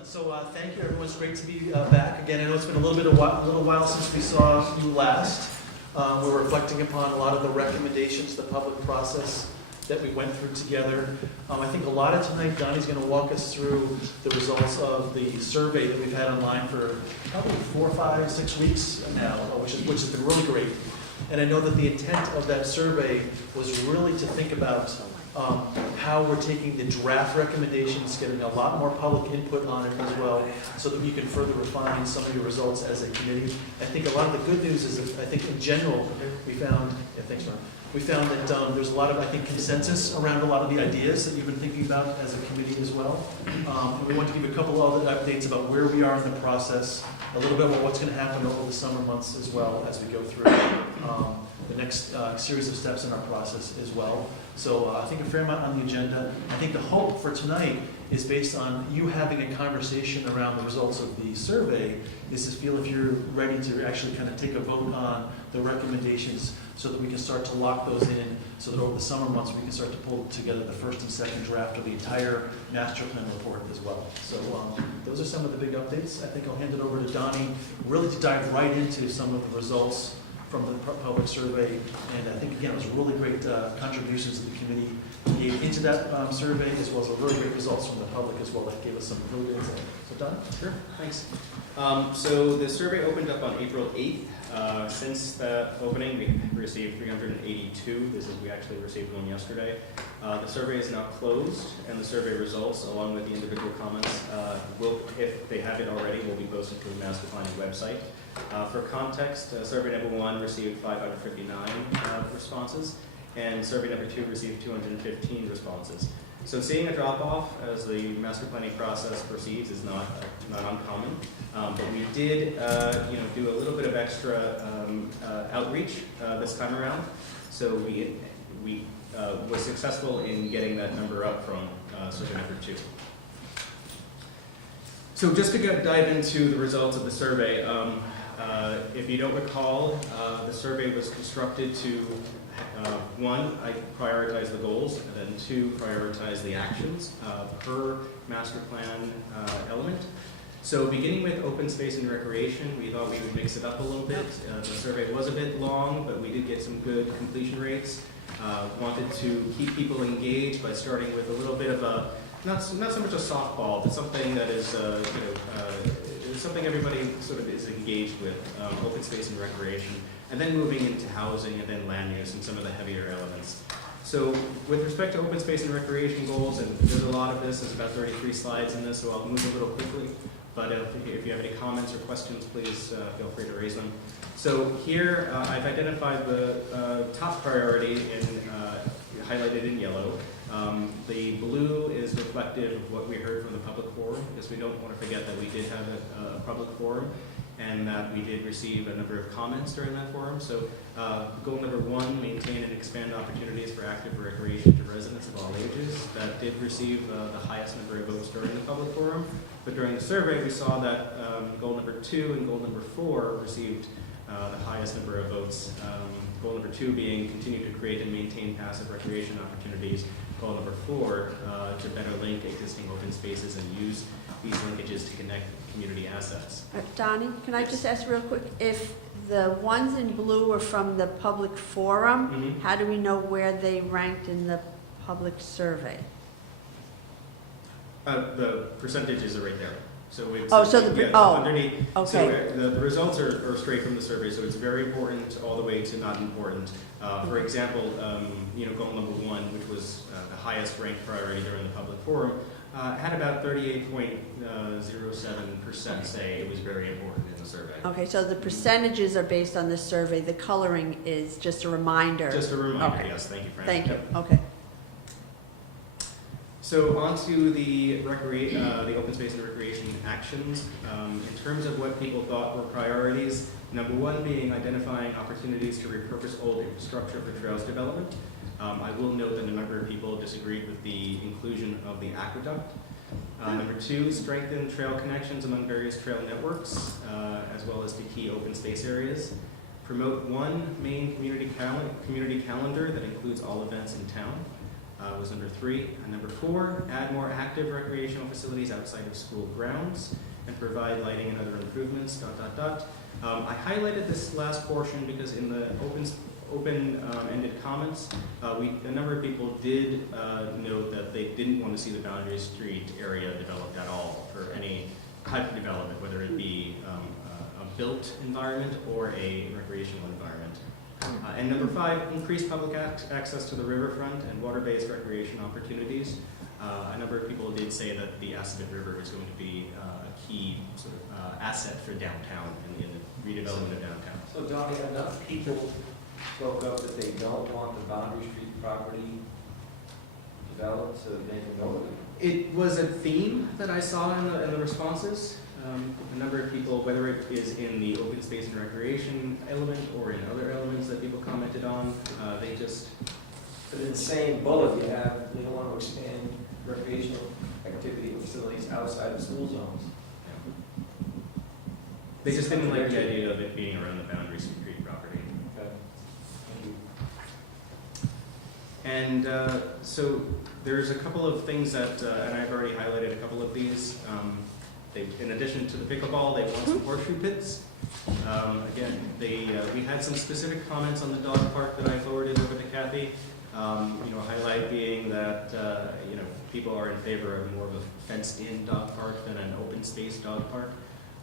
Excellent. So thank you, everyone. It's great to be back again. I know it's been a little while since we saw you last. We're reflecting upon a lot of the recommendations, the public process that we went through together. I think a lot of tonight, Donnie's going to walk us through the results of the survey that we've had online for probably 4, 5, 6 weeks now, which has been really great. And I know that the intent of that survey was really to think about how we're taking the draft recommendations, getting a lot more public input on it as well, so that we can further refine some of your results as a committee. I think a lot of the good news is that I think in general, we found, thanks Ron, we found that there's a lot of, I think, consensus around a lot of the ideas that you've been thinking about as a committee as well. And we want to give a couple of other updates about where we are in the process, a little bit about what's going to happen over the summer months as well as we go through the next series of steps in our process as well. So I think a fair amount on the agenda. I think the hope for tonight is based on you having a conversation around the results of the survey, is to feel if you're ready to actually kind of take a vote on the recommendations so that we can start to lock those in, so that over the summer months we can start to pull together the first and second draft of the entire master plan report as well. So those are some of the big updates. I think I'll hand it over to Donnie, really to dive right into some of the results from the public survey. And I think, again, it was really great contributions that the committee gave into that survey, as well as a really great results from the public as well that gave us some really good insight. So Don? Sure, thanks. So the survey opened up on April 8th. Since the opening, we received 382. We actually received one yesterday. The survey is now closed, and the survey results, along with the individual comments, if they haven't already, will be posted to the master planning website. For context, survey number 1 received 559 responses, and survey number 2 received 215 responses. So seeing a drop-off as the master planning process proceeds is not uncommon, but we did do a little bit of extra outreach this time around. So we was successful in getting that number up from survey number 2. So just to dive into the results of the survey, if you don't recall, the survey was constructed to 1, prioritize the goals, and then 2, prioritize the actions per master plan element. So beginning with open space and recreation, we thought we would mix it up a little bit. The survey was a bit long, but we did get some good completion rates. Wanted to keep people engaged by starting with a little bit of a, not so much a softball, but something that is, something everybody sort of is engaged with, open space and recreation, and then moving into housing and then land use and some of the heavier elements. So with respect to open space and recreation goals, and there's a lot of this, there's about 33 slides in this, so I'll move a little quickly, but if you have any comments or questions, please feel free to raise them. So here I've identified the top priority highlighted in yellow. The blue is reflective of what we heard from the public forum, because we don't want to forget that we did have a public forum and that we did receive a number of comments during that forum. So goal number 1, maintain and expand opportunities for active recreation to residents of all ages. That did receive the highest number of votes during the public forum. But during the survey, we saw that goal number 2 and goal number 4 received the highest number of votes. Goal number 2 being continue to create and maintain passive recreation opportunities. Goal number 4, to better link existing open spaces and use these linkages to connect community assets. Donnie, can I just ask real quick, if the ones in blue are from the public forum, how do we know where they ranked in the public survey? The percentages are right there. So it's, underneath. Okay. So the results are straight from the survey, so it's very important all the way to not important. For example, goal number 1, which was the highest ranked priority during the public forum, had about 38.07% say it was very important in the survey. Okay, so the percentages are based on the survey. The coloring is just a reminder. Just a reminder, okay. Yes. Thank you, Fran. Thank you. Yep. Okay. So on to the open space and recreation actions. In terms of what people thought were priorities, number 1 being identifying opportunities to repurpose old infrastructure for trails development. I will note that a number of people disagreed with the inclusion of the aqueduct. Number 2, strengthen trail connections among various trail networks, as well as to key open space areas. Promote one main community calendar that includes all events in town. was number 3. And number 4, add more active recreational facilities outside of school grounds and provide lighting and other improvements, ... I highlighted this last portion because in the open-ended comments, a number of people did note that they didn't want to see the Boundary Street area developed at all for any type of development, whether it be a built environment or a recreational environment. And number 5, increase public access to the riverfront and water-based recreation opportunities. A number of people did say that the Assabet River is going to be a key sort of asset for downtown and in the redevelopment of downtown. So Donnie, enough people spoke up that they don't want the Boundary Street property developed so that they can go with it? It was a theme that I saw in the responses. A number of people, whether it is in the open space and recreation element or in other elements that people commented on, they just... But in the same bullet, you don't want to expand recreational activity facilities outside of school zones. They just didn't like the idea of it being around the Boundary Street property. Okay. Thank you. And so there's a couple of things that, and I've already highlighted a couple of these. In addition to the pickleball, they want some horseshoe pits. Again, we had some specific comments on the dog park that I forwarded over to Kathy. Highlight being that people are in favor of more of a fenced-in dog park than an open space dog park.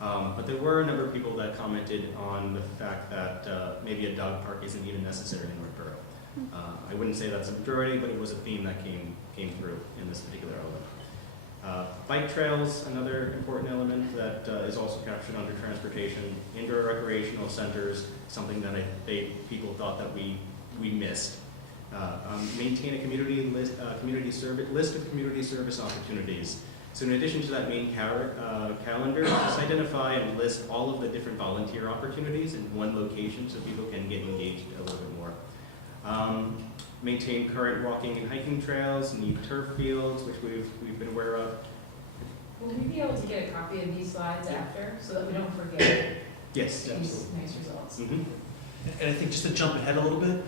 But there were a number of people that commented on the fact that maybe a dog park isn't even necessary in Northborough. I wouldn't say that's a majority, but it was a theme that came through in this particular element. Bike trails, another important element that is also captured under transportation. Indoor recreational centers, something that people thought that we missed. Maintain a community list of community service opportunities. So in addition to that main calendar, just identify and list all of the different volunteer opportunities in one location so people can get engaged a little bit more. Maintain current walking and hiking trails, need turf fields, which we've been aware of. Will we be able to get a copy of these slides after, so that we don't forget Yes, these absolutely. nice results? Mhm. And I think just to jump ahead a little bit,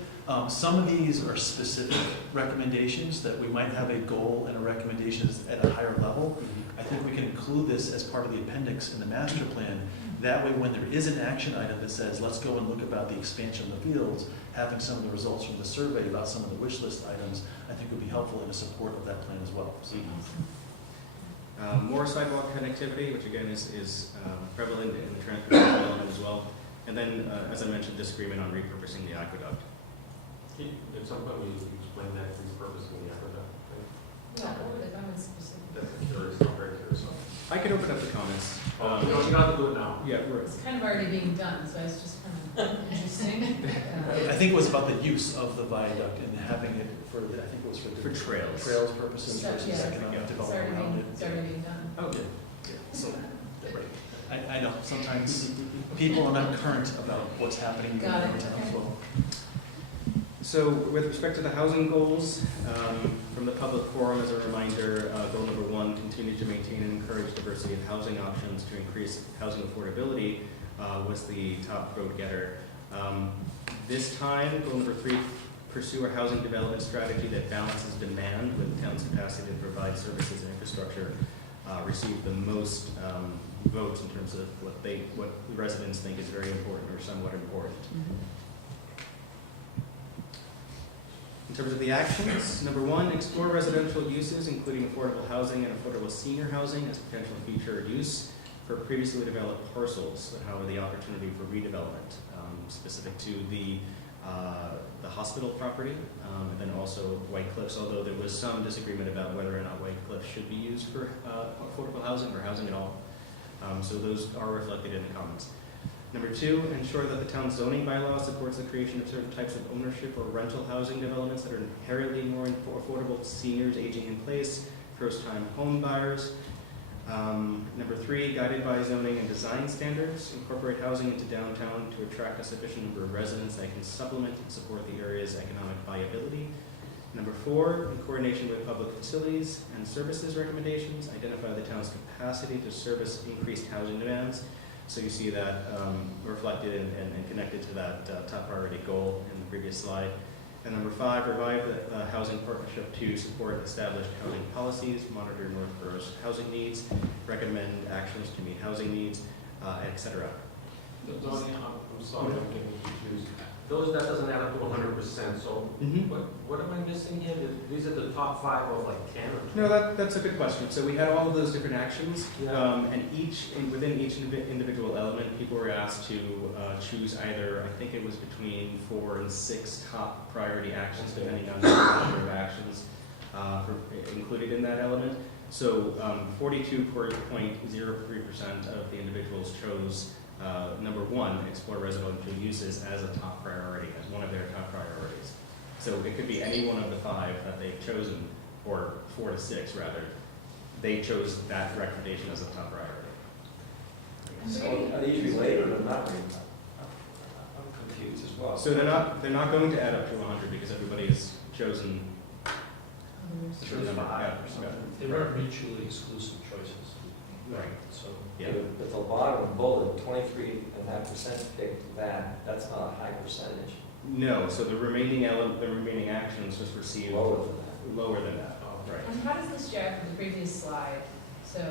some of these are specific recommendations that we might have a goal and a recommendation at a higher level. I think we can include this as part of the appendix in the master plan. That way, when there is an action item that says, let's go and look about the expansion of the fields, having some of the results from the survey about some of the wish list items, I think would be helpful in the support of that plan as well. So, More sidewalk connectivity, which again is prevalent in the transportation element as well. And then, as I mentioned, disagreement on repurposing the aqueduct. At some point, we explain that repurposing the aqueduct. Yeah, what were the comments specifically? That's curious, I'm very curious. I could open up the comments. You don't have to do it now. Yeah, we're, It's kind of already being done, so it's just kind of interesting. I think it was about the use of the viaduct and having it for, I think it was for trails. trails purposes versus Yeah. economic It's development around it. already being done. Oh, good. So, right. I know, sometimes people are not current about what's happening in Got it, downtown as okay. well. So with respect to the housing goals, from the public forum, as a reminder, goal number 1, continue to maintain and encourage diversity of housing options to increase housing affordability was the top vote getter. This time, goal number 3, pursue a housing development strategy that balances demand with the town's capacity to provide services and infrastructure, received the most votes in terms of what the residents think is very important or somewhat important. In terms of the actions, number 1, explore residential uses, including affordable housing and affordable senior housing as potential future use for previously developed parcels that have the opportunity for redevelopment, specific to the hospital property, and then also White Cliffs, although there was some disagreement about whether or not White Cliffs should be used for affordable housing or housing at all. So those are reflected in the comments. Number 2, ensure that the town's zoning bylaw supports the creation of certain types of ownership or rental housing developments that are inherently more affordable to seniors aging in place, first-time home buyers. Number 3, guided by zoning and design standards, incorporate housing into downtown to attract a sufficient number of residents that can supplement and support the area's economic viability. Number 4, in coordination with public facilities and services recommendations, identify the town's capacity to service increased housing demands. So you see that reflected and connected to that top priority goal in the previous slide. And number 5, revive the housing partnership to support established housing policies, monitor Northborough's housing needs, recommend actions to meet housing needs, etc. Donnie, I'm sorry, I'm getting confused. That doesn't add up to 100%, so what am I missing here? These are the top 5 of like 10 or 20? No, that's a good question. So we had all of those different actions, Yeah. and within each individual element, people were asked to choose either, I think it was between 4 and 6 top priority actions, depending on the number of actions included in that element. So 42.03% of the individuals chose number 1, explore residential uses as a top priority, as one of their top priorities. So it could be any one of the 5 that they've chosen, or 4 to 6 rather. They chose that recommendation as a top priority. So are these related or not related? I'm confused as well. So they're not going to add up to 100 because everybody has chosen a certain number. Yeah. They weren't mutually exclusive choices. Right. So, Yeah. At the bottom bullet, 23.5% picked that, that's not a high percentage. No, so the remaining actions just received Lower than that. lower than that. Right. And how does this jive with the previous slide? So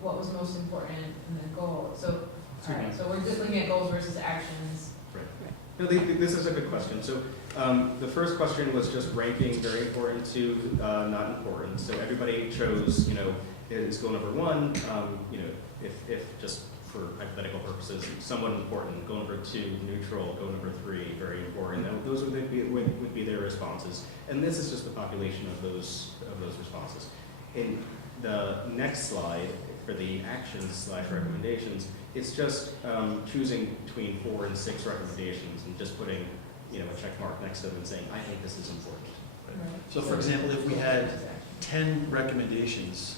what was most important and then goal? So, all right, so we're just looking at goals versus actions. No, this is a good question. So the first question was just ranking very important to not important. So everybody chose, is goal number 1, if just for hypothetical purposes, somewhat important, goal number 2, neutral, goal number 3, very important. And those would be their responses. And this is just the population of those responses. In the next slide, for the actions / recommendations, it's just choosing between 4 and 6 recommendations and just putting, a check mark next to them and saying, I think this is important. So for example, if we had 10 recommendations,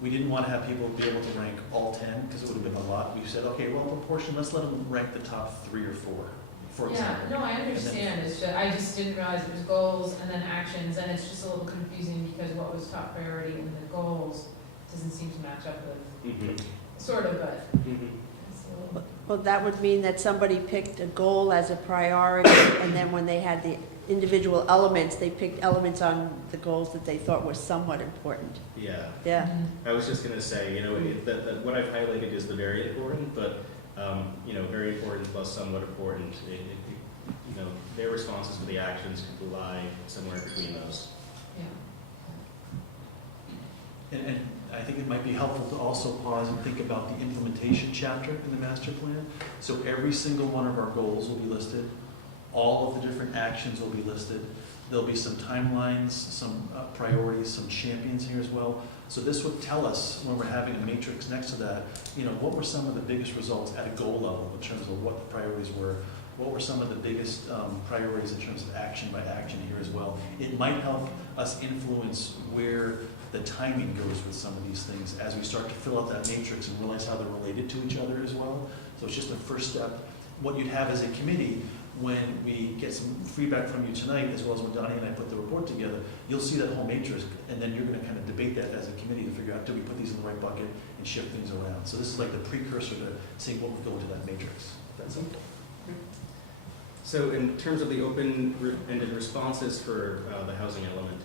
we didn't want to have people be able to rank all 10 because it would have been a lot. We said, okay, well, proportion, let's let them rank the top 3 or 4, for Yeah, example. no, I understand, it's just, I just didn't realize it was goals and then actions, and it's just a little confusing because what was top priority in the goals doesn't seem to match up with, sort of, but it's a little. Well, that would mean that somebody picked a goal as a priority, and then when they had the individual elements, they picked elements on the goals that they thought were somewhat important. Yeah. Yeah. I was just going to say, that what I've highlighted is the very important, but, very important plus somewhat important. Their responses to the actions could lie somewhere between those. Yeah. And I think it might be helpful to also pause and think about the implementation chapter in the master plan. So every single one of our goals will be listed. All of the different actions will be listed. There'll be some timelines, some priorities, some champions here as well. So this would tell us, when we're having a matrix next to that, what were some of the biggest results at a goal level in terms of what the priorities were. What were some of the biggest priorities in terms of action by action here as well. It might help us influence where the timing goes with some of these things as we start to fill out that matrix and realize how they're related to each other as well. So it's just a first step. What you'd have as a committee, when we get some feedback from you tonight, as well as when Donnie and I put the report together, you'll see that whole matrix, and then you're going to kind of debate that as a committee to figure out, do we put these in the right bucket and shift things around. So this is like the precursor to seeing what would go into that matrix. That's simple. So in terms of the open-ended responses for the housing element,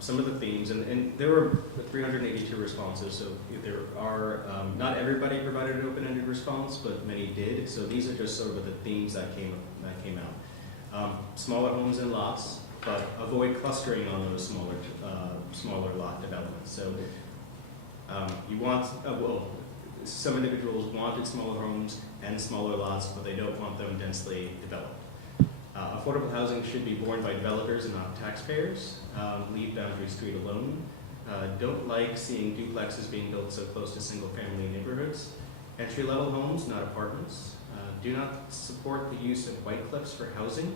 some of the themes, and there were 382 responses, so there are, not everybody provided an open-ended response, but many did. So these are just sort of the themes that came out. Smaller homes and lots, but avoid clustering on those smaller lot developments. So you want, some individuals wanted smaller homes and smaller lots, but they don't want them densely developed. Affordable housing should be borne by developers and not taxpayers. Leave Boundary Street alone. Don't like seeing duplexes being built so close to single-family neighborhoods. Entry-level homes, not apartments. Do not support the use of White Cliffs for housing.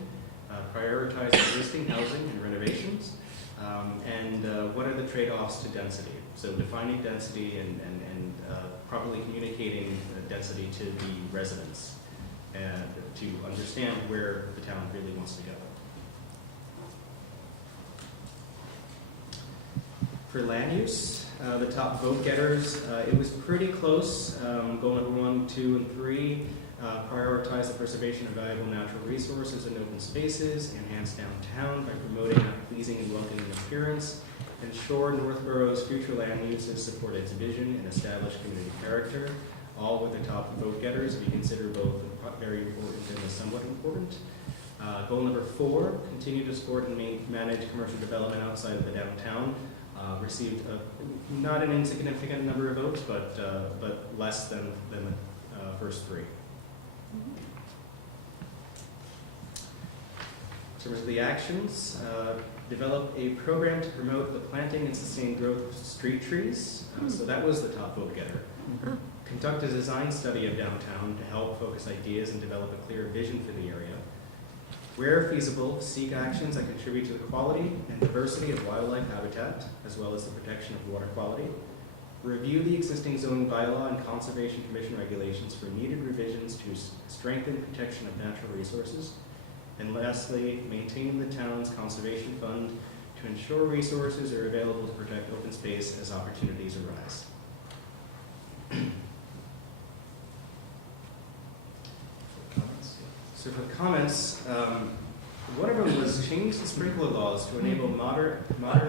Prioritize existing housing and renovations. And what are the trade-offs to density? So defining density and properly communicating density to the residents to understand where the town really wants to go. For land use, the top vote getters, it was pretty close. Goal number 1, 2, and 3 Prioritize the preservation of valuable natural resources and open spaces, enhance downtown by promoting a pleasing and welcoming appearance, ensure Northborough's future land uses support its vision and establish community character, all with the top vote getters we consider both very important and somewhat important. Goal number 4, continue to support and manage commercial development outside of the downtown. Received not an insignificant number of votes, but less than the first 3. In terms of the actions, develop a program to promote the planting and sustained growth of street trees. So that was the top vote getter. Conduct a design study of downtown to help focus ideas and develop a clear vision for the area. Where feasible, seek actions that contribute to the quality and diversity of wildlife habitat, as well as the protection of water quality. Review the existing zoning bylaw and Conservation Commission regulations for needed revisions to strengthen protection of natural resources. And lastly, maintain the town's conservation fund to ensure resources are available to protect open space as opportunities arise. So for the comments, one of them was change the sprinkler laws to enable modern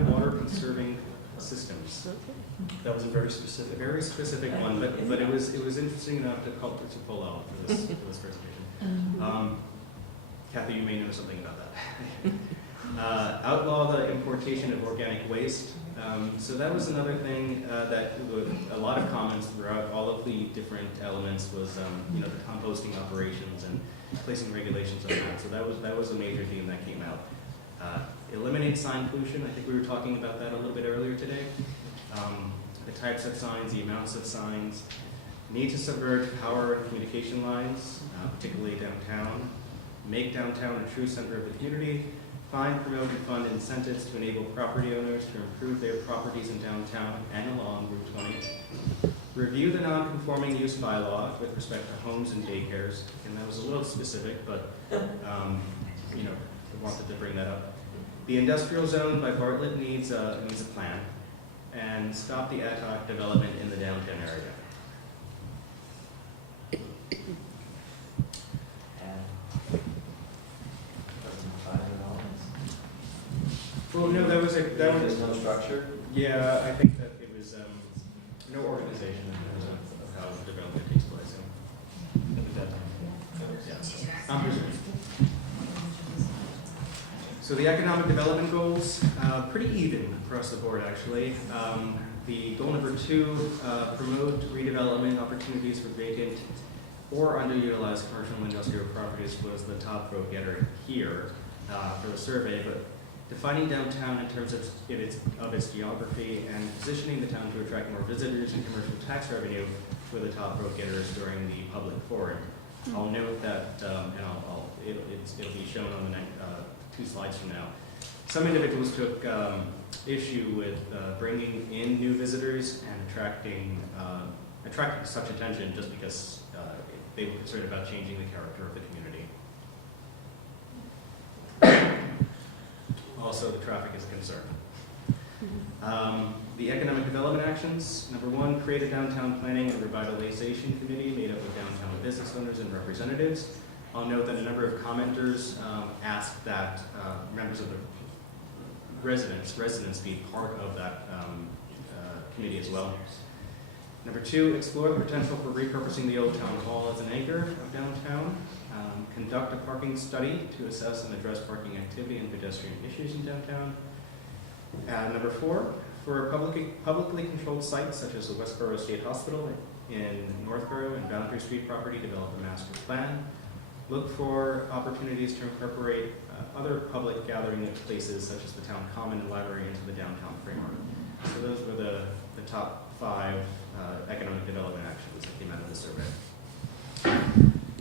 water conserving systems. That was a very specific. A very specific one, but it was interesting enough to pull out for this presentation. Kathy, you may know something about that. Outlaw the importation of organic waste. So that was another thing that a lot of comments throughout all of the different elements was the composting operations and placing regulations on that. So that was a major theme that came out. Eliminate sign pollution. I think we were talking about that a little bit earlier today. The types of signs, the amounts of signs. Need to subvert power and communication lines, particularly downtown. Make downtown a true center of the community. Find, promote, and fund incentives to enable property owners to improve their properties in downtown and along Route 20. Review the non-conforming use bylaw with respect to homes and daycares. And that was a little specific, but I wanted to bring that up. The industrial zone by Bartlett needs a plan. And stop the ad hoc development in the downtown area. Well, no, There's no structure? Yeah, I think that it was no organization in terms of how development takes place. So the economic development goals, pretty even across the board actually. The goal number 2, promote redevelopment opportunities for vacant or underutilized commercial and industrial properties was the top vote getter here for the survey, but defining downtown in terms of its geography and positioning the town to attract more visitors and commercial tax revenue were the top vote getters during the public forum. I'll note that, and it'll be shown on the next 2 slides from now. Some individuals took issue with bringing in new visitors and attracting such attention just because they were concerned about changing the character of the community. Also, the traffic is a concern. The economic development actions. Number 1, create a downtown planning and revitalization committee made up of downtown business owners and representatives. I'll note that a number of commenters asked that members of the residents be part of that committee as well. Number 2, explore the potential for repurposing the old town hall as an anchor of downtown. Conduct a parking study to assess and address parking activity and pedestrian issues in downtown. Number 4, for publicly controlled sites such as the Westboro State Hospital in Northborough and Boundary Street property, develop a master plan. Look for opportunities to incorporate other public gathering places such as the town common and library into the downtown framework. So those were the top 5 economic development actions that came out of the survey.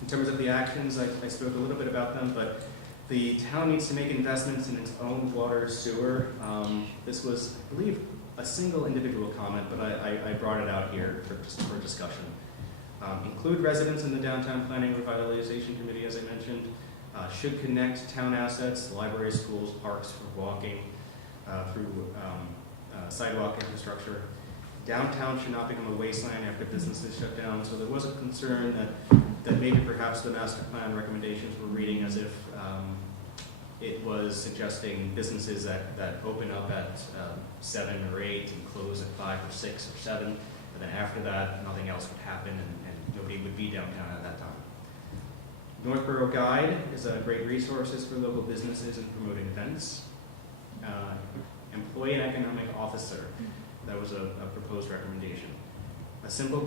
In terms of the actions, I spoke a little bit about them, but the town needs to make investments in its own water, sewer. This was, I believe, a single individual comment, but I brought it out here for discussion. Include residents in the Downtown Planning Revitalization Committee, as I mentioned. Should connect town assets, libraries, schools, parks for walking through sidewalk infrastructure. Downtown should not become a wasteland after businesses shut down, so there was a concern that maybe perhaps the master plan recommendations were reading as if it was suggesting businesses that open up at 7 or 8 and close at 5 or 6 or 7, and then after that, nothing else would happen and nobody would be downtown at that time. Northborough Guide is a great resource for local businesses and promoting events. Employee and economic officer, that was a proposed recommendation. A simple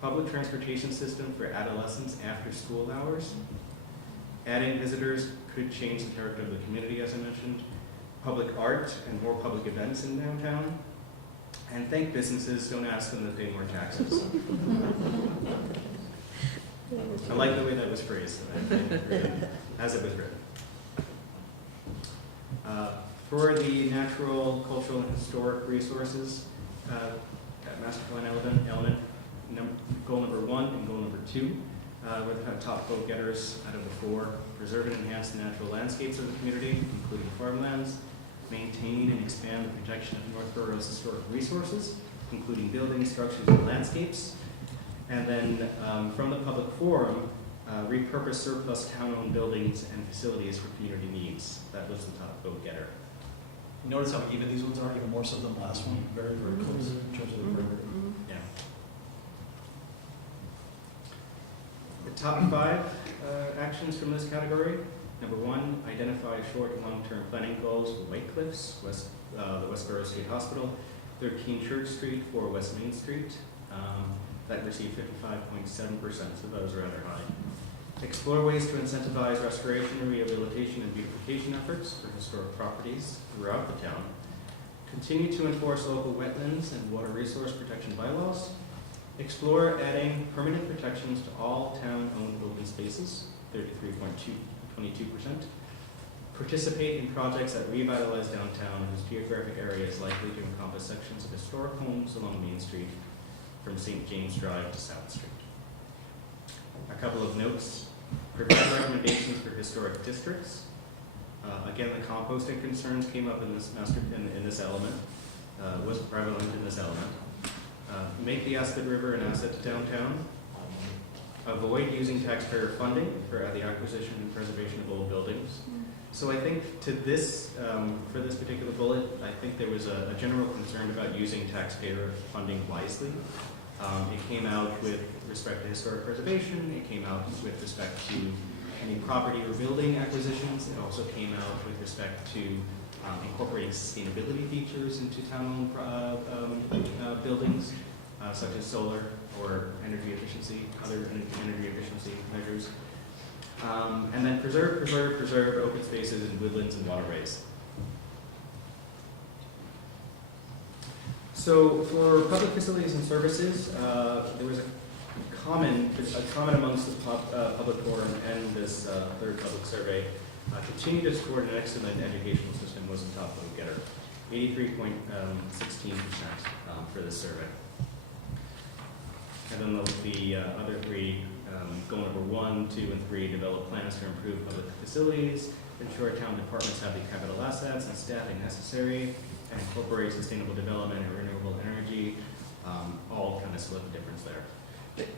public transportation system for adolescents after school hours. Adding visitors could change the character of the community, as I mentioned. Public art and more public events in downtown. And thank businesses, don't ask them to pay more taxes. I like the way that was phrased, as it was written. For the natural, cultural, and historic resources, at Master Plan element, goal number 1 and goal number 2 were the kind of top vote getters out of the 4. Preserve and enhance the natural landscapes of the community, including farmlands. Maintain and expand the protection of Northborough's historic resources, including buildings, structures, and landscapes. And then from the public forum, repurpose surplus town-owned buildings and facilities for community needs. That was the top vote getter. You notice how even these ones are, even more so than the last one, very, very close in terms of the perimeter. Yeah. The top 5 actions from this category. Number 1, identify short and long-term planning goals for White Cliffs, the Westboro State Hospital, 13 Church Street, 4 West Main Street. That received 55.7%, so that was rather high. Explore ways to incentivize restoration, rehabilitation, and beautification efforts for historic properties throughout the town. Continue to enforce local wetlands and water resource protection bylaws. Explore adding permanent protections to all town-owned open spaces, 33.22%. Participate in projects that revitalize downtown whose geographic area is likely to encompass sections of historic homes along Main Street from St. James Drive to South Street. A couple of notes. Provide recommendations for historic districts. Again, the composting concerns came up in this element, was prevalent in this element. Make the Ascot River an asset to downtown. Avoid using taxpayer funding for the acquisition and preservation of old buildings. So I think to this, for this particular bullet, I think there was a general concern about using taxpayer funding wisely. It came out with respect to historic preservation. It came out with respect to any property or building acquisitions. It also came out with respect to incorporating sustainability features into town-owned buildings, such as solar or energy efficiency, other energy efficiency measures. And then preserve open spaces and woodlands and waterways. So for public facilities and services, there was a common amongst the public forum and this third public survey. Continue to support an excellent educational system was the top vote getter, 83.16% for this survey. And then the other 3, goal number 1, 2, and 3, develop plans to improve public facilities, ensure town departments have the capital assets and staffing necessary, and incorporate sustainable development and renewable energy, all kind of split the difference there.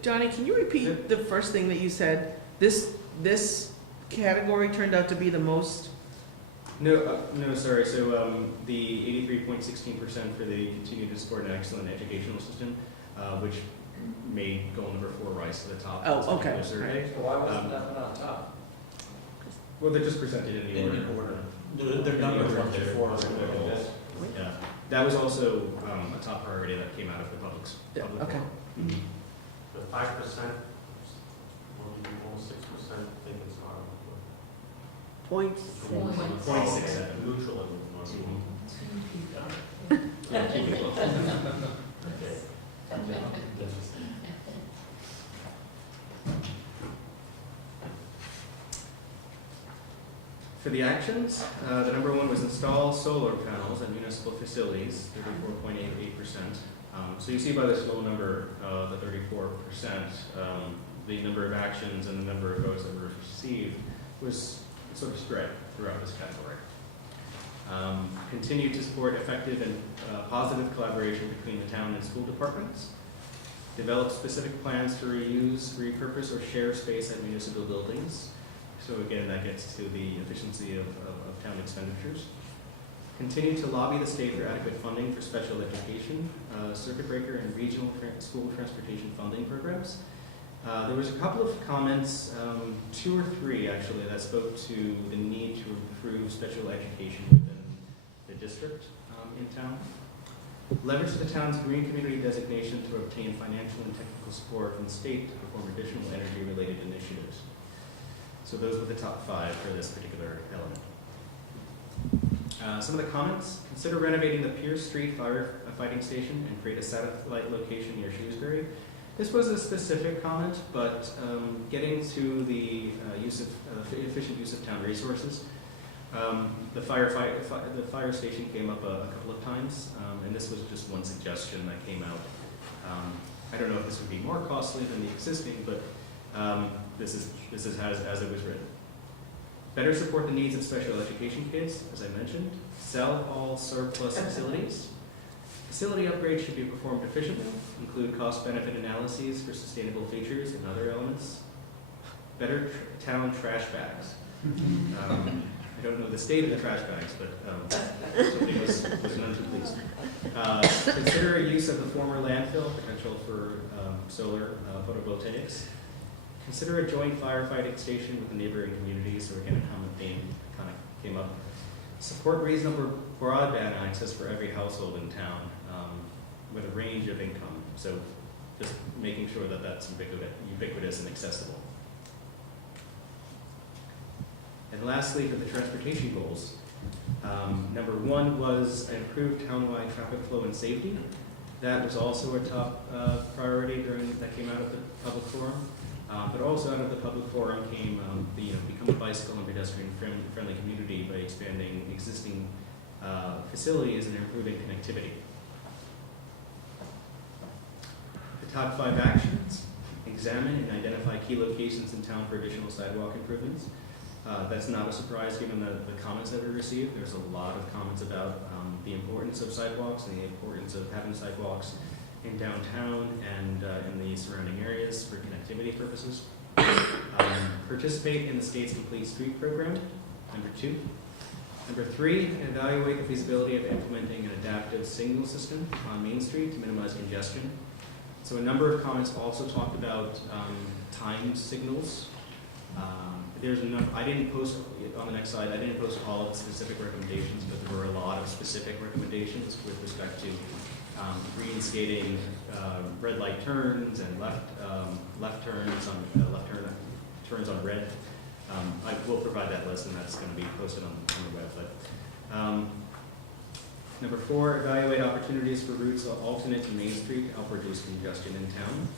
Johnny, can you repeat the first thing that you said? This category turned out to be the most? No, sorry. So the 83.16% for the continue to support an excellent educational system, which made goal number 4 rise to the top. Oh, okay. Of the survey. So why wasn't that one on top? Well, they're just presented in the order. They're numbered from They're- before. Yeah, that was also a top priority that came out of the public Yeah, forum. okay. Mhm. The 5%, almost 6%, think it's not. Point. 0.67. Neutral and Yeah, keep it low. For the actions, the number 1 was install solar panels at municipal facilities, 34.88%. So you see by this low number, the 34%, the number of actions and the number of votes that were received was sort of spread throughout this category. Continue to support effective and positive collaboration between the town and school departments. Develop specific plans to reuse, repurpose, or share space at municipal buildings. So again, that gets to the efficiency of town expenditures. Continue to lobby the state for adequate funding for special education, circuit breaker, and regional school transportation funding programs. There was a couple of comments, 2 or 3 actually, that spoke to the need to improve special education within the district in town. Leverage the town's green community designation to obtain financial and technical support from the state to perform additional energy-related initiatives. So those were the top 5 for this particular element. Some of the comments: consider renovating the Pierce Street firefighting station and create a satellite location near Shrewsbury. This was a specific comment, but getting to the efficient use of town resources. The fire station came up a couple of times, and this was just one suggestion that came out. I don't know if this would be more costly than the existing, but this is as it was written. Better support the needs of special education kids, as I mentioned. Sell all surplus facilities. Facility upgrades should be performed efficiently, include cost-benefit analyses for sustainable features and other elements. Better town trash bags. I don't know the state of the trash bags, but somebody was none too pleased. Consider a use of the former landfill, potential for solar photovoltaics. Consider a joint firefighting station with the neighboring communities, so again, a common theme kind of came up. Support reasonable broadband access for every household in town with a range of income. So just making sure that that's ubiquitous and accessible. And lastly, for the transportation goals, number 1 was improved townwide traffic flow and safety. That was also a top priority that came out of the public forum. But also out of the public forum came become a bicycle and pedestrian friendly community by expanding existing facilities and improving connectivity. The top 5 actions: examine and identify key locations in town for additional sidewalk improvements. That's not a surprise given the comments that we received. There's a lot of comments about the importance of sidewalks and the importance of having sidewalks in downtown and in the surrounding areas for connectivity purposes. Participate in the state's Complete Street program, number 2. Number 3, evaluate the feasibility of implementing an adaptive signal system on Main Street to minimize congestion. So a number of comments also talked about timed signals. I didn't post, on the next slide, I didn't post all of the specific recommendations, but there were a lot of specific recommendations with respect to reinstating red light turns and left turns on red. I will provide that list, and that's going to be posted on the website. Number 4, evaluate opportunities for routes alternate to Main Street to help reduce congestion in town.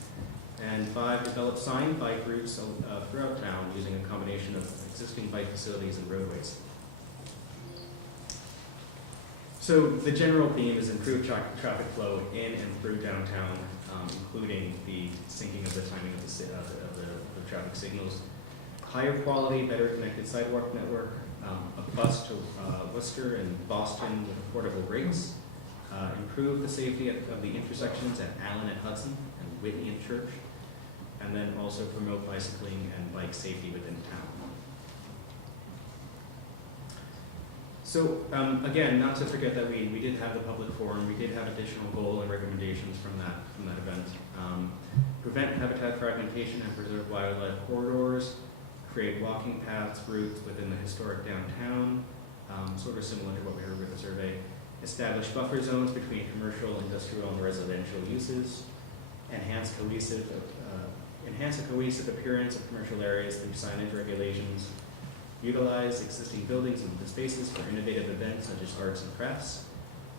And 5, develop signed bike routes throughout town using a combination of existing bike facilities and roadways. So the general theme is improved traffic flow in and through downtown, including the syncing of the timing of the traffic signals, higher quality, better connected sidewalk network, a bus to Worcester and Boston with affordable rates, improve the safety of the intersections at Allen and Hudson and Whitney and Church, and then also promote bicycling and bike safety within town. So again, not to forget that we did have the public forum, we did have additional goal and recommendations from that event. Prevent habitat fragmentation and preserve wildlife corridors, create walking paths, routes within the historic downtown, sort of similar to what we heard with the survey. Establish buffer zones between commercial, industrial, and residential uses. Enhance a cohesive appearance of commercial areas through signage regulations. Utilize existing buildings and open spaces for innovative events such as arts and crafts,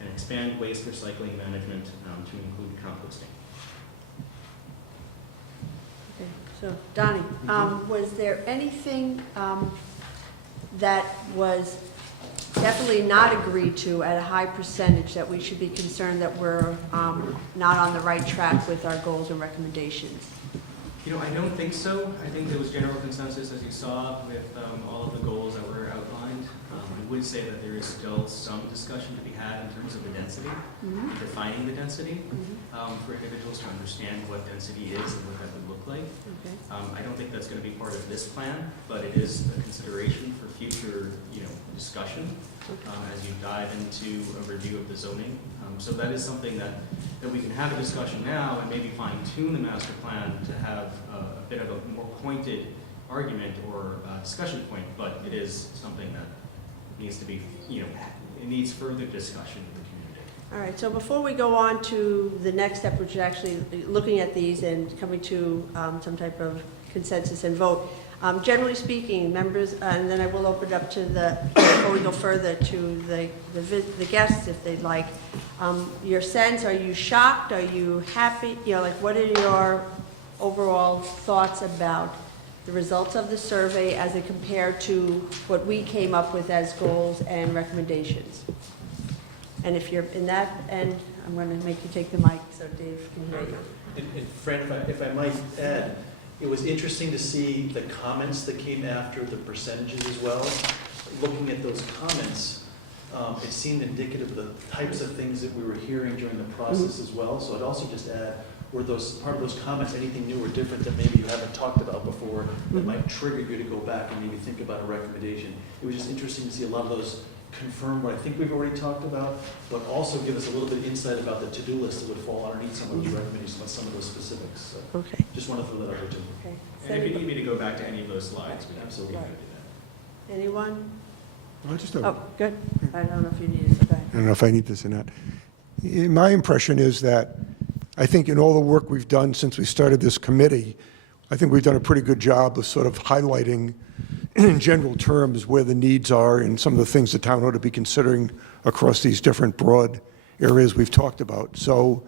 and expand waste recycling management to include composting. Okay, so Donnie, was there anything that was definitely not agreed to at a high percentage that we should be concerned that we're not on the right track with our goals and recommendations? I don't think so. I think there was general consensus, as you saw, with all of the goals that were outlined. I would say that there is still some discussion to be had in terms of the density, Mhm. defining the density, Mhm. for individuals to understand what density is and what that would look like. Okay. I don't think that's going to be part of this plan, but it is a consideration for future, discussion as you dive into a review of the zoning. So that is something that we can have a discussion now and maybe fine tune the master plan to have a bit of a more pointed argument or discussion point, but it is something that needs to be, it needs further discussion in the community. All right, so before we go on to the next step, which is actually looking at these and coming to some type of consensus and vote, generally speaking, members, and then I will open it up to before we go further, to the guests if they'd like. Your sense, are you shocked? Are you happy? What are your overall thoughts about the results of the survey as it compared to what we came up with as goals and recommendations? And if you're in that end, I'm going to make you take the mic so Dave can hear you. And Fran, if I might add, it was interesting to see the comments that came after the percentages as well. Looking at those comments, it seemed indicative of the types of things that we were hearing during the process as well. So I'd also just add, were those part of those comments anything new or different that maybe you haven't talked about before that might trigger you to go back and maybe think about a recommendation? It was just interesting to see a lot of those confirm what I think we've already talked about, but also give us a little bit of insight about the to-do list that would fall underneath some of those recommendations, about some of those specifics. So Okay. just want to throw that out there too. Okay. And if you need me to go back to any of those slides, we can absolutely do that. Anyone? I just Oh, good. I don't know if you need it. Go ahead. I don't know if I need this or not. My impression is that I think in all the work we've done since we started this committee, I think we've done a pretty good job of sort of highlighting in general terms where the needs are and some of the things the town ought to be considering across these different broad areas we've talked about. So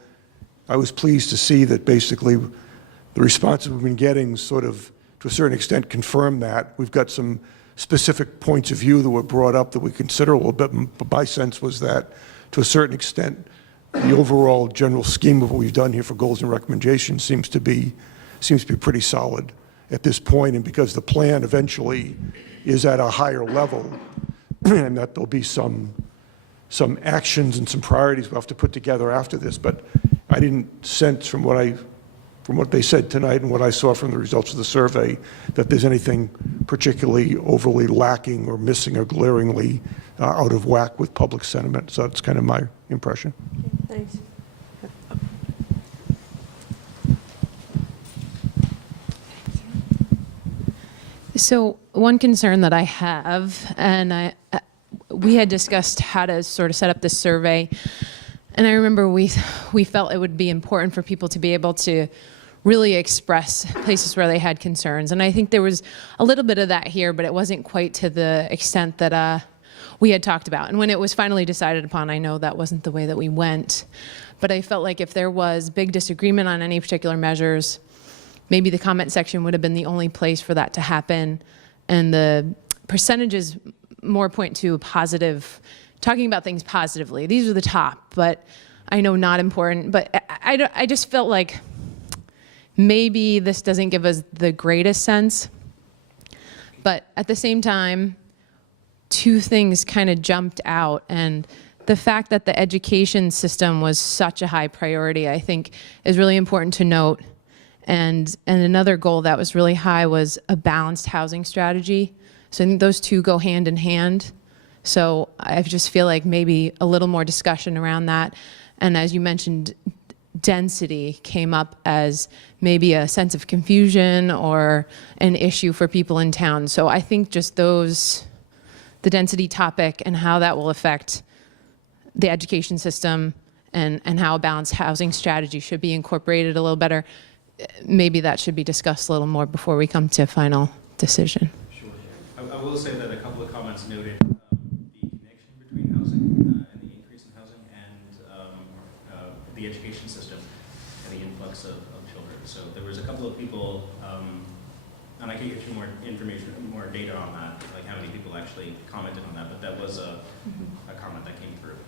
I was pleased to see that basically the responses we've been getting sort of, to a certain extent, confirm that. We've got some specific points of view that were brought up that we consider a little bit, but my sense was that, to a certain extent, the overall general scheme of what we've done here for goals and recommendations seems to be pretty solid at this point, and because the plan eventually is at a higher level, and that there'll be some actions and some priorities we'll have to put together after this. But I didn't sense from what they said tonight and what I saw from the results of the survey that there's anything particularly overly lacking or missing or glaringly out of whack with public sentiment. So that's kind of my impression. Okay, thanks. So one concern that I have, and we had discussed how to sort of set up this survey, and I remember we felt it would be important for people to be able to really express places where they had concerns. And I think there was a little bit of that here, but it wasn't quite to the extent that we had talked about. And when it was finally decided upon, I know that wasn't the way that we went. But I felt like if there was big disagreement on any particular measures, maybe the comment section would have been the only place for that to happen. And the percentages more point to positive, talking about things positively. These are the top, but I know not important. But I just felt like maybe this doesn't give us the greatest sense. But at the same time, two things kind of jumped out. And the fact that the education system was such a high priority, I think, is really important to note. And another goal that was really high was a balanced housing strategy. So I think those two go hand in hand. So I just feel like maybe a little more discussion around that. And as you mentioned, density came up as maybe a sense of confusion or an issue for people in town. So I think just the density topic and how that will affect the education system and how a balanced housing strategy should be incorporated a little better, maybe that should be discussed a little more before we come to a final decision. Sure. I will say that a couple of comments noted the connection between housing and the increase in housing and the education system and the influx of children. So there was a couple of people, and I can get you more information, more data on that, like how many people actually commented on that, but that was a comment that came through.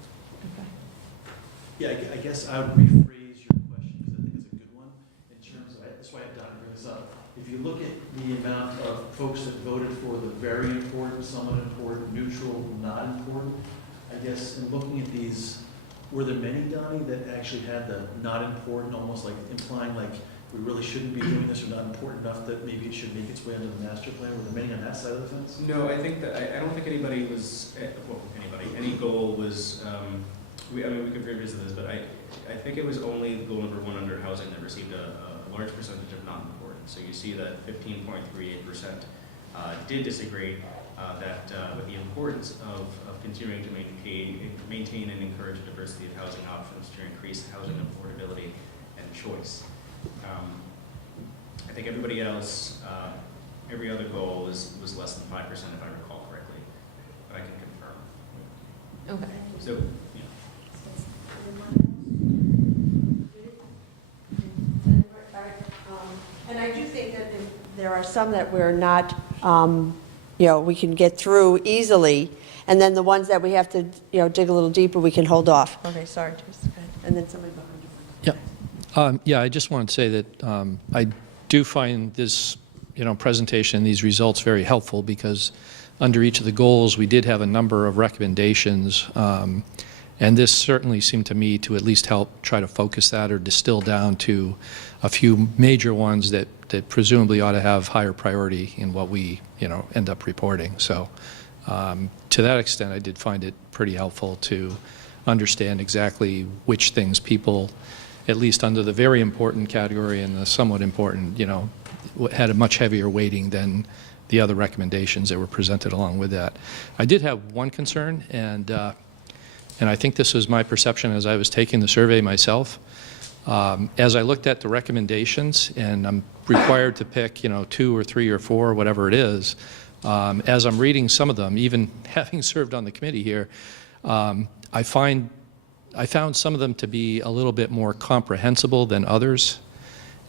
Yeah, I guess I would rephrase your question because I think it's a good one in terms of, that's why Don bring this up. If you look at the amount of folks that voted for the very important, somewhat important, neutral, not important, I guess in looking at these, were there many, Donnie, that actually had the not important, almost like implying like we really shouldn't be doing this or not important enough that maybe it should make its way into the master plan? Were there many on that side of the fence? No, I think that, I don't think anybody was, any goal was, we could revisit this, but I think it was only goal number 1 under housing that received a large percentage of not important. So you see that 15.38% did disagree with the importance of continuing to maintain and encourage a diversity of housing options to increase housing affordability and choice. I think everybody else, every other goal was less than 5% if I recall correctly, but I can confirm. Okay. So, yeah. And I do think that there are some that we're not, we can get through easily, and then the ones that we have to, dig a little deeper, we can hold off. Okay, sorry, Teresa, go ahead. And then somebody behind you. Yeah, I just want to say that I do find this, presentation, these results very helpful because under each of the goals, we did have a number of recommendations, and this certainly seemed to me to at least help try to focus that or distill down to a few major ones that presumably ought to have higher priority in what we, end up reporting. So to that extent, I did find it pretty helpful to understand exactly which things people, at least under the very important category and the somewhat important, had a much heavier weighting than the other recommendations that were presented along with that. I did have one concern, and I think this was my perception as I was taking the survey myself. As I looked at the recommendations, and I'm required to pick, 2 or 3 or 4, whatever it is, as I'm reading some of them, even having served on the committee here, I found some of them to be a little bit more comprehensible than others,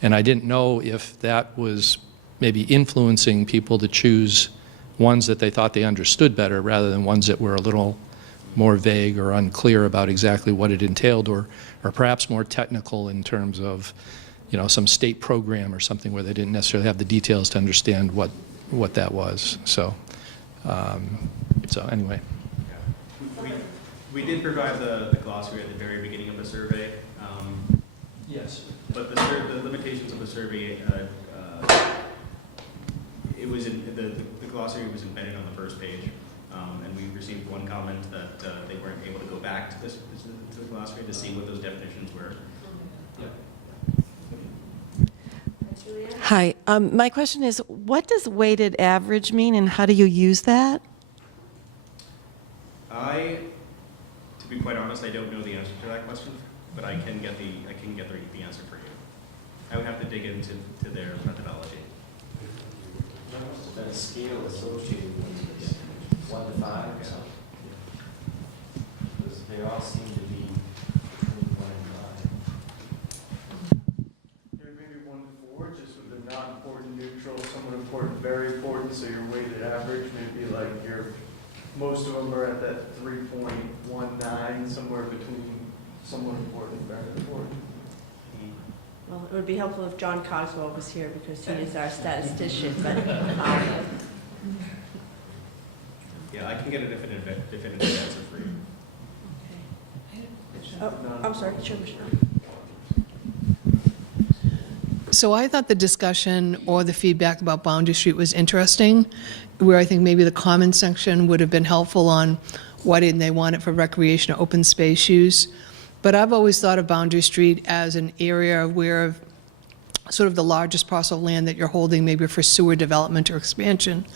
and I didn't know if that was maybe influencing people to choose ones that they thought they understood better rather than ones that were a little more vague or unclear about exactly what it entailed, or perhaps more technical in terms of, some state program or something where they didn't necessarily have the details to understand what that was. So anyway. We did provide the glossary at the very beginning of the survey. Yes. But the limitations of the survey, it was the glossary was embedded on the first page, and we received one comment that they weren't able to go back to the glossary to see what those definitions were. Hi, my question is, what does weighted average mean, and how do you use that? To be quite honest, I don't know the answer to that question, but I can get the answer for you. I would have to dig into their methodology. There must have been a scale associated with this, 1 to 5 or something. Because they all seem to be between 1 and 5. Maybe 1 to 4, just with the not important, neutral, somewhat important, very important, so your weighted average may be like most of them are at that 3.19, somewhere between somewhat important and very important. Well, it would be helpful if John Cogswell was here because he is our statistician, but, Yeah, I can get a definitive answer for you. oh, I'm sorry, sure, Michelle. So I thought the discussion or the feedback about Boundary Street was interesting, where I think maybe the comment section would have been helpful on why didn't they want it for recreation or open space use. But I've always thought of Boundary Street as an area where sort of the largest parcel of land that you're holding maybe for sewer development or expansion.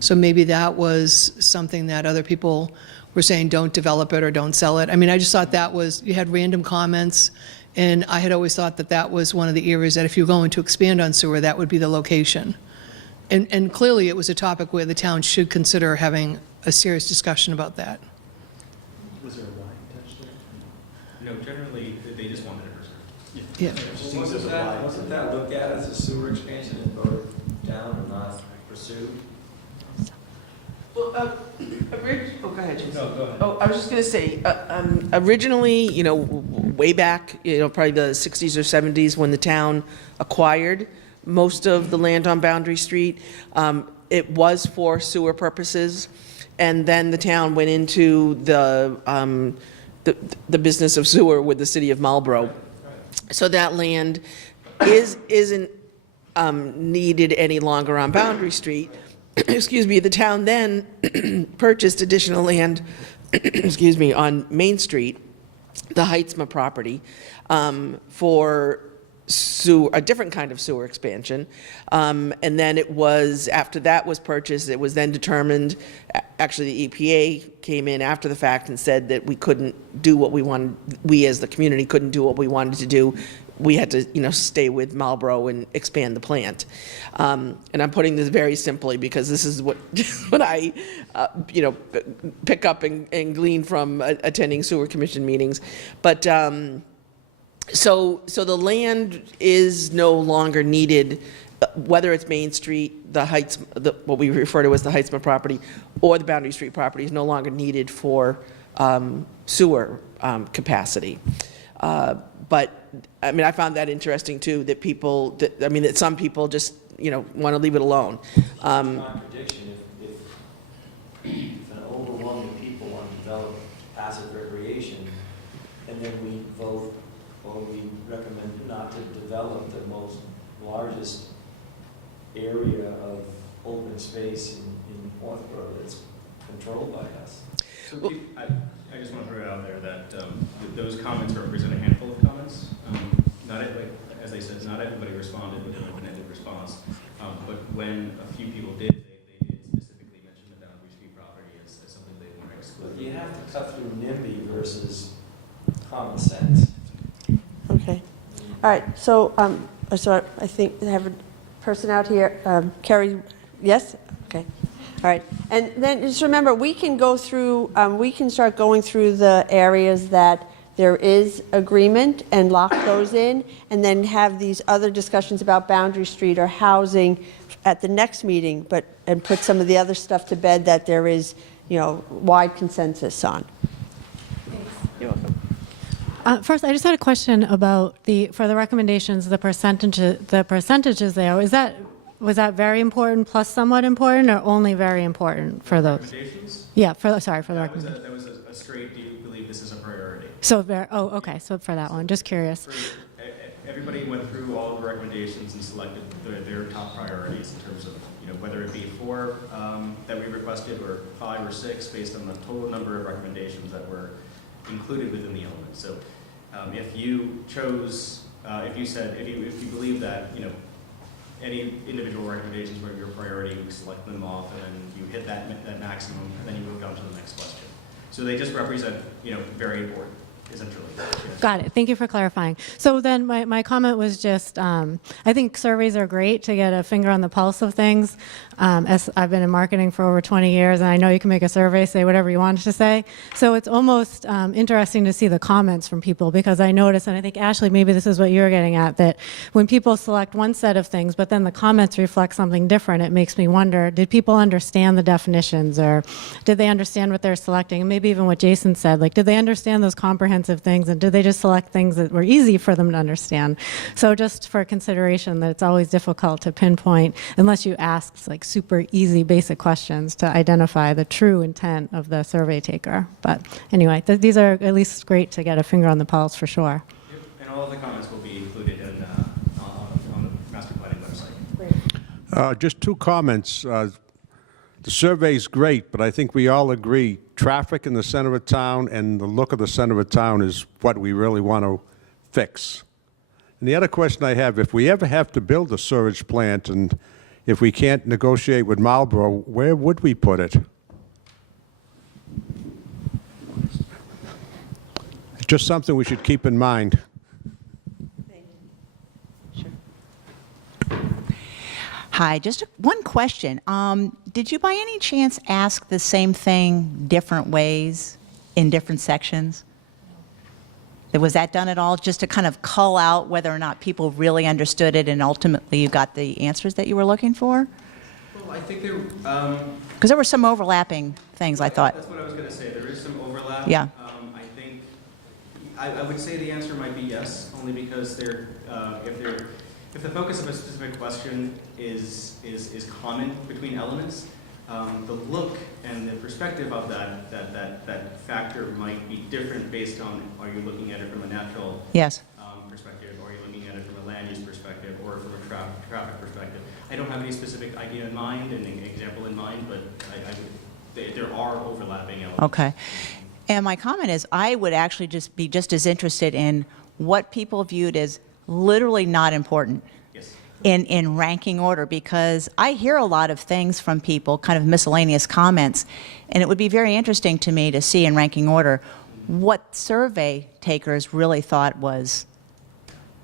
So maybe that was something that other people were saying, don't develop it or don't sell it. I mean, I just thought that was, you had random comments, and I had always thought that that was one of the areas that if you're going to expand on sewer, that would be the location. And clearly it was a topic where the town should consider having a serious discussion about that. Was there a line attached to it? No, generally, they just wanted it reserved. Yeah. Well, wasn't that looked at as a sewer expansion and voted down or not pursued? Well, oh, go ahead, Jason. No, go ahead. Oh, I was just going to say, originally, way back, probably the 60s or 70s, when the town acquired most of the land on Boundary Street, it was for sewer purposes, and then the town went into the business of sewer with the city of Marlborough. So that land isn't needed any longer on Boundary Street. Excuse me, the town then purchased additional land, excuse me, on Main Street, the Heitzma property, for a different kind of sewer expansion. And then it was, after that was purchased, it was then determined, actually the EPA came in after the fact and said that we couldn't do what we wanted, we as the community couldn't do what we wanted to do. We had to, stay with Marlboro and expand the plant. And I'm putting this very simply because this is what I, pick up and glean from attending sewer commission meetings. But so the land is no longer needed, whether it's Main Street, the Heights, what we refer to as the Heitzma property, or the Boundary Street property is no longer needed for sewer capacity. But I mean, I found that interesting too, that that some people just, want to leave it alone. Contradiction, if an overwhelming people want to develop passive recreation, and then we vote, or we recommend not to develop the most largest area of open space in Northborough that's controlled by us. So I just want to throw it out there that those comments represent a handful of comments. As I said, not everybody responded with an open-ended response. But when a few people did, they did specifically mention the Boundary Street property as something they want to exclude. But you have to cut through NIMBY versus common sense. Okay. All right, so I think I have a person out here. Carrie, yes? Okay. All right. And then just remember, we can go through, we can start going through the areas that there is agreement and lock those in, and then have these other discussions about Boundary Street or housing at the next meeting, and put some of the other stuff to bed that there is, wide consensus on. You're welcome. First, I just had a question about for the recommendations, the percentages there. Was that very important plus somewhat important, or only very important for those? Recommendations? Yeah, for the recommendations. That was a straight, do you believe this is a priority? So, okay, so for that one, just curious. Everybody went through all of the recommendations and selected their top priorities in terms of, whether it be 4 that we requested, or 5 or 6, based on the total number of recommendations that were included within the element. So if you chose, if you believe that, any individual recommendations were your priority, you select them off, and then you hit that maximum, and then you moved on to the next question. So they just represent, very important, essentially. Got it. Thank you for clarifying. So then my comment was just, I think surveys are great to get a finger on the pulse of things. As I've been in marketing for over 20 years, and I know you can make a survey, say whatever you want to say. So it's almost interesting to see the comments from people, because I noticed, and I think, Ashley, maybe this is what you were getting at, that when people select one set of things, but then the comments reflect something different, it makes me wonder, did people understand the definitions, or did they understand what they're selecting? And maybe even what Jason said, did they understand those comprehensive things, and did they just select things that were easy for them to understand? So just for consideration, that it's always difficult to pinpoint, unless you ask super easy basic questions, to identify the true intent of the survey taker. But anyway, these are at least great to get a finger on the pulse for sure. Yep. And all of the comments will be included in, on the master planning website. Great. Just 2 comments. The survey's great, but I think we all agree traffic in the center of town and the look of the center of town is what we really want to fix. And the other question I have, if we ever have to build a sewage plant, and if we can't negotiate with Marlboro, where would we put it? It's just something we should keep in mind. Hi, just one question. Did you by any chance ask the same thing different ways in different sections? Was that done at all, just to kind of cull out whether or not people really understood it and ultimately you got the answers that you were looking for? Well, I think there, Because there were some overlapping things, I thought. that's what I was going to say. There is some overlap. Yeah. I think, I would say the answer might be yes, only because if the focus of a specific question is common between elements, the look and the perspective of that factor might be different based on, are you looking at it from a natural Yes. perspective, or are you looking at it from a land use perspective, or from a traffic perspective? I don't have any specific idea in mind, an example in mind, but there are overlapping elements. Okay. And my comment is, I would actually just be just as interested in what people viewed as literally not important Yes. in ranking order, because I hear a lot of things from people, kind of miscellaneous comments, and it would be very interesting to me to see in ranking order what survey takers really thought was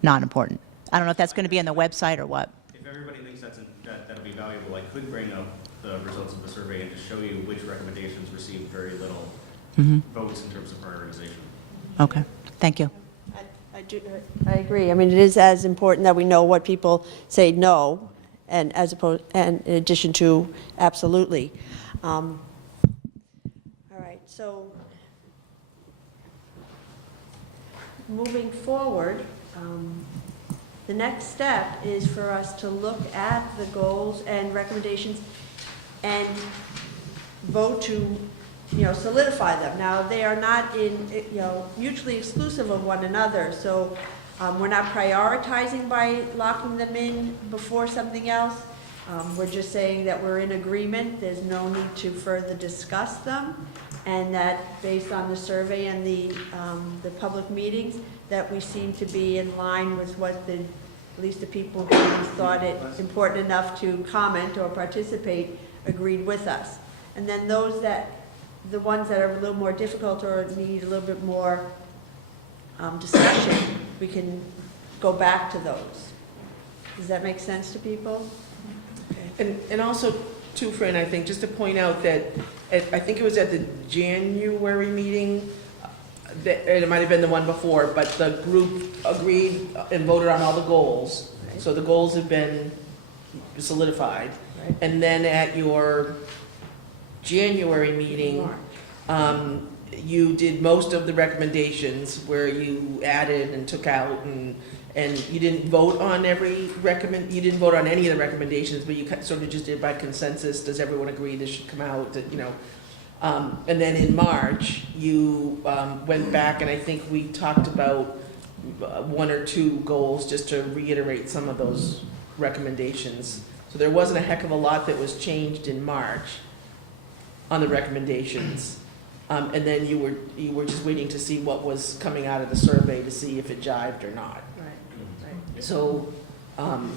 not important. I don't know if that's going to be on the website or what. If everybody thinks that'll be valuable, I could bring up the results of the survey and just show you which recommendations received very little votes in terms of prioritization. Okay, thank you. I agree. I mean, it is as important that we know what people say no, and in addition to absolutely. All right, so moving forward, the next step is for us to look at the goals and recommendations and vote to, solidify them. Now, they are not mutually exclusive of one another, so we're not prioritizing by locking them in before something else. We're just saying that we're in agreement, there's no need to further discuss them, and that based on the survey and the public meetings, that we seem to be in line with what at least the people who thought it important enough to comment or participate agreed with us. And then the ones that are a little more difficult or need a little bit more discussion, we can go back to those. Does that make sense to people? And also, too, Fran, I think, just to point out that, I think it was at the January meeting, and it might have been the one before, but the group agreed and voted on all the goals. Right. So the goals have been solidified. Right. And then at your January meeting, you did most of the recommendations where you added and took out, and you didn't vote on you didn't vote on any of the recommendations, but you sort of just did by consensus. Does everyone agree this should come out? And then in March, you went back, and I think we talked about one or two goals just to reiterate some of those recommendations. So there wasn't a heck of a lot that was changed in March on the recommendations. And then you were just waiting to see what was coming out of the survey to see if it jived or not. Right. So, All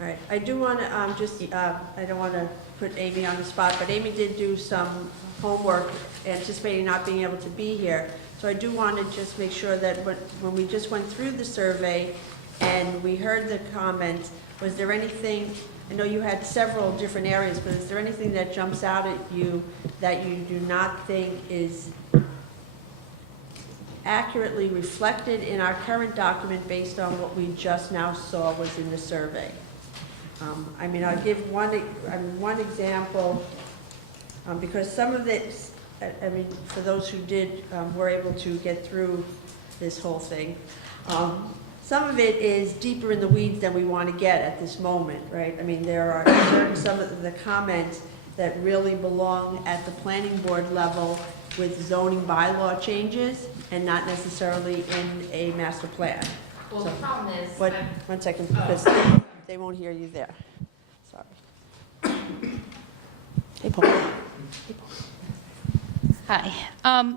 right, I do want to I don't want to put Amy on the spot, but Amy did do some homework anticipating not being able to be here. So I do want to just make sure that when we just went through the survey and we heard the comments, was there anything, I know you had several different areas, but is there anything that jumps out at you that you do not think is accurately reflected in our current document based on what we just now saw was in the survey? I'll give one example, because some of it, for those who were able to get through this whole thing, some of it is deeper in the weeds than we want to get at this moment, right? There are some of the comments that really belong at the planning board level with zoning bylaw changes and not necessarily in a master plan. Well, the problem is. One second, because they won't hear you there. Sorry. Hey, Paul. Hi.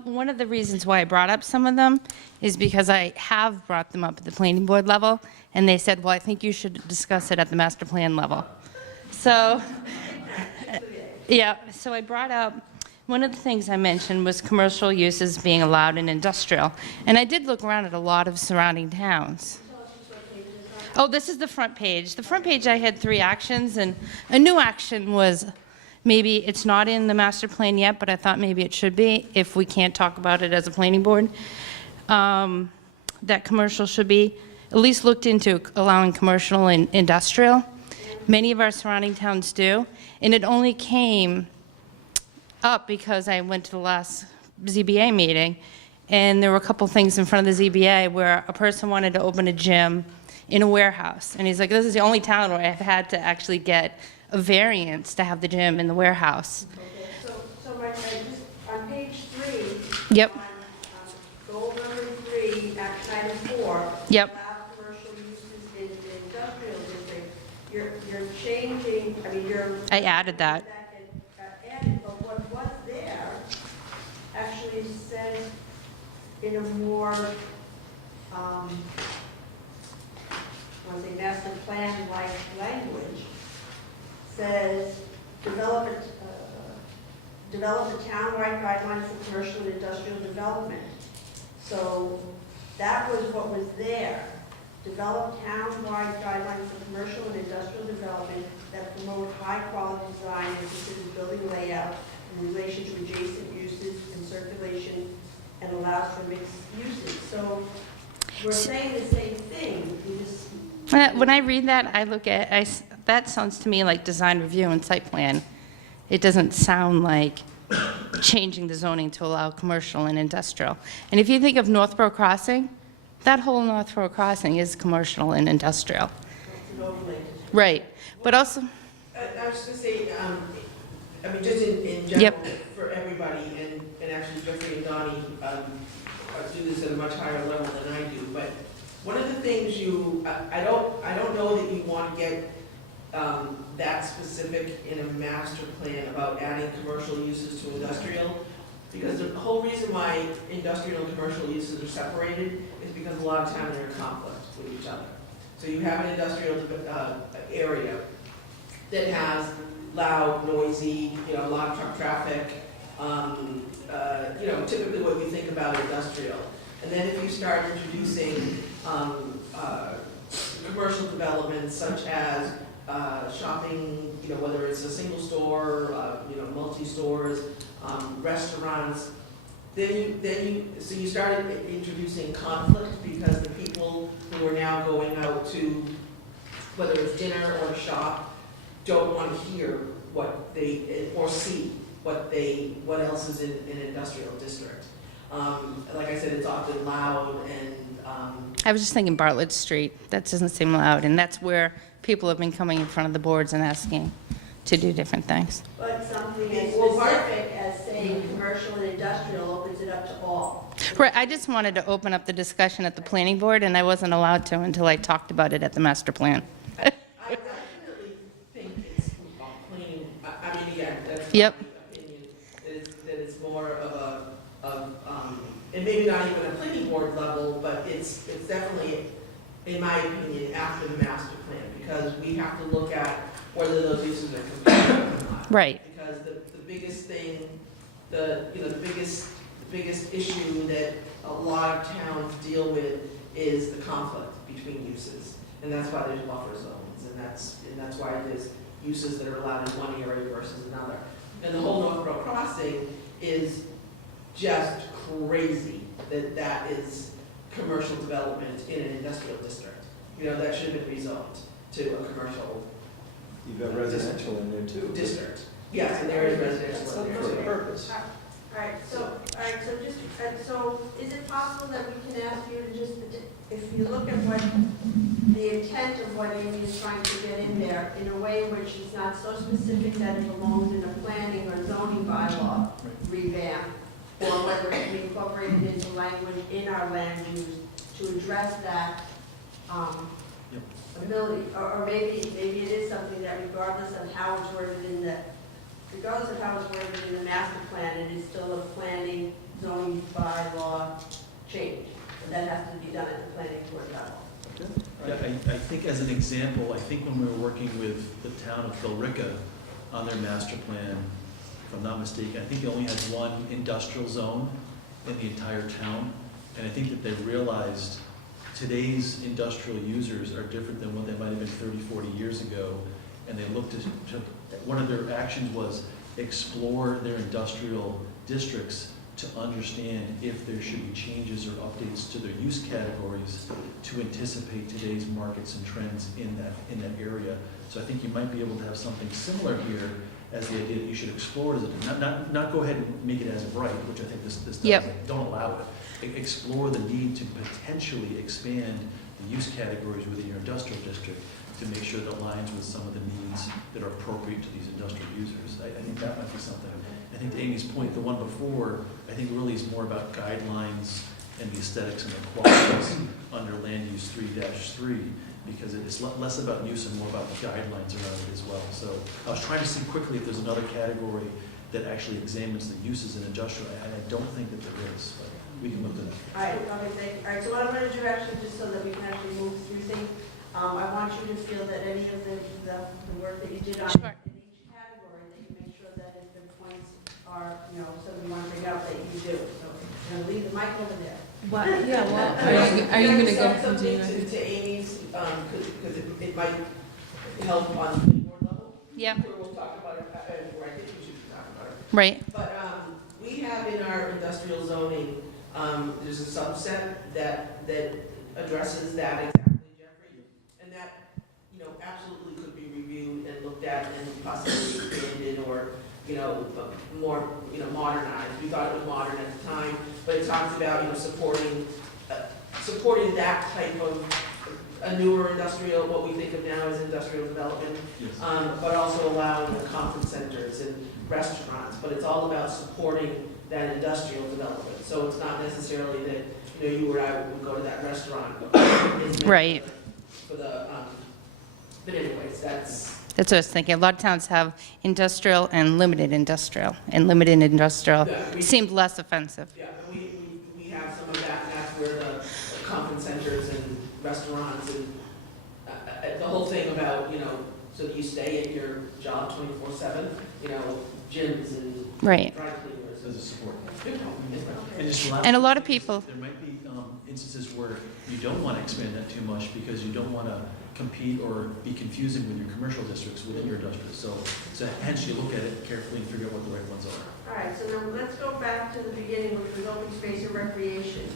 One of the reasons why I brought up some of them is because I have brought them up at the planning board level, and they said, well, I think you should discuss it at the master plan level. So, yeah, so I brought up, one of the things I mentioned was commercial uses being allowed in industrial. And I did look around at a lot of surrounding towns. Oh, this is the front page. The front page, I had 3 actions, and a new action was, maybe it's not in the master plan yet, but I thought maybe it should be if we can't talk about it as a planning board. That commercial should be at least looked into allowing commercial and industrial. Many of our surrounding towns do, and it only came up because I went to the last ZBA meeting, and there were a couple things in front of the ZBA where a person wanted to open a gym in a warehouse. And he's like, this is the only town where I've had to actually get a variance to have the gym in the warehouse. Okay, so Mike, just on page 3. Yep. On goal number 3, action item 4. Yep. Allow commercial uses in the industrial district. You're changing, I mean, you're. I added that. Added, but what was there actually says in a more, I want to say master plan-like language, says develop a townwide guidelines for commercial and industrial development. So that was what was there. Develop townwide guidelines for commercial and industrial development that promote high-quality design and considers building layout in relation to adjacent uses and circulation and allows for mixed uses. So we're saying the same thing. We just When I read that, I look at, that sounds to me like design review and site plan. It doesn't sound like changing the zoning to allow commercial and industrial. And if you think of Northborough Crossing, that whole Northborough Crossing is commercial and industrial. Right, but also, I was just going to say, I mean, just in general, Yep. for everybody, and actually Jeffrey and Donnie do this at a much higher level than I do, but one of the things I don't know that you want to get that specific in a master plan about adding commercial uses to industrial, because the whole reason why industrial and commercial uses are separated is because a lot of times they're in conflict with each other. So you have an industrial area that has loud, noisy, a lot of truck traffic, typically what you think about industrial. And then if you start introducing commercial developments such as shopping, whether it's a single store, multi-stores, restaurants, so you started introducing conflict because the people who are now going out to, whether it's dinner or shop, don't want to hear what they, or see what else is in an industrial district. Like I said, it's often loud and. I was just thinking Bartlett Street, that doesn't seem loud, and that's where people have been coming in front of the boards and asking to do different things. But something as specific as saying commercial and industrial opens it up to all. Right, I just wanted to open up the discussion at the planning board, and I wasn't allowed to until I talked about it at the master plan. I definitely think it's clean, I mean, again, that's Yep. my opinion, that it's more of and maybe not even a planning board level, but it's definitely, in my opinion, after the master plan, because we have to look at whether those uses are compatible or not. Right. Because the biggest thing, the biggest issue that a lot of towns deal with is the conflict between uses. And that's why there's buffer zones, and that's why there's uses that are allowed in one area versus another. And the whole Northborough Crossing is just crazy that is commercial development in an industrial district. That should have been rezoned to a commercial. You've got residential in there too. District. Yes, and there is residential in there For a too. purpose. All right, so is it possible that we can ask you to just, if you look at what the intent of what Amy is trying to get in there, in a way which is not so specific that it belongs in a planning or zoning bylaw revamp, or whether it can be incorporated into language in our land use to address that ability, or maybe it is something that regardless of how it's worded in the master plan, it is still a planning zoning bylaw change. And that has to be done at the planning board level. Yeah, I think as an example, I think when we were working with the town of Billerica on their master plan, if I'm not mistaken, I think they only had one industrial zone in the entire town. And I think that they realized today's industrial users are different than what they might have been 30, 40 years ago. And they looked at, one of their actions was explore their industrial districts to understand if there should be changes or updates to their use categories to anticipate today's markets and trends in that area So I think you might be able to have something similar here as the idea that you should explore it, not go ahead and make it as of right, which I think this does. Yep. Like, don't allow it. Explore the need to potentially expand the use categories within your industrial district to make sure that aligns with some of the needs that are appropriate to these industrial users. I think that might be something. I think to Amy's point, the one before, I think really is more about guidelines and the aesthetics and the qualities under land use 3-3, because it's less about use and more about the guidelines around it as well. So I was trying to see quickly if there's another category that actually examines the uses in industrial, and I don't think that there is, but we can look at that. All right, okay, thank you. All right, so what I'm gonna do actually, just so that we can actually move through things, I want you to feel that any of the work that you did on Sure. in each category, that you make sure that if the points are, something you want to bring up, that you do. So, leave the mic over there. What, yeah, well, are you gonna go Something continue? to Amy's, because it might help on the board level. Yep, We'll talk about it, or I think we should talk about it. right. But we have in our industrial zoning, there's a subset that addresses that exactly, Jeffrey. And that, absolutely could be reviewed and looked at and possibly expanded or, more, modernized. We thought it was modern at the time, but it talks about, supporting that type of a newer industrial, what we think of now as industrial development. Yes. But also allowing the conference centers and restaurants, but it's all about supporting that industrial development. So it's not necessarily that, you or I would go to that restaurant. It's meant Right. For the, but anyways, that's, That's what I was thinking. A lot of towns have industrial and limited industrial, and limited industrial Yeah, seemed less offensive. yeah, and we have some of that, and that's where the conference centers and restaurants and the whole thing about, so that you stay at your job 24/7, gyms and Right. dry cleaners. As a support. and- just last And a lot thing of people- is There might be instances where you don't want to expand that too much because you don't want to compete or be confusing with your commercial districts within your district. So hence you look at it carefully and figure out what the right ones are. All right, so now let's go back to the beginning, which was open space and recreation.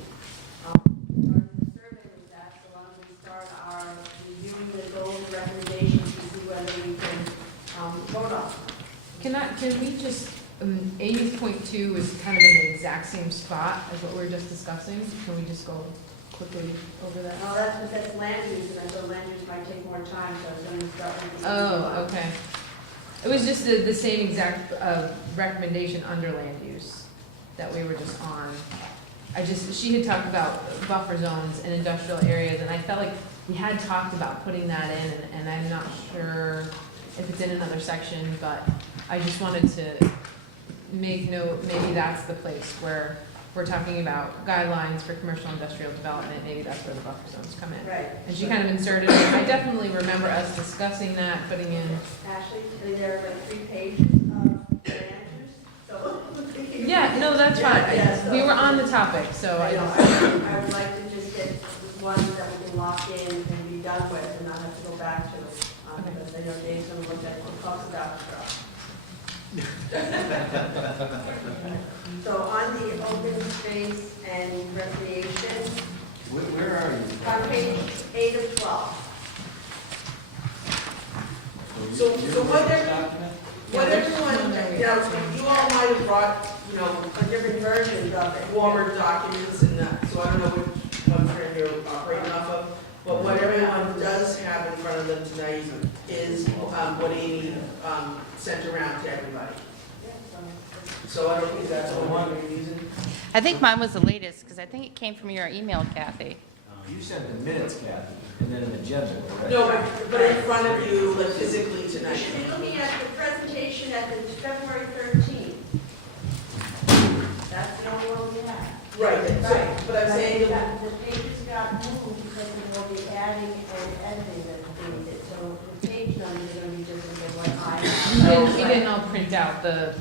The survey was that, so why don't we start our reviewing the goals and recommendations to see whether we can vote on them. Can we just, Amy's point 2 is kind of in the exact same spot as what we were just discussing. Can we just go quickly over that? No, that's land use, and I thought land use might take more time, so I was gonna start with. Oh, okay. It was just the same exact recommendation under land use that we were just on. She had talked about buffer zones and industrial areas, and I felt like we had talked about putting that in, and I'm not sure if it's in another section, but I just wanted to make note, maybe that's the place where we're talking about guidelines for commercial industrial development, maybe that's where the buffer zones come in. Right. And she kind of inserted it. I definitely remember us discussing that, putting in. Ashley, there are like 3 pages of land use, so. Yeah, no, that's fine. Yeah, so- We were on the topic, so I just, I would like to just get one that we can lock in and be done with, and not have to go back to it, because I know Dave's gonna look at and talk about stuff. So on the open space and recreation, Where are you? on page 8 of 12. So what everyone, you all might have brought, A different version of it. former documents and that, so I don't know which one you're operating off of. But what everyone does have in front of them tonight is what Amy sent around to everybody. So I don't think that's the one you're using. I think mine was the latest, because I think it came from your email, Kathy. You sent the minutes, Kathy, and then an agenda, correct? No, but in front of you, like physically You tonight. should be looking at the presentation at the February 13th. That's the only one we have. Right, Right. but I'm saying, The pages got moved because we'll be adding and editing that we did. So the page numbers are going to be different than what I have. we didn't all print out the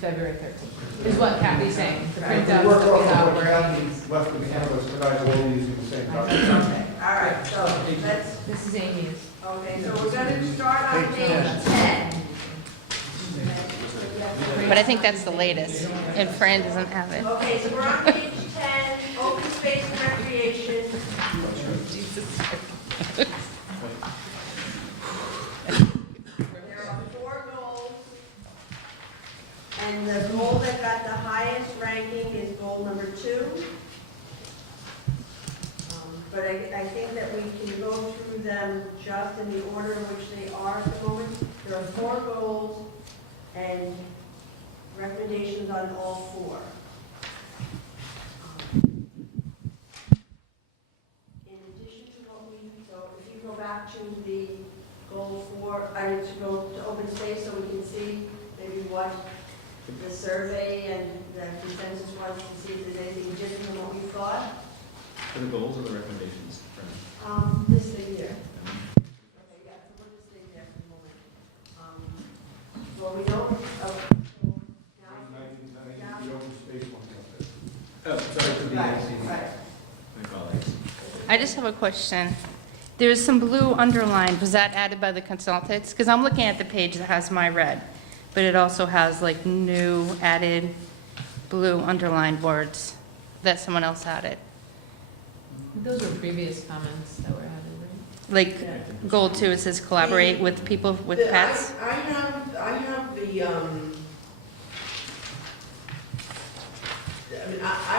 February 13th, is what Kathy's saying. The printouts that we got were Amy's. Left in the canvas, but I will use the same Okay, all right, so let's, This is Amy's. okay, so we're going to start on page 10. But I think that's the latest, and Fran doesn't have it. Okay, so we're on page 10, open space and recreation. And the goal that got the highest ranking is goal number 2. But I think that we can go through them just in the order in which they are at the moment. There are 4 goals and recommendations on all 4. In addition to what so if you go back to the goal 4, I need to go to open space so we can see maybe what the survey and the consensus was to see if there's anything different than what we thought. For the goals or the recommendations? This thing here. Okay, yeah, so we'll just stay there for the moment. Well, we don't, Oh, sorry for the right. my colleagues. I just have a question. There's some blue underlined. Was that added by the consultants? Because I'm looking at the page that has my red, but it also has like new added blue underlined words that someone else added. Those were previous comments that were added, right? Like goal 2, it says collaborate with people with pets. I have the, I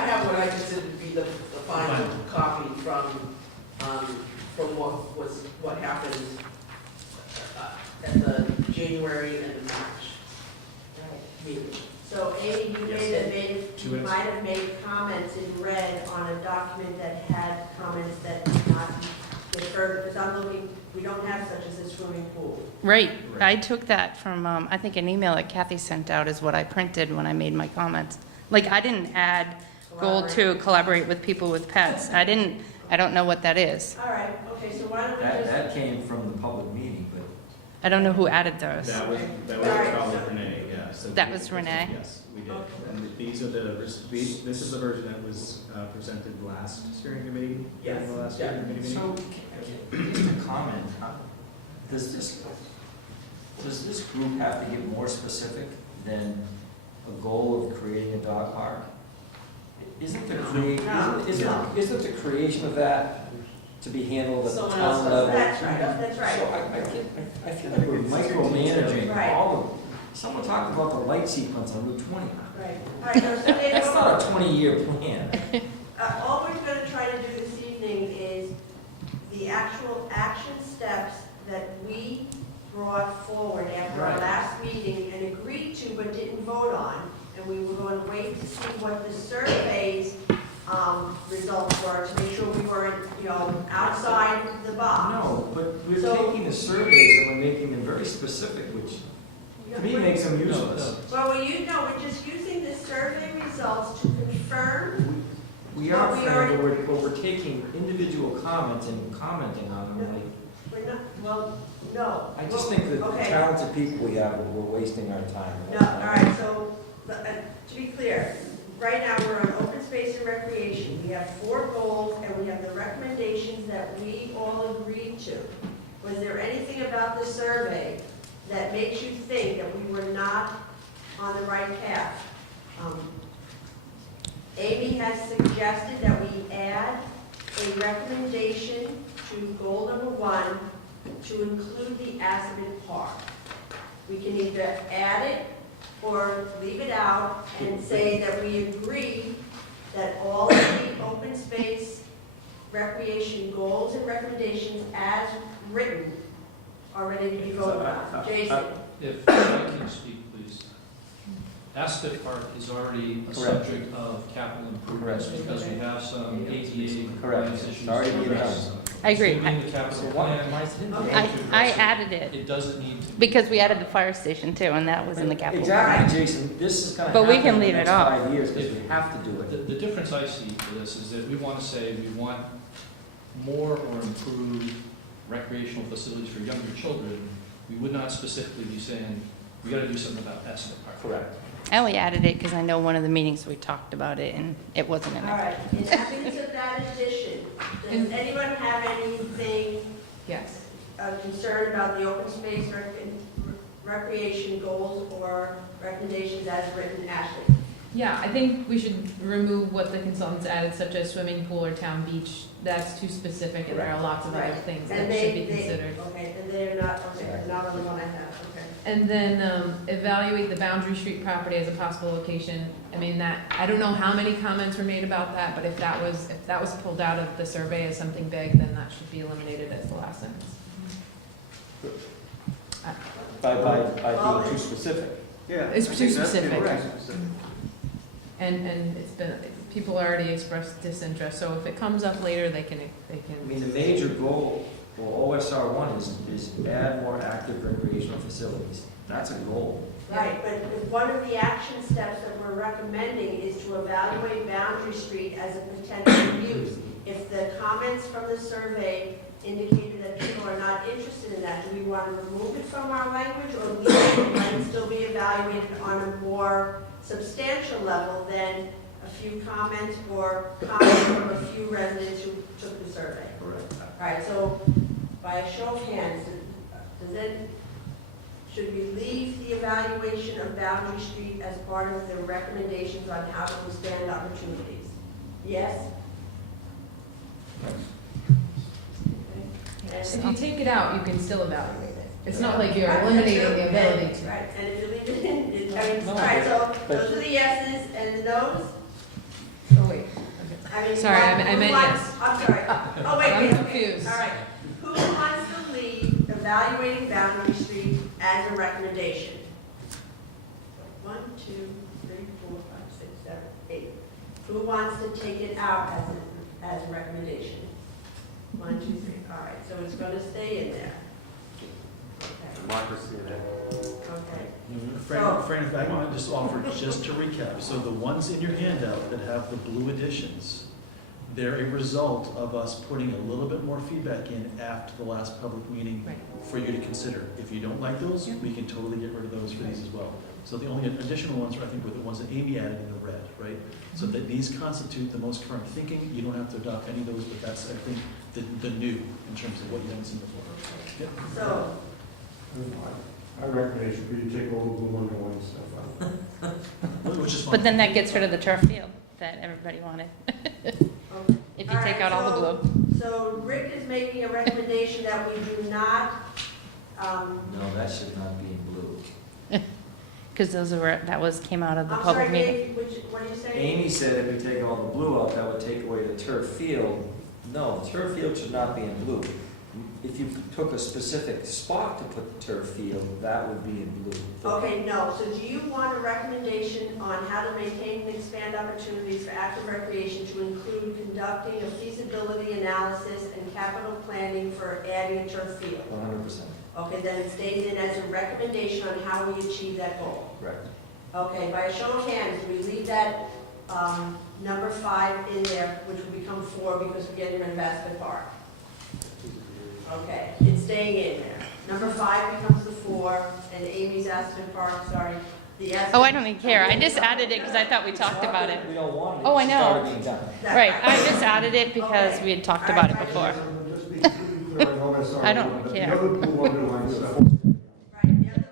have what I consider to be the final copy from what happened at the January and the March meeting. So Amy, you Two you minutes. might have made comments in red on a document that had comments that did not defer, because I'm looking, we don't have such as a swimming pool. Right. I took that from, I think an email that Kathy sent out is what I printed when I made my comments. Like, I didn't add goal 2, collaborate with people with pets. I don't know what that is. All right, okay, so why don't we That, just, that came from the public meeting, but I don't know who added those. That was Alright, probably so- Renee, yeah. So That was Renee? Yes, we did. And these are this is the version that was presented last steering committee? Yes, The last yeah. steering committee meeting? so, just a comment, does this group have to get more specific than a goal of creating a dog park? Isn't the creation of that to be handled at the Someone town else does level? that's right, that's So right. I feel like we're micromanaging Right. all of, someone talked about the light sequence on Route 20. Right, all right, no, so David, That's not a 20-year plan. all we're gonna try to do this evening is the actual action steps that we brought forward after our Right. last meeting and agreed to but didn't vote on. And we were going to wait to see what the survey's results were to make sure we weren't, outside the box. No, but we're So- taking the surveys and we're making them very specific, which to me makes them useless. Well, we're just using the survey results to confirm. We are, But we Fran, but we're taking individual comments and commenting on them. Like, We're not, well, no. I just think that the Okay. talented people we have, we're wasting our time. No, all right, so, to be clear, right now, we're on open space and recreation. We have 4 goals, and we have the recommendations that we all agreed to. Was there anything about the survey that makes you think that we were not on the right path? Amy has suggested that we add a recommendation to goal number 1 to include the Assabet Park. We can either add it or leave it out and say that we agree that all of the open space recreation goals and recommendations as written are ready to be voted on. Jason? If I can speak, please. Aspen Park is already a Correct. subject of capital improvements Correct. because we have some ADA Correct. compliance issues. It's already to been address. done. I agree. Assuming the capital So why, plan, why is it? Okay. I added it it doesn't need to. because we added the fire station too, and that was in the capital. Exactly, Jason, this is gonna But we happen can in the leave it next off. 5 years, because we have to do it. The difference I see for this is that we want to say we want more or improved recreational facilities for younger children. We would not specifically be saying, we got to do something about Aspen Park. Correct. I only added it because I know one of the meetings we talked about it, and it wasn't in All there. right, in absence of that addition, does anyone have anything Yes. concerned about the open space recreation goals or recommendations as written? Ashley? Yeah, I think we should remove what the consultants added, such as swimming pool or town beach. That's too specific, and there are lots of other Right. things And that should be considered. Okay, and they're not, okay, not on the one I have, okay. And then evaluate the Boundary Street property as a possible location. I mean, that, I don't know how many comments were made about that, but if that was pulled out of the survey as something big, then that should be eliminated as the last sentence. By being too specific. Yeah. It's I too think that's specific. correct, specific. And it's been, people already expressed disinterest, so if it comes up later, they can. I mean, the major goal for OSR one is add more active recreational facilities. That's a goal. Right, but one of the action steps that we're recommending is to evaluate Boundary Street as a potential use. If the comments from the survey indicated that people are not interested in that, do we want to remove it from our language or leave it and let it still be evaluated on a more substantial level than a few comments or comments from a few residents who took the survey? Correct. All right, so by a show of hands, should we leave the evaluation of Boundary Street as part of the recommendations on how to withstand opportunities? Yes? If you take it out, you can still evaluate it. It's not like you're eliminating the ability to. Right, and if you leave it in, all right, so those are the yeses and the nos? Oh, wait. I mean, Sorry, I meant who wants- yes. I'm sorry. Oh, wait, I'm wait, okay. confused. All right. Who wants to leave evaluating Boundary Street as a recommendation? 1, 2, 3, 4, 5, 6, 7, 8. Who wants to take it out as a recommendation? 1, 2, 3. All right, so it's going to stay in there. Okay. Democracy there. Okay. Fran, if I want to just offer, just to recap, so the ones in your handout that have the blue additions, they're a result of us putting a little bit more feedback in after the last public meeting Right. for you to consider. If you don't like those, we can totally get rid of those for these as well. So the only additional ones, I think, were the ones that Amy added in the red, right? So that these constitute the most current thinking. You don't have to adopt any of those, but that's, I think, the new in terms of what you haven't seen before. Yep. So, My recommendation would be to take all the blue underline stuff out. Which is fine. But then that gets rid of the turf field that everybody wanted. If you take out all the blue. So Rick is making a recommendation that we do not, No, that should not be in blue. Because came out of the I'm public sorry, meeting. Dave, what are you saying? Amy said if we take all the blue out, that would take away the turf field. No, the turf field should not be in blue. If you took a specific spot to put the turf field, that would be in blue. Okay, no, so do you want a recommendation on how to maintain and expand opportunities for active recreation to include conducting a feasibility analysis and capital planning for adding a turf field? 100%. Okay, then it stays in as a recommendation on how we achieve that goal. Correct. Okay, by a show of hands, we leave that number 5 in there, which will become 4 because we're getting rid of Aspen Park. Okay, it's staying in there. Number 5 becomes the 4, and Amy's Aspen Park, sorry, the Aspen. Oh, I don't even care. I just added it because I thought we talked about it. We don't want it. Oh, I It's know. already being done. Right, I just added it because Okay. we had talked about it before. Just be clear on OSR. I don't but care. The other blue underline stuff. Right, the other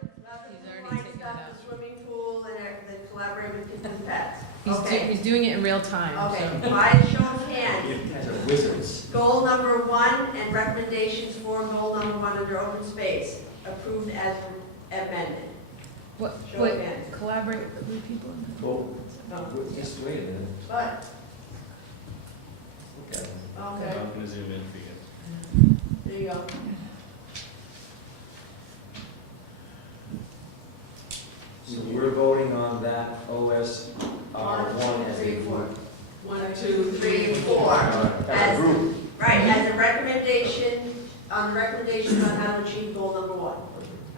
He's already line taken stuff, it out. the swimming pool, and the collaborate with kids and pets. He's Okay, he's doing it in real time. okay, so. by a show of hands, You guys are wizards. goal number 1 and recommendations for goal number 1 under open space, approved as amended. What, Show of what, hands. collaborate with people? Well, No, just wait a minute. but, Okay. okay, I'm going to zoom in for you. there you go. So we're voting on that OSR 1 as a 3, 4. group. 1, 2, 3, 4. As a group. Right, as a recommendation, on recommendations on how to achieve goal number 1. All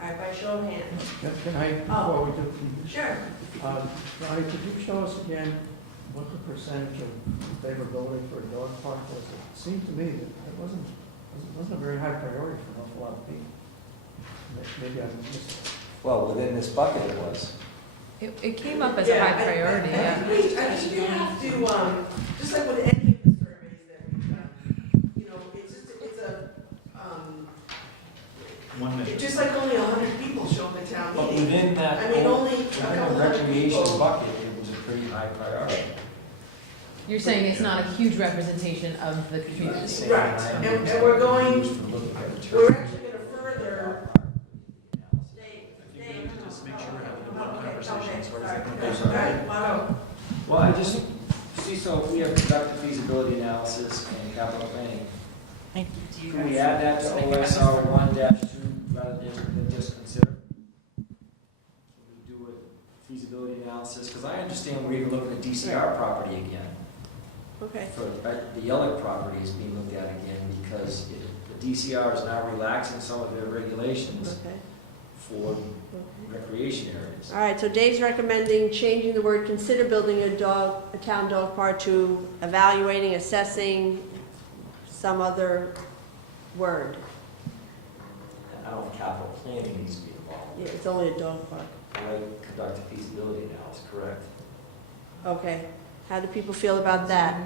right, by show of hands. Can I, Oh. before we do, Sure. Ronnie, could you show us again what the percentage of favorability for a dog park was? It seemed to me that it wasn't a very high priority for an awful lot of people. Maybe I missed it. Well, within this bucket it was. It came up as a high priority, yeah. I think you have to, just like with any of the surveys that we've done, you know, it's a, One measure. it's just like only 100 people show up at town But meeting. within that, I mean, only a within couple the hundred recreation people. bucket, it was a pretty high priority. You're saying it's not a huge representation of the community. Right, and we're going, Used for looking at the we're turf. actually gonna further conduct a feasibility analysis and capital planning. Can we add that to OSR 1-2 rather than just consider? Can we do a feasibility analysis? Because I understand we're even looking at DCR property again. Okay. For the Yellick property is being looked at again because the DCR is now relaxing some of their regulations Okay. for recreation areas. All right, so Dave's recommending changing the word consider building a town dog park to evaluating, assessing, some other word. I don't know if capital planning needs to be involved. Yeah, it's only a dog park. Right, conduct a feasibility analysis, correct? Okay. How do people feel about that?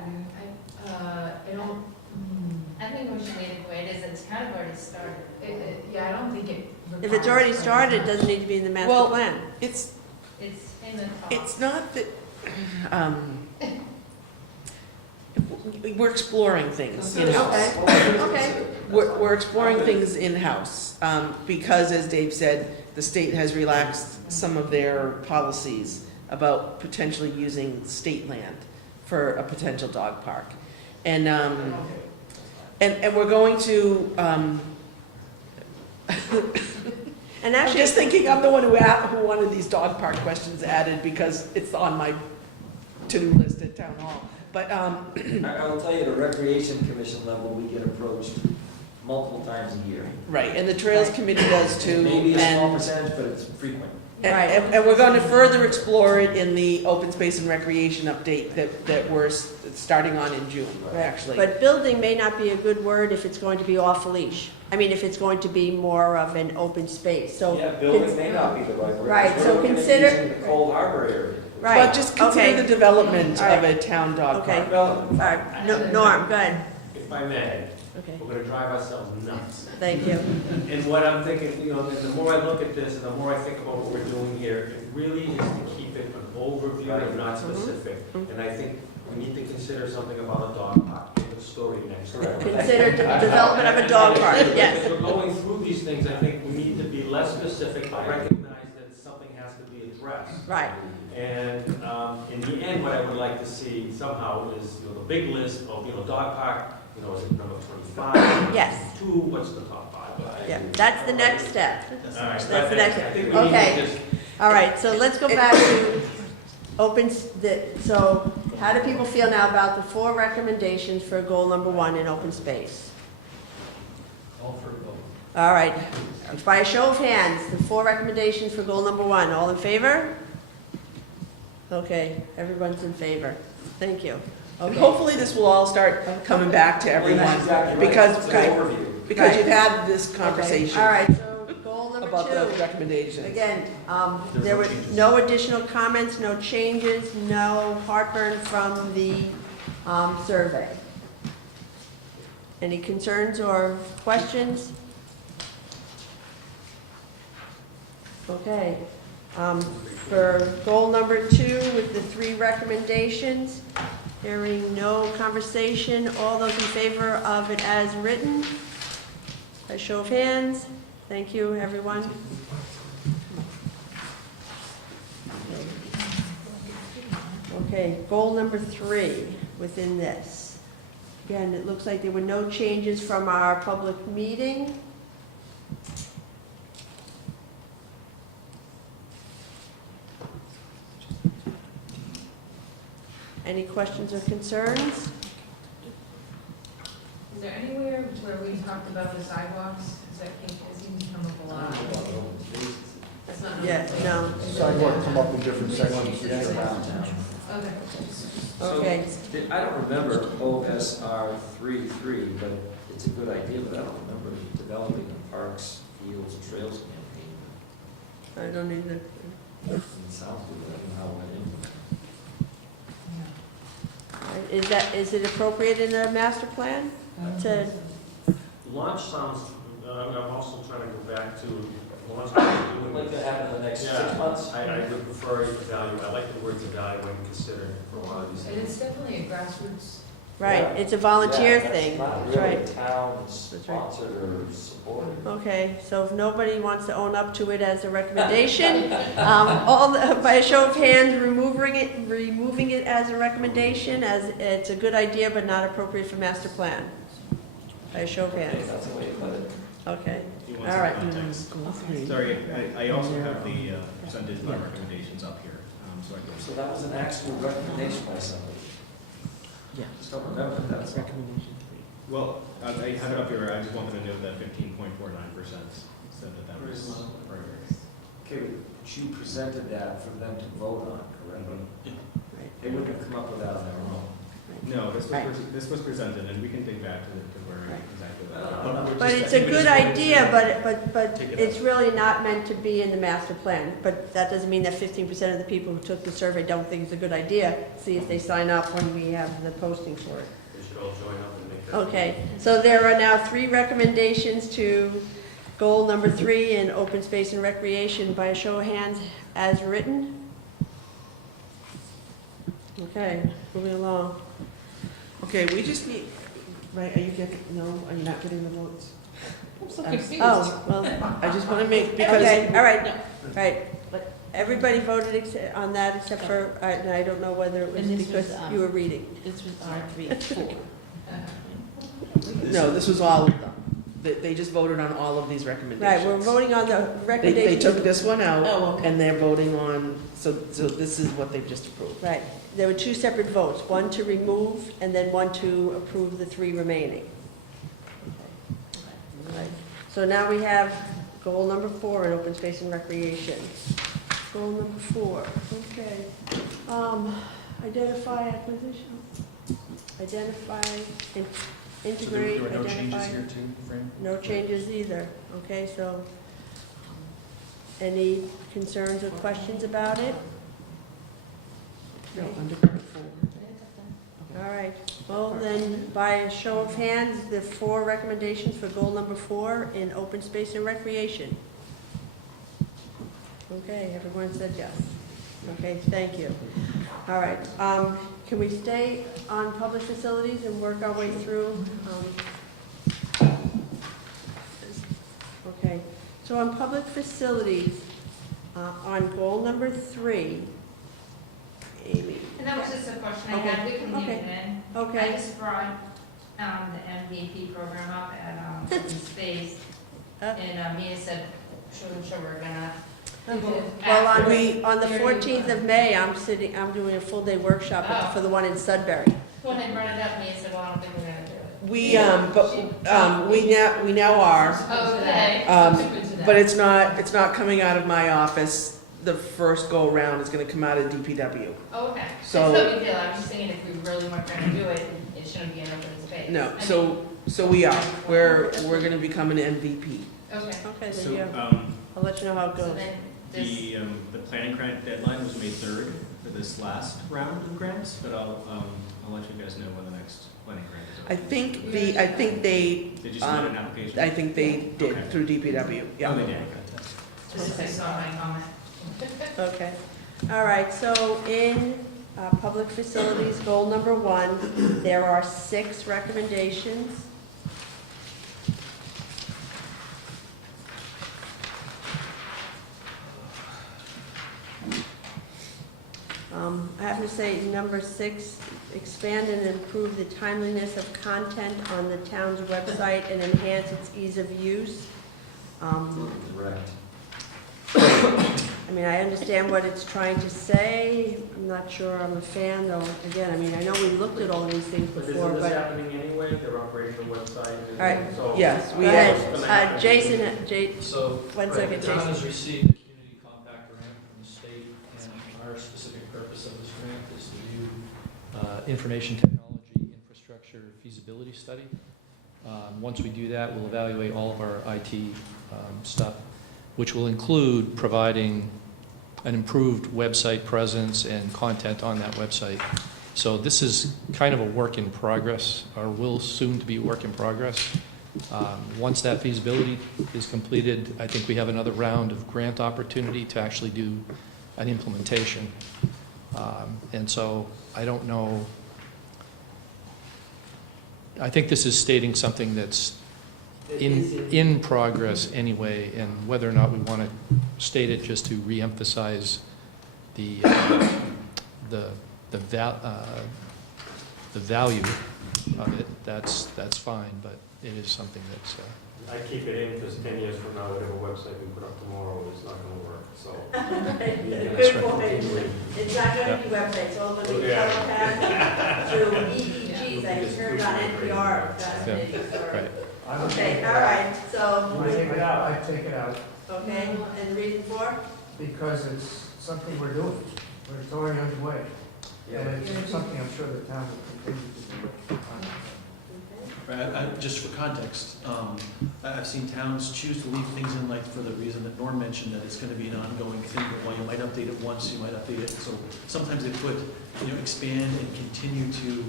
I don't, I think we should leave it the way it is, it's kind of already started. yeah, I don't think it. If it's already started, it doesn't need to be in the master Well, plan. It's, It's in the top. it's not that, we're exploring things in-house. Okay. We're exploring things in-house, because, as Dave said, the state has relaxed some of their policies about potentially using state land for a potential dog park. And we're going to, And I'm actually, just thinking, I'm the one who wanted these dog park questions added because it's on my to-do list at town hall. But, I will tell you, at a recreation commission level, we get approached multiple times a year. right, and the Trails Committee does too. Maybe a small and- percentage, but it's frequent. And we're going to further explore it in the open space and recreation update that we're starting on in June, actually. but building may not be a good word if it's going to be off leash. I mean, if it's going to be more of an open space, so. Yeah, building may not be the right word. Right, We're so looking at consider- using the Cold Harbor area. Right. But just okay. consider the development All right. of a town dog Okay. park. Well, All right, Norm, go ahead. If I may, Okay, we're gonna drive ourselves nuts. thank you. And what I'm thinking, you know, the more I look at this and the more I think about what we're doing here, it really is to keep it an overview and not specific. And I think we need to consider something about a dog park, give it a story next to it. Consider development of a dog park, yes. As we're going through these things, I think we need to be less specific, but recognize that something has to be addressed. Right, And in the end, what I would like to see somehow is, you know, the big list of, you know, dog park, you know, is it number 25? yes, 2, what's the top 5? yeah, that's the next step. All right, That's the next, I think we need to okay, just, all right, so let's go back to so how do people feel now about the 4 recommendations for goal number 1 in open space? Call for a vote. All right, by a show of hands, the 4 recommendations for goal number 1, all in favor? Okay, everyone's in favor, thank you. And Okay. hopefully this will all start coming back to everyone, That's exactly right. because, It's an overview. because Right. you've had this Okay, conversation all right, so goal number about the 2. recommendations. Again, there were no additional comments, no changes, no heartburn from the survey. Any concerns or questions? Okay. For goal number 2 with the 3 recommendations, hearing no conversation, all those in favor of it as written? By show of hands. Thank you, everyone. Okay, goal number 3 within this. Again, it looks like there were no changes from our public meeting. Any questions or concerns? Is there anywhere where we talked about the sidewalks? Is that, it seems to come up a lot. That's not. Yeah, no. Sidewalk come up in different sections. That's around town. Okay. Okay. So, I don't remember OSR 3.3, but it's a good idea, but I don't remember developing a parks, fields, and trails campaign. I don't either. It sounds good, but I don't know how it went in. Is it appropriate in a master plan to, launch sounds, I'm also trying to go back to launch. Doing Like this. that happen in the next 6 Yeah, months? I would prefer evaluate, I like the words evaluate and consider for a lot of these And things. it's definitely a grassroots Right, it's a volunteer Yeah, thing, That's that's not really right. town sponsored or supported. Okay, so if nobody wants to own up to it as a recommendation, by a show of hands, removing it as a recommendation, as it's a good idea but not appropriate for master plan. By a show of Okay, hands. that's the way to put it. Okay, You want all some right. context? Sorry, I also have the percentage by recommendations up here, so I can. So that was an actual recommendation by somebody. Yeah. Just don't remember that. That's all. Well, I have it up here, I just wanted to note that 15.49% said that was priority. Okay, but you presented that for them to vote on, correct? They wouldn't have come up with that on their own. No, this Right. was presented, and we can dig back to where exactly that. But it's a good idea, but it's really not meant to be in the master plan. But that doesn't mean that 15% of the people who took the survey don't think it's a good idea. See if they sign up when we have the posting for it. They should all join up and make that. Okay, so there are now 3 recommendations to goal number 3 in open space and recreation by a show of hands as written. Okay, moving along. Okay, we just need, right, are you getting, no, are you not getting the votes? I'm so confused. Oh, well, I just want to make, because. okay, all right. Everybody voted on that except for, and I don't know whether it was And this was, because you were reading. This was R3-4. No, this was all of them. They just voted on all of these recommendations. Right, we're voting on the They recommendations. took this one out, Oh, okay. and they're voting on, so this is what they've just approved. Right, there were 2 separate votes, one to remove and then one to approve the 3 remaining. Right. So now we have goal number 4 in open space and recreation. Goal number 4, okay. Identify acquisition, identify, integrate, There were no changes identify. here too, Fran? No changes either, okay, so any concerns or questions about it? No, under part 4. All right, well then, by a show of hands, the 4 recommendations for goal number 4 in open space and recreation. Okay, everyone said yes. Okay, thank you. All right, can we stay on public facilities and work our way through? Okay, so on public facilities, on goal number 3, Amy. And that was just a question I Okay. had, we can leave Okay. it in. I Okay, just brought, the MVP program up at, Open Space, and, Mia said, sure, we're gonna. well, after- on the during- 14th of May, I'm doing a full-day workshop for the one in Sudbury. When I brought it up, Mia said, well, I don't think we're gonna do it. We now are, Oh, today? but it's not coming out of my office. The first go-around is gonna come out of DPW. Oh, okay. It's So- no big deal, I'm just thinking if we really weren't gonna do it, it shouldn't be an open space. No, I so we are. We're gonna become an MVP. mean, Okay. Okay, So, then I'll let you know how it So goes. then, this, the planning grant deadline was May 3rd for this last round of grants, but I'll let you guys know when the next planning grant is. I think they, Did you submit an application? I think they did Okay. through DPW, yeah. Oh, they did, okay. just I saw my comment. Okay, all right, so in public facilities, goal number 1, there are 6 recommendations. I have to say, number 6, expand and improve the timeliness of content on the town's website and enhance its ease of use. Correct. I mean, I understand what it's trying to say. I'm not sure I'm a fan, though. Again, I mean, I know we looked at all these things But before, isn't this but... happening anyway? They're operating the website. All right. So- Yes, Go we ahead. Jason, So, One right, second, the town Jason. has received a community compact grant from the state, and our specific purpose of this grant is to do information technology infrastructure feasibility study. Once we do that, we'll evaluate all of our IT stuff, which will include providing an improved website presence and content on that website. So this is kind of a work in progress, or will soon to be a work in progress. Once that feasibility is completed, I think we have another round of grant opportunity to actually do an implementation. And so I don't know, I think this is stating something that's in progress anyway, and whether or not we want to state it just to reemphasize the value of it, that's fine, but it is something that's, I keep it in because 10 years from now, whatever website we put up tomorrow is not going to work, so. Good point. It's not going to be websites, all going to be telecast through EEGs, I heard on NPR, fascinating story. right. Okay, all right, so. I take it out. I take it out Okay, and the reason for? because it's something we're doing. It's already underway. And it's something I'm sure the town will continue to do. Right, just for context, I've seen towns choose to leave things in like for the reason that Norm mentioned, that it's gonna be an ongoing thing, but while you might update it once, you might update it, so sometimes they put, expand and continue to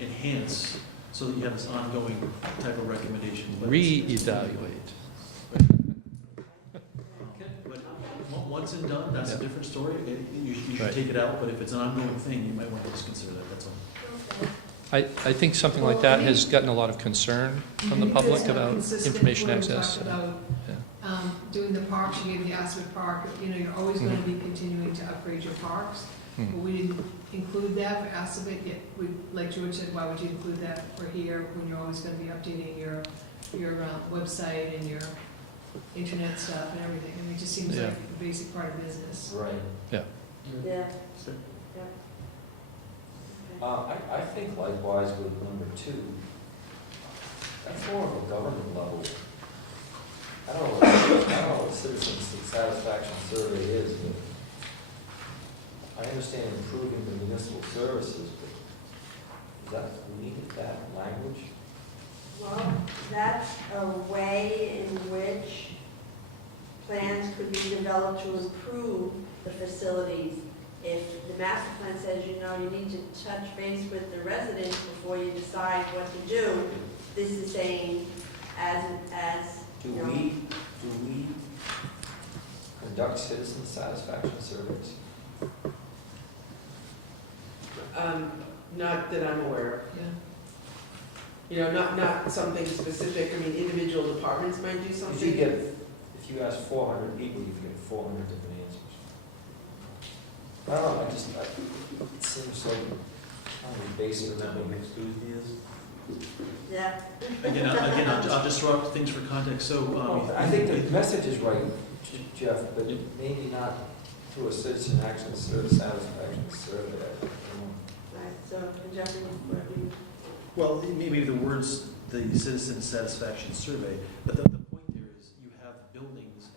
enhance, so that you have this ongoing type of recommendation. Reevaluate. But once and done, that's a different story, you should Right. take it out, but if it's an ongoing thing, you might want to just consider that, that's all. I think something like that has gotten a lot of concern from the public about information access. Doing the parks, you gave the Aspet Park, you're always going to be continuing to upgrade your parks. But we didn't include that for Aspet, yet, like George said, why would you include that for here when you're always going to be updating your website and your internet stuff and everything? I mean, it just seems like a basic part of business. Right. Yeah. I think likewise with number 2, that's more of a government level. I don't know what citizen satisfaction survey is, but I understand improving the municipal services, but is that, we needed that language? Well, that's a way in which plans could be developed to improve the facilities. If the master plan says, you need to touch base with the residents before you decide what to do, this is saying Do we conduct citizen satisfaction surveys? Not that I'm aware Yeah. of. Not something specific. I mean, individual departments might do something. If you ask 400 people, you get 400 different answers. I don't know, it seems like kind of basic. Remember next Tuesday is? Yeah. Again, I'll just throw out things for context, so. I think the message is right, Jeff, but maybe not through a citizen action satisfaction survey. Right, so, Jeffrey, what do you? Well, maybe the words, the citizen satisfaction survey, but the point there is you have buildings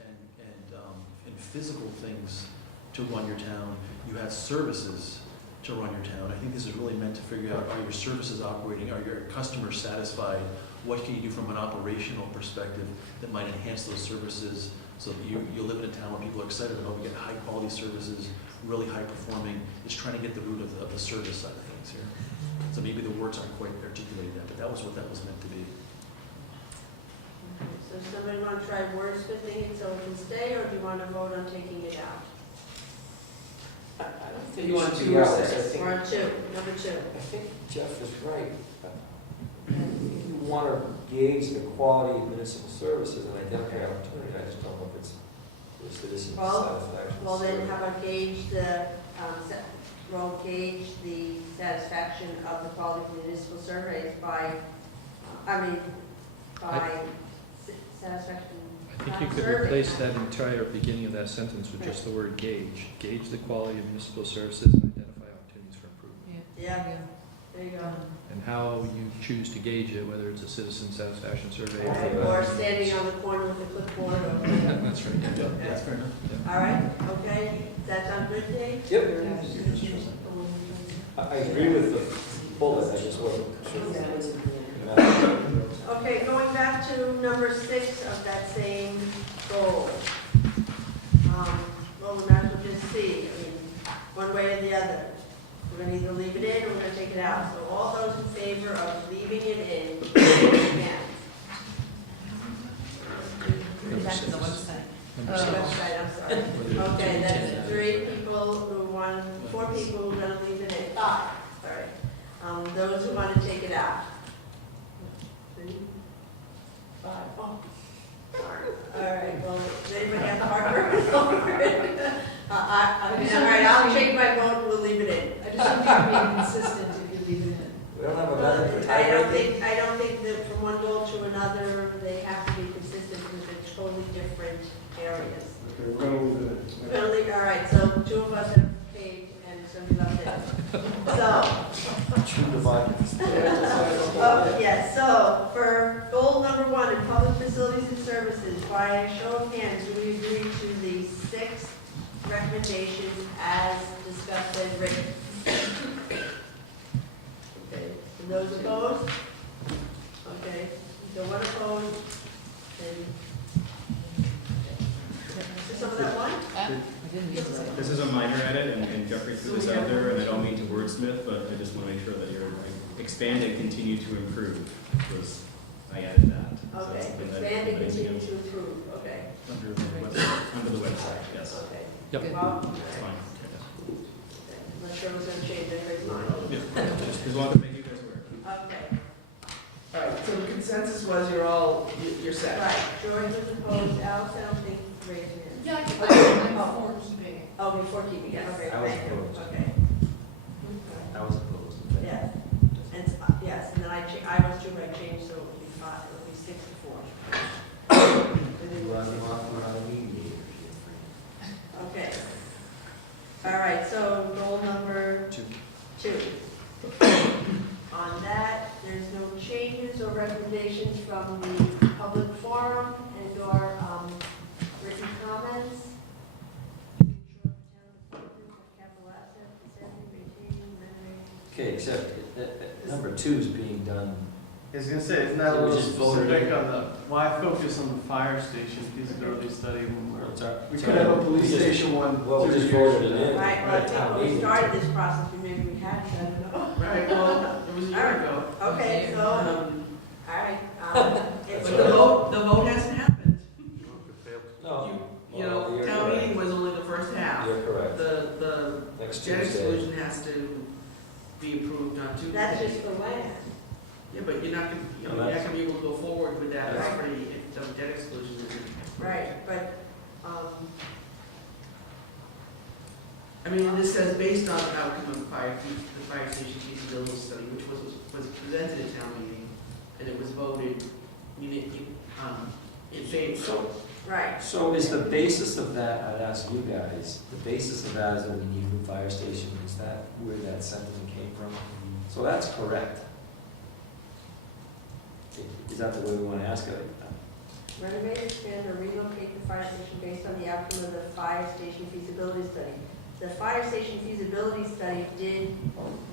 and physical things to run your town. You have services to run your town. I think this is really meant to figure out, are your services operating? Are your customers satisfied? What can you do from an operational perspective that might enhance those services so that you live in a town where people are excited about, we get high quality services, really high performing. It's trying to get the root of the service side of things here. So maybe the words aren't quite articulating that, but that was what that was meant to be. So somebody want to try wordsmithing it so it can stay, or do you want to vote on taking it out? I don't think You it want should 2 be or out. 6? Or 2, number 2. I think Jeff is right. You want to gauge the quality of municipal services and identify opportunity. I just don't know if it's the citizen satisfaction. Well, then how about gauge the satisfaction of the quality of municipal surveys by satisfaction. I think you could survey. replace that entire beginning of that sentence with just the word gauge. Gauge the quality of municipal services and identify opportunities for improvement. Yeah, there you go. And how you choose to gauge it, whether it's a citizen satisfaction survey. Or standing on the corner with a clipboard or whatever. That's right, yeah. That's fair enough. All right, okay, that sound good, Dave? Yep. I agree with the bullet, I just wasn't sure. Okay, going back to number 6 of that same goal. Well, we might as well just see, one way or the other. We're going to either leave it in or we're going to take it out. So all those in favor of leaving it in, raise your hand. Number That's 6. the website. Number 6. Website, I'm sorry. Okay, that's 3 people who want, 4 people who are going to leave it in, 5, sorry. Those who want to take it out. 5. Oh, darn. All right, well, does anybody have heartburn over it? All right, I'll change my vote, we'll leave it in. I just don't think you're being consistent if you leave it in. We don't have a method for I don't tiebreaking? think that from one goal to another, they have to be consistent because they're totally different areas. Okay, we're gonna leave it. Really, all right, so 2 of us have paid and somebody left it. So, True democracy. yes, so for goal number 1 in public facilities and services, by a show of hands, do we agree to the 6 recommendations as discussed and written? Okay, and those opposed? Okay, so 1 opposed, and is some of that one? This is a minor edit, and Jeffrey threw this out there, and I don't mean to wordsmith, but I just want to make sure that you're expand and continue to improve, because I added that. So Okay, something that- expand and that I think continue of to improve, okay. Under the website, yes. Okay. Yep. Well, That's fine. I'm not sure what's gonna change anybody's mind. Yeah, just wanted to make you guys aware. Okay, All right, so the consensus was you're set. right, George was opposed, Alex, I don't think raised your hand. Yeah, I'm for keeping it. Oh, before keeping, yes, okay, I was thank you, opposed. okay. I was opposed. Yes, and, yes, and then I was too, I changed, so it would be 5, it would be 6 to 4. You run them off, we're not a mediator. Okay. All right, so goal number 2. On that, there's no changes or recommendations from the public forum and or written comments. Okay, except number 2 is being done. I was gonna say, isn't that a So we little just voted specific it. on the, why focus on the fire station feasibility study when we're, we So could have a we police just- station one. Well, we 2 just years voted from it now. in. Right, well, I think Town when we meeting. started this process, maybe we hadn't, I don't know. Right, well, it was a year ago. Okay, so, all right, it's But the vote hasn't happened. No. You know, town meeting was only the first half. You're correct. The Next jet Tuesday. exclusion has to be approved on Tuesday. that's just for land. Yeah, but you're not gonna, No, you're not that's- gonna be able to go forward with that That's- property if the debt exclusion isn't. Right, but, I mean, this says based on the outcome of the fire station feasibility study, which was presented at town meeting, and it was voted, in favor. right. So is the basis of that, I'd ask you guys, the basis of that is that we need a new fire station, is that where that sentiment came from? So that's correct. Is that the way we want to ask it? Renovate, expand, or relocate the fire station based on the outcome of the fire station feasibility study. The fire station feasibility study did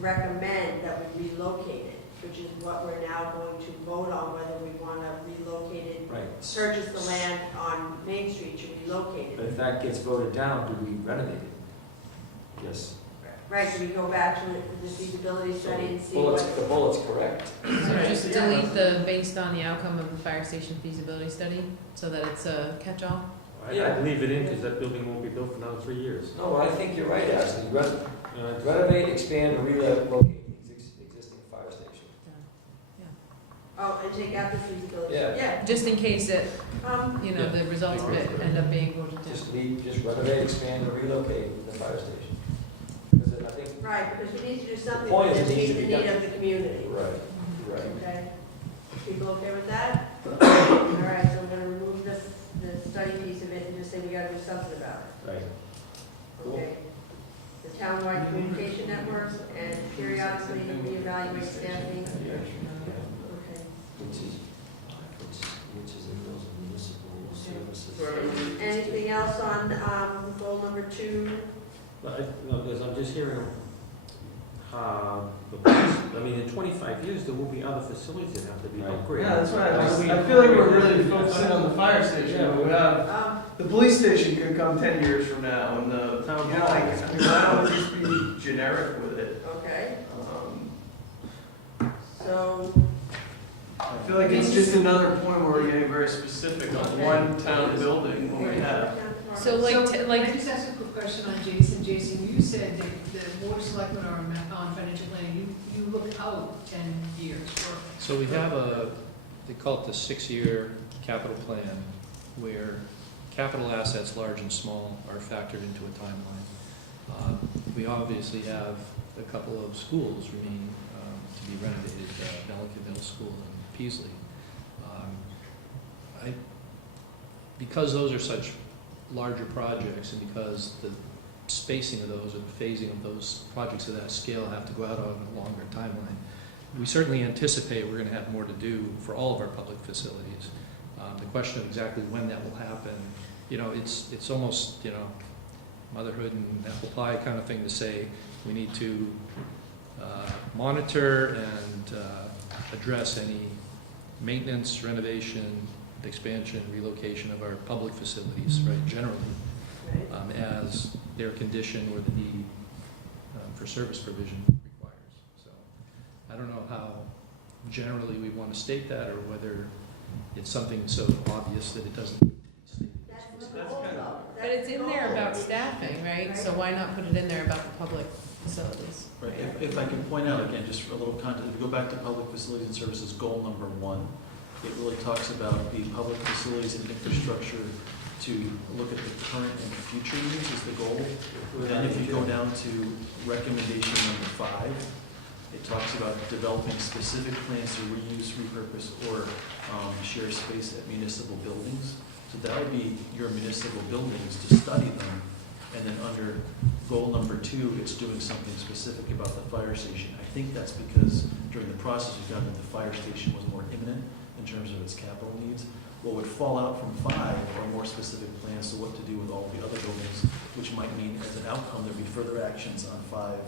recommend that we relocate it, which is what we're now going to vote on, whether we want to relocate it, Right. purchase the land on Main Street to relocate But it. if that gets voted down, do we renovate it? Yes. Right, do we go back to the feasibility study and see Bullet's, what? the bullet's correct. So just delete the based on the outcome of the fire station feasibility study, so that it's a catch-all? Yeah. leave it in because that building won't be built for another 3 years. No, I think you're right, Ashley. Renovate, expand, or relocate the existing fire station. Oh, and take out the feasibility. Yeah. Yeah, Just in case it, you know, Yeah. the results of it end up being voted down. Just renovate, expand, or relocate the fire station. Because I think, right, because we need to do something point to is it meet needs the to be need done. of the community. right. Okay, people okay with that? All right, so we're gonna remove the study piece of it and just say we gotta do something about it. Right. Cool. Okay. The townwide communication networks and periodically reevaluate staffing. Okay. Which is in those municipal services. Anything else on, goal number 2? Because I'm just hearing, in 25 years, there will be other facilities that have to be Right. upgraded. Yeah, that's right. I feel like we're really focusing on the fire station, but we have, the police station could come 10 years from now, and the town hall, I mean, why don't we just be generic with it? Okay, Um, so, I feel like it's just another point where we're getting very specific on Okay. one town building when we have. So like, Can I just ask a quick question on Jason? Jason, you said that the board of selectmen are on financial planning, you look out 10 years for. So we have they call it the 6-year capital plan where capital assets, large and small, are factored into a timeline. We obviously have a couple of schools remaining to be renovated, Bellevue Middle School and Peasley. Because those are such larger projects and because the spacing of those or the phasing of those projects of that scale have to go out on a longer timeline, we certainly anticipate we're going to have more to do for all of our public facilities. The question of exactly when that will happen, it's almost, motherhood and apple pie kind of thing to say we need to monitor and address any maintenance, renovation, expansion, relocation of our public facilities, right, generally, as their condition or the need for service provision requires. So I don't know how generally we want to state that or whether it's something so obvious that it doesn't need to be stated. But it's in there about staffing, right? So why not put it in there about the public facilities? Right, if I can point out again, just for a little context, if we go back to public facilities and services, goal number 1, it really talks about the public facilities and infrastructure to look at the current and future needs is the goal. Then if you go down to recommendation number 5, it talks about developing specific plans to reuse, repurpose, or share space at municipal buildings. So that would be your municipal buildings to study them. And then under goal number 2, it's doing something specific about the fire station. I think that's because during the process we found that the fire station was more imminent in terms of its capital needs. What would fall out from 5 are more specific plans to what to do with all the other buildings, which might mean as an outcome there'd be further actions on 5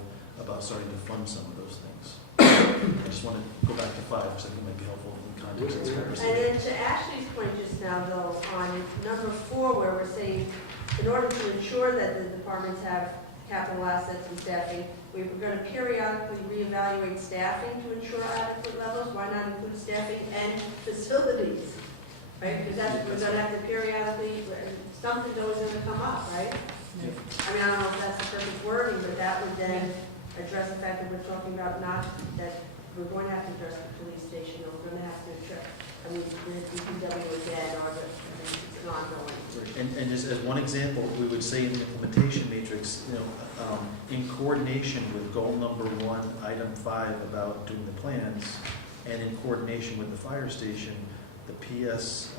about starting to fund some of those things. I just want to go back to 5 because I think it might be helpful in the context of this conversation. And then to Ashley's point just now, though, on number 4, where we're saying, in order to ensure that the departments have capital assets and staffing, we're going to periodically reevaluate staffing to ensure adequate levels. Why not include staffing and facilities? Right, because that's, we're going to have to periodically, something always going to come up, right? I mean, I don't know if that's the perfect wording, but that would then address the fact that we're talking about not, that we're going to have to address the police station, or we're going to have to address, the DPW again, or it's not going. And just as one example, we would say in the implementation matrix, in coordination with goal number 1, item 5 about doing the plans, and in coordination with the fire station, the PS,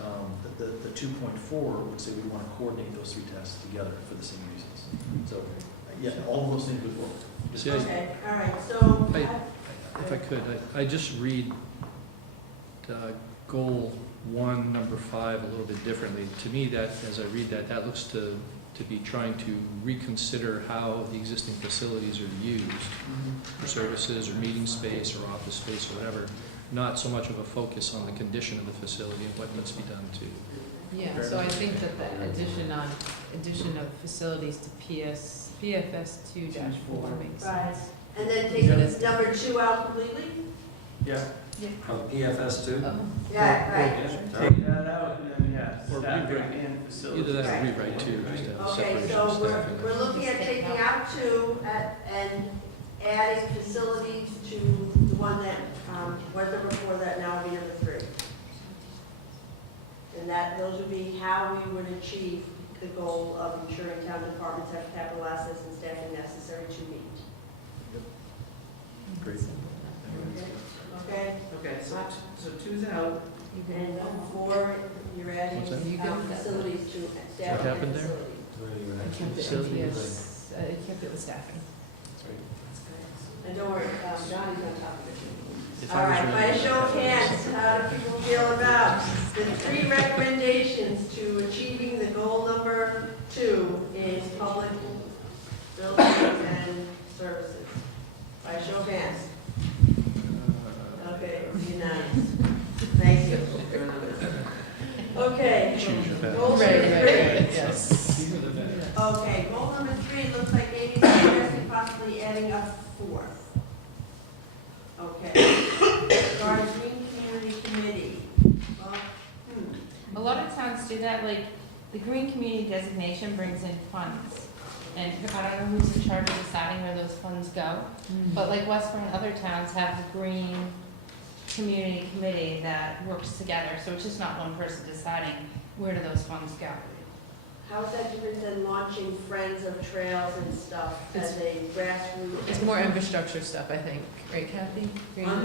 the 2.4 would say we want to coordinate those 3 tasks together for the same reasons. So, yeah, all of those things would work. See, Okay, all right, so. if I could, I just read goal 1, number 5 a little bit differently. To me, that as I read that, that looks to be trying to reconsider how the existing facilities are used for services or meeting space or office space or whatever. Not so much of a focus on the condition of the facility and what needs to be done to. Yeah, so I think that the addition of facilities to PFS 2-4 makes Right, sense. and then take number 2 out completely? Yeah. PFS 2? Yeah, right. Take that out and then, yeah, Or staffing rewrite. and facilities. Either that or rewrite 2, just to have a Okay, separation so of staffing. we're looking at taking out 2 and adding facilities to the one that was number 4, that now would be number 3. And that, those would be how we would achieve the goal of ensuring town departments have capital assets and staffing necessary to meet. Great. Okay? Okay, so 2's out. And 4, you're adding What's that? You go with that. facilities to staffing and happened there? facilities. I kept it Facilities. I kept it with staffing. And don't worry, Johnny's on top of it. If All I was right, by running- a show of hands, how do people feel about the 3 recommendations to achieving the goal number 2 in public buildings and services? By a show of hands. Okay, unanimous. Thank you. Okay. Choose your battle. Goal number 3. Yes. Okay, goal number 3 looks like Amy's suggesting possibly adding a 4. Okay. Regarding Green Community Committee. Well, A lot of towns do that, like, the green community designation brings in funds. And I don't know who's in charge of deciding where those funds go, but like Westboro and other towns have the green community committee that works together, so it's just not one person deciding where do those funds go. How is that different than launching Friends of Trails and stuff as a grassroots? It's more infrastructure stuff, I think, right, Kathy? But I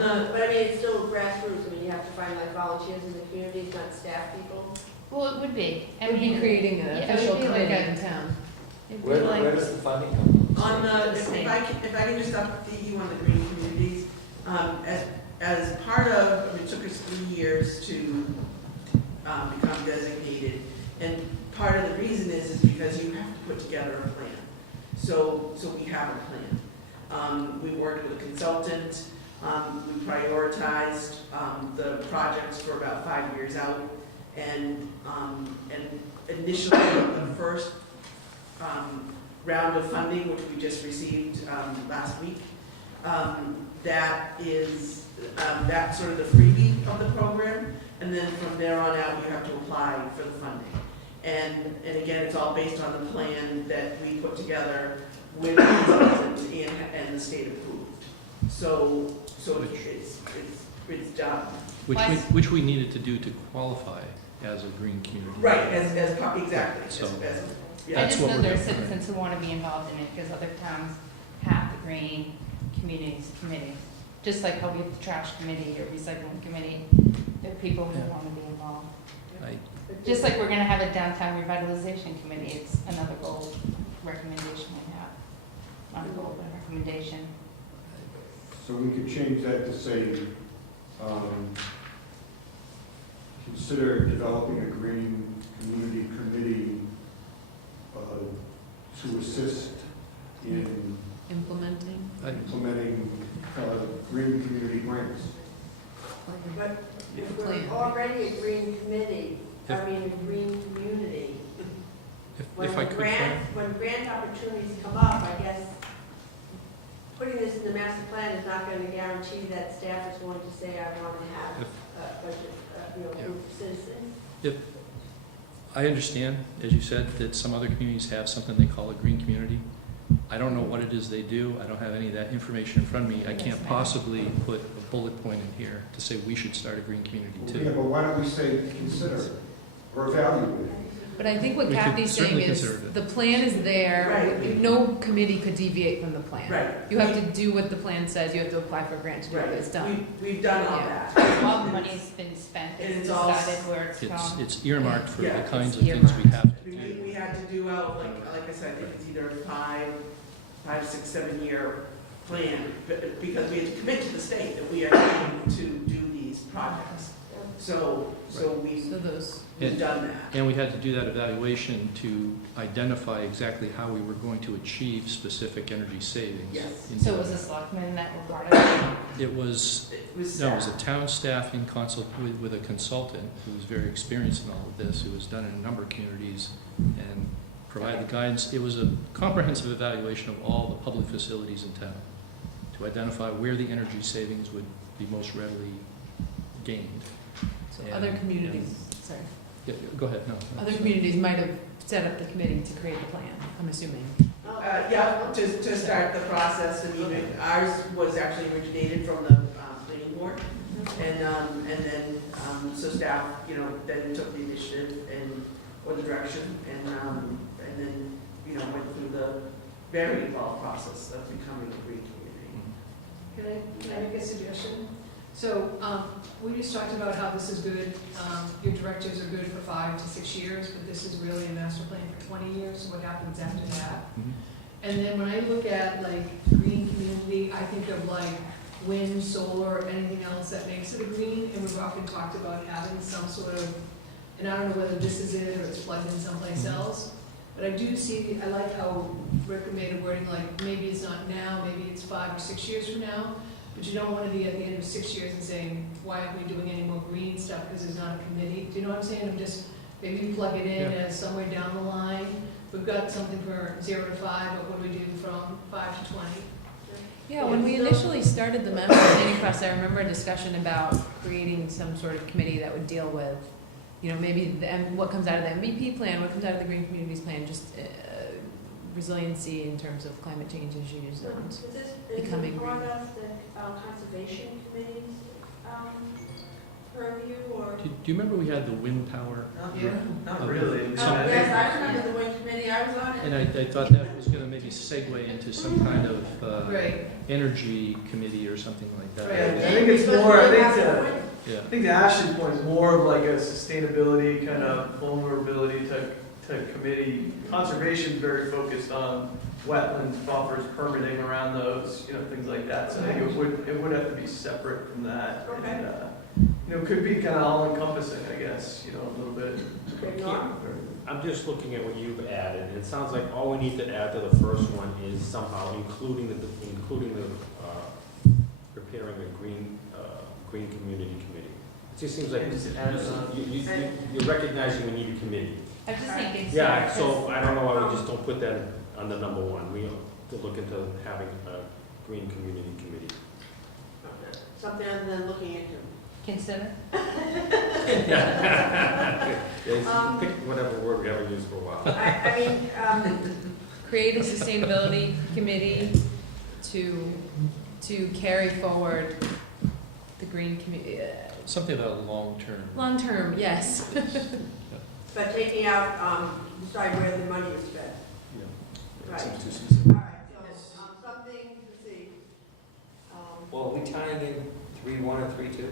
mean, it's still grassroots. I mean, you have to find like volunteers in the communities, not staff people. Well, it would be. It would be creating an official committee in town. It'd be Where like- does the funding come from? On the, Same. if I can just update you on the green communities, as part of, it took us 3 years to become designated, and part of the reason is because you have to put together a plan. So we have a plan. We worked with a consultant, we prioritized the projects for about 5 years out, and initially, the first round of funding, which we just received last week, that's sort of the freebie of the program, and then from there on out, you have to apply for the funding. And again, it's all based on the plan that we put together with the consultant and the state approved. So it's done. Which we needed to do to qualify as a green community. Right, exactly. So- Yeah. I That's just what know we're there are doing. citizens who want to be involved in it because other towns have the green communities committee. Just like how we have the trash committee or recycling committee, there are people who Yeah. want to be involved. I- Just like we're going to have a downtown revitalization committee, it's another goal recommendation we have. Not a goal, but a recommendation. So we could change that to say, consider developing a green community committee to assist in Implementing. implementing green community grants. But if Plan. we're already a green committee, I mean, a green community, If I could, when grant opportunities come up, I guess, putting this in the master plan is not going to guarantee that staff is going to say, I want to have a budget, Yeah. group of citizens. I understand, as you said, that some other communities have something they call a green community. I don't know what it is they do. I don't have any of that information in front of me. I can't possibly put a bullet point in here to say we should start a green community Yeah, too. but why don't we say consider or evaluate? But I think what We could Kathy's saying certainly is, consider it. the plan is there, Right. no committee could deviate from the plan. Right. You have to do what the plan says, you have to apply for a grant to do it, it's done. We've done all Yeah. that. All the money's been spent, And it's it's all- decided where it's going. It's earmarked for the Yeah, kinds it's of things we have to do. We had to do out, like I said, I think it's either a 6, 7 year plan, because we had to commit to the state that we are going to do these projects. So we've done that. And we had to do that evaluation to identify exactly how we were going to achieve specific energy savings. Yes. in So doing it was a that. selectman that were part of it? It was, It was no, it was a staff. town staff in consult with a consultant who was very experienced in all of this, who has done it in a number of communities and provided the guidance. It was a comprehensive evaluation of all the public facilities in town to identify where the energy savings would be most readily gained. So And- other communities, sorry, Yeah, go ahead, no. other communities might have set up the committee to create the plan, I'm assuming. Yeah, to start the process, I mean, ours was actually originated from the planning board. And then, so staff, then took the initiative or the direction, and then, went through the very involved process of becoming a green community. Can I make a suggestion? So, we just talked about how this is good, your directives are good for 5 to 6 years, but this is really a master plan for 20 years, what happens after that? Mhm. And then when I look at like green community, I think of like wind, solar, anything else that makes it a green, and we've often talked about having some sort of, and I don't know whether this is it or it's plugged in someplace else, but I do see, I like how Rick made a wording like, maybe it's not now, maybe it's 5 or 6 years from now, but you don't want to be at the end of 6 years and saying, why aren't we doing any more green stuff because there's not a committee? Do you know what I'm saying? I'm just, maybe you plug it in Yeah. as somewhere down the line. We've got something for 0 to 5, but what do we do from 5 to 20? Yeah, when we initially started the master planning process, I remember a discussion about creating some sort of committee that would deal with, maybe what comes out of the MVP plan, what comes out of the Green Communities Plan, just resiliency in terms of climate change issues and Is this becoming part green. of the conservation committees? purview or? Do you remember we had the wind power? Not really. Oh, yes, I remember the wind committee, I was on it. And I thought that was going to maybe segue into some kind of Right. energy committee or something like that. Yeah, I think it's more, I think Yeah. I think the Ashley point is more of like a sustainability, kind of vulnerability type committee. Conservation is very focused on wetlands, buffers, permitting around those, things like that. So I think it would have to be separate from that. Okay. And, could be kind of all encompassing, I guess, a little bit. I'm just looking at what you've added, and it sounds like all we need to add to the first one is somehow including the preparing a green community committee. It just seems like you're recognizing we need a committee. I just think it's. Yeah, so I don't know why we just don't put that on the number one. We have to look into having a green community committee. Something other than looking into. Consider. Pick whatever word we haven't used for a while. I mean, Create a sustainability committee to carry forward the green community. Something about long-term. Long term, yes. but taking out, decide where the money is spent. Yeah. Right. Seems too specific. All right, so, something, let's see. Well, are we tying in 3.1 and 3.2?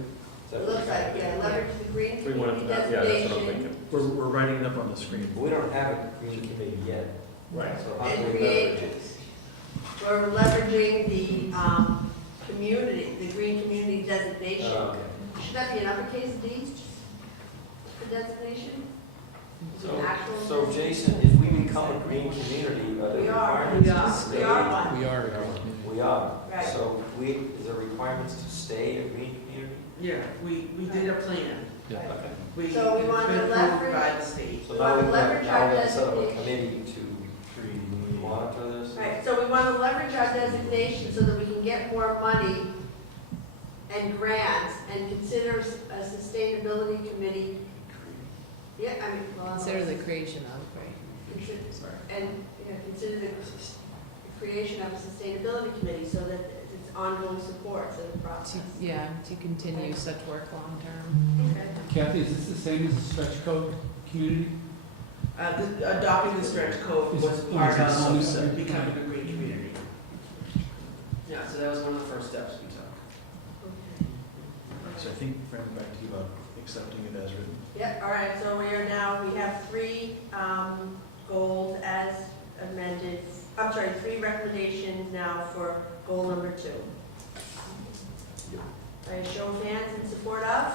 It looks like, yeah, leverage the green 3.1, community yeah, that's what I'm designation. thinking. We're writing it up on the screen. We don't have a green committee yet. Right. So how do And we create, leverage it? we're leveraging the community, the green community designation. Okay. Should that be an uppercase D? The designation? So, An actual so Jason, if we become a green community, are there We are, requirements to we stay? are one. We are a green community. We are. Right. So is there requirements to stay a green community? Yeah, we did a plan. Yeah. Okay. So we want to It's been approved by leverage, the state. So We now wanna we've leverage got, now our we've got to set up a designation. committee to monitor this? right, so we want to leverage our designation so that we can get more money and grants and consider a sustainability committee. Yeah, I mean, well, Consider the creation of, right? consider- and, consider the creation of a sustainability committee so that it's ongoing support for the process. To continue such work long term. Okay. Kathy, is this the same as the stretch code community? Adopting the stretch code was Is- part is of this- becoming a green community. Yeah, so that was one of the first steps we took. So I think, Fran, back to you about accepting it as written. Yep, all right, so we have three goals as amended, I'm sorry, three recommendations now for goal number 2. I show of hands in support of?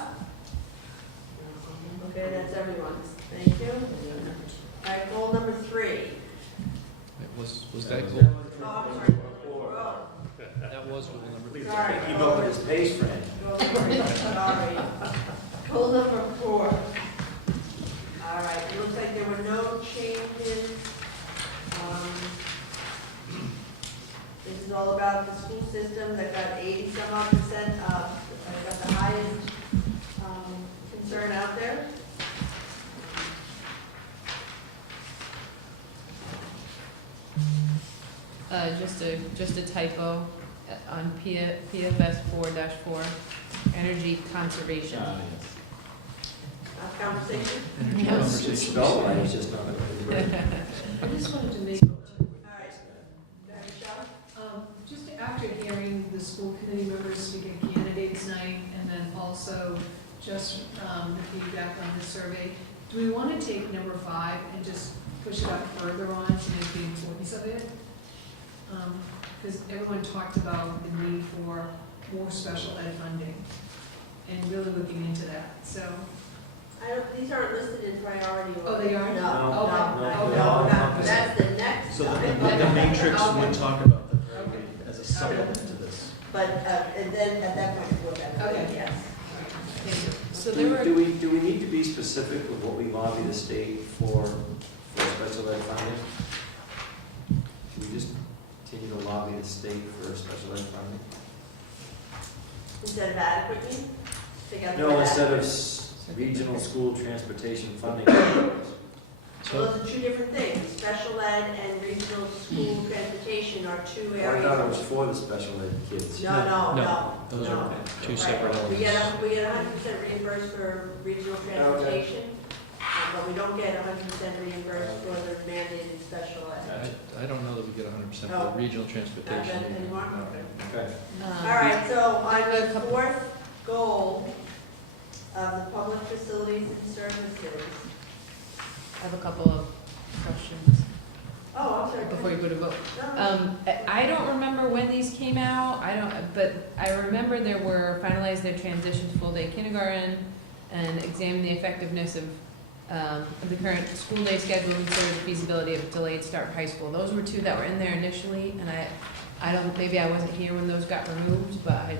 Okay, that's everyone's, thank you. All right, goal number 3. Was that goal? Oh, I'm sorry. Oh, That was goal number 3. sorry. Keep up with his pace, Fran. Sorry. Goal number 4. All right, it looks like there were no changes. This is all about the school systems. I've got 80-some-odd%. I've got the highest concern out there. Just a typo on PFS 4-4, energy conservation. Conversation. Energy Yes. conversation. It's spelled right, it's just not. I just wanted to make, All right. Michelle? just after hearing the school committee members speak at candidates night, and then also just the feedback on the survey, do we want to take number 5 and just push it up further on to make the importance of it? Because everyone talked about the need for more special ed funding, and really looking into that, so. These aren't listed in priority order. Oh, they aren't? No, No, no, no, no, no. that's the next. So the one. matrix Okay. would talk about them Okay. as a supplement to this. But, and then at that point, we'll get Okay. it, yes. Thank you. So there were, Do we need to be specific with what we lobby the state for special ed funding? Should we just continue to lobby the state for special ed funding? Instead of adequately? Together No, with instead of adequate. regional school transportation funding. So those are two different things, special ed and regional school transportation transportation are two I areas. thought it was for the special ed kids. No. Those are two separate Right. We elements. get 100% reimbursed for regional transportation, but we don't get 100% reimbursed for the mandated special ed. I don't know that we get 100% Oh. for regional Not transportation. that anymore? Okay. All right, so on the fourth goal of the public facilities and services. I have a couple of questions Oh, I'm sorry. before you go to vote. No. I don't remember when these came out, but I remember there were finalize their transition to full-day kindergarten and examine the effectiveness of the current school day schedule and consider the feasibility of delayed start for high school. Those were two that were in there initially, and I don't, maybe I wasn't here when those got removed, but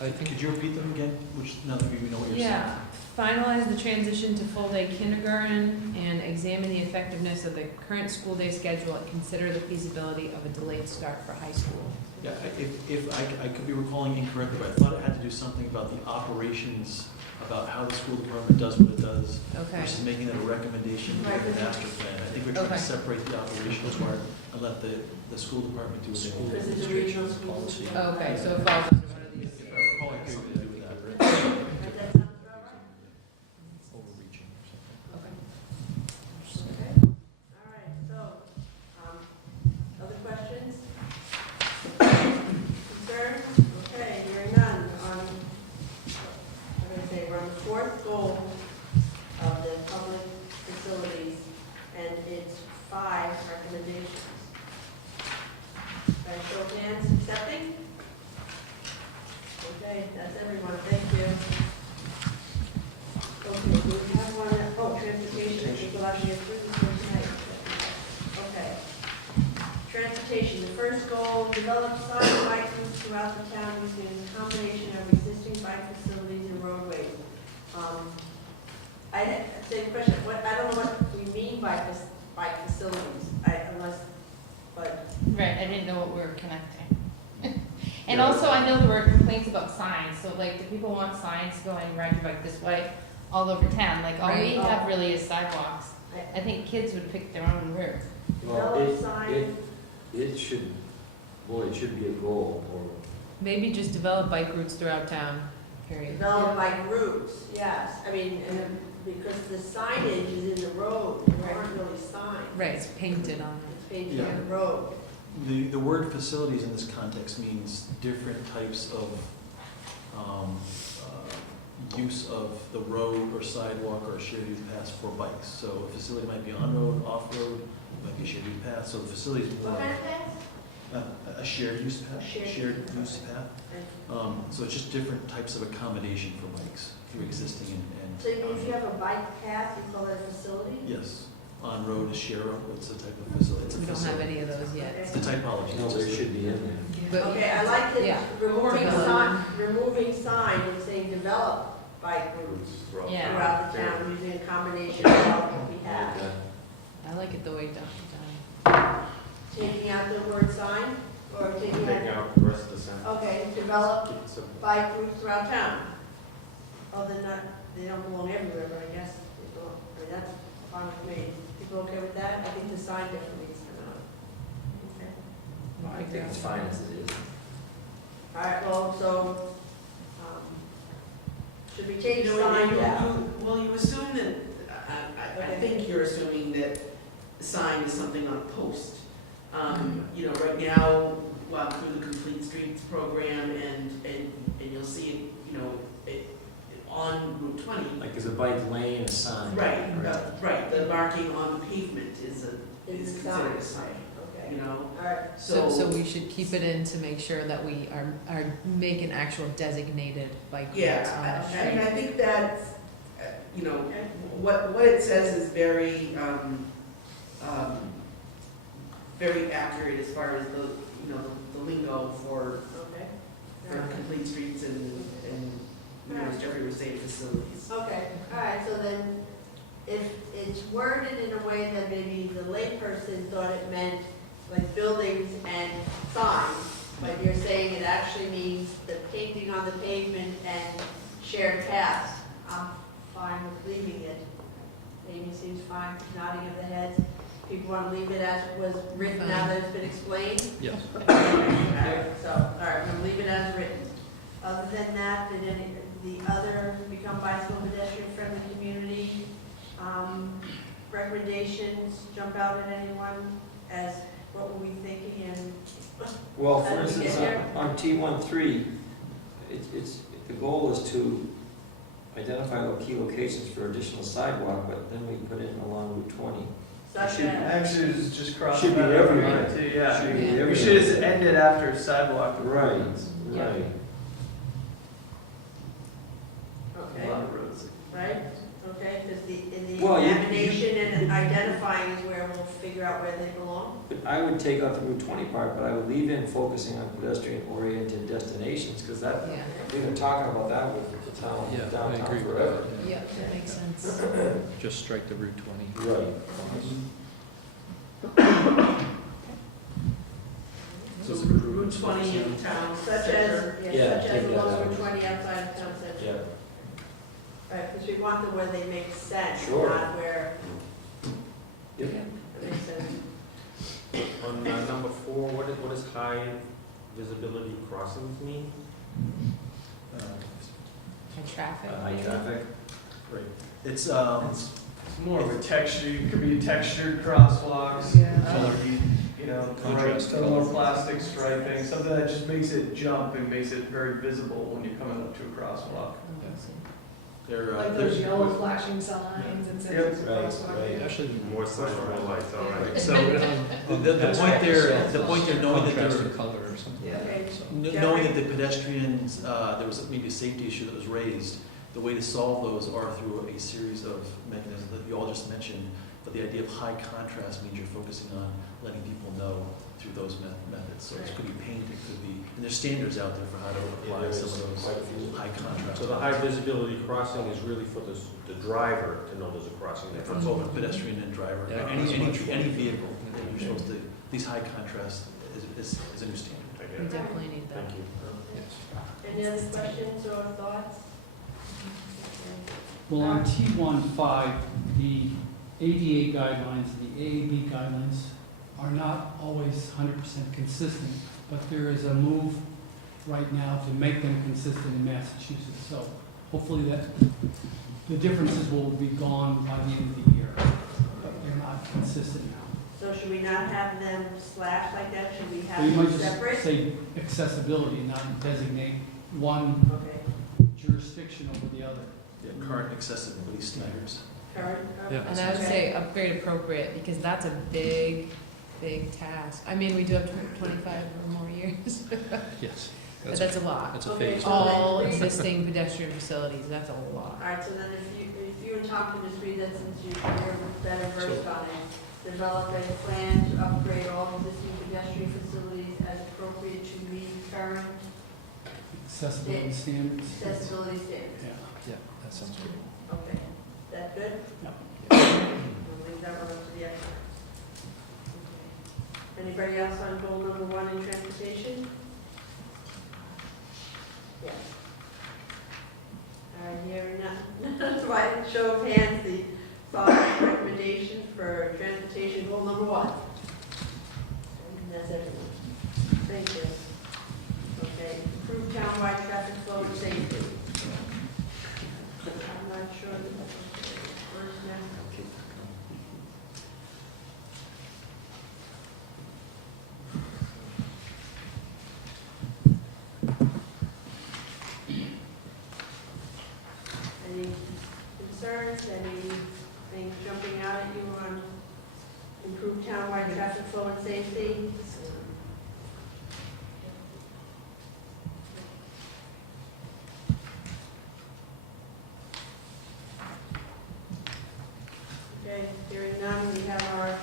Could you repeat them again, which, now that we know what you're saying? yeah. Finalize the transition to full-day kindergarten and examine the effectiveness of the current school day schedule and consider the feasibility of a delayed start for high school. Yeah, if I could be recalling incorrectly, but I thought it had to do something about the operations, about how the school department does what it does, Okay. versus making it a recommendation for Right. the master plan. I think we're trying Okay. to separate the operations part and let the school department do what they want. Because it's a regional school. Policy. Okay, so it falls under one of these. If I recall, it had to do with that. Does that sound about right? Overreaching or something. Okay. Okay. All right, so, other questions? Concerns? Okay, hearing none. I'm going to say we're on the fourth goal of the public facilities, and it's 5 recommendations. By show of hands, accepting? Okay, that's everyone, thank you. Okay, we have one, transportation, I think we'll have to get through this one tonight. Okay. Transportation, the first goal, develop sign bike routes throughout the town using a combination of existing bike facilities and roadways. I had the same question, I don't know what we mean by bike facilities, but. Right, I didn't know what we were connecting. And also, I know there were complaints about signs, so like, do people want signs going, ride your bike this way, all over town? Like, all we Right. have really is sidewalks. I think kids would pick their own route. Well, Develop sign. it should, boy, it should be a goal, or Maybe just develop bike routes throughout town, period. Develop bike routes, yes, I mean, and then, because the signage is in the road, there aren't really signs. Right, it's painted on It's painted on the road. The word facilities in this context means different types of use of the road or sidewalk or shared use paths for bikes. So a facility might be on-road, off-road, it might be a shared use path, so the facility is more What kind of paths? a shared use path, Shared shared use, use path. So it's just different types of accommodation for bikes through existing So if you have a bike path, you call it a facility? yes, on-road is share, it's a type of facility. It's a We don't have facility. any of those yet. It's the typology. no, It's there just- should be in there. But Okay, I like it, Yeah. removing sign and saying develop bike routes Yeah. throughout the town using a combination of what we have. Okay. I like it the way Dr. Johnny. Taking out the word sign, or taking Take out, out the rest of the sentence. okay, develop Keep it simple. bike routes throughout town. Oh, they're not, they don't belong everywhere, but I guess they belong, I mean, that's fine with me. People okay with that? I think the sign definitely needs to come out. Okay. No, I think it's fine as it is. All right, well, so, should we take You know, sign out? well, you assume that, I think you're assuming that the sign is something on a post. You know, right now, well, through the Complete Streets program, and you'll see it, you know, on Route 20. Like, is a bike lane a sign? Right, right, the marking on the pavement is Is a considered a sign. sign, Okay, you know? all right. So we should keep it in to make sure that we are making actual designated bike routes on the Yeah, I mean, street. I think that's, you know, what it says is very, very accurate as far as the, you know, the lingo for Okay. Complete Streets and, you know, as Jeffrey was saying, facilities. Okay, all right, so then, if it's worded in a way that maybe the layperson thought it meant like buildings and signs, but you're saying it actually means the painting on the pavement and shared paths, I'm fine with leaving it. Amy seems fine, nodding of the head. People want to leave it as it was written now that it's been explained? Yes. All right, so, all right, we're gonna leave it as written. Other than that, did any, the other become bicycle pedestrian friendly community, recommendations jump out at anyone as what were we thinking and? Well, How for did we instance, get here? on T13, it's, the goal is to identify key locations for additional sidewalk, but then we put in along Route 20. Such Should- as, Actually, it's just cross. Should be that everywhere. out too, yeah. Should be We everywhere. should have just ended after sidewalk. Right, improvements. right. A okay, lot of roads. right, okay, because in the Well, you- examination and identifying is where we'll figure out where they belong. But I would take out the Route 20 part, but I would leave in focusing on pedestrian-oriented destinations, because that, Yeah, we've been talking about that with the town, Yeah, I downtown agree with forever. that. yeah, that makes sense. Just strike the Route 20. Right. So Route 20 in town, such as, Yeah, such as take the that ones out. Route 20 outside of town center. Yeah. Right, because we want them where they make sense, Sure. not where Yep. it makes sense. On number 4, what does high visibility crossings mean? And traffic. High traffic. Right. It's, It's more of a texture, it could be textured crosswalks. color, You know, Contrast or more color. plastic striping, something that just makes it jump and makes it very visible when you're coming up to a crosswalk. they're, Like those yellow flashing signs and says it's a Right, crosswalk. right. Actually, More signs, more lights, all right. so the point there, knowing that Contrast they're, of color or something. Yeah. Okay, knowing that the pedestrians, there was maybe a safety issue that was raised, the way to solve those are through a series of mechanisms that you all just mentioned, but the idea of high contrast means you're focusing on letting people know through those methods. So it could be paint, it could be, and there's standards out there for how to apply some of those high contrast. So the high visibility crossing is really for the driver to know there's a crossing there. For both pedestrian and driver, Yeah, any that's much vehicle, that you're supposed to, these high contrast is a new standard. I get We it. definitely need that. Thank you. Any other questions or thoughts? Well, on T15, the ADA guidelines and the AAB guidelines are not always 100% consistent, but there is a move right now to make them consistent in Massachusetts. So hopefully that the differences will be gone by the end of the year. But they're not consistent now. So should we not have them slashed like that? Should we So have you might them just separate? say accessibility, not designate one Okay, jurisdiction over the other. Yeah, current accessibility standards. current? Yeah. And I would Okay. say upgrade appropriate, because that's a big, big task. I mean, we do have 25 or more years, Yes. but that's a lot. That's a Okay, phase. so All then- existing pedestrian facilities, that's a All lot. right, so then if you and Tom can just read that since you're better versed on it, develop a plan to upgrade all existing pedestrian facilities as appropriate to meet current Accessibility standards. accessibility standards. Yeah. Yeah, that sounds good. Okay, that good? Yep. We'll leave that one up to the experts. Okay. Anybody else on goal number 1 in transportation? Yes. All right, hearing none. So I show of hands, the following recommendations for transportation goal number 1. And that's everyone. Thank you. Okay, improve townwide traffic flow and safety. I'm not sure that that's first now. Any concerns, anything jumping out at you on improved townwide traffic flow and safety? Okay, hearing none, we have our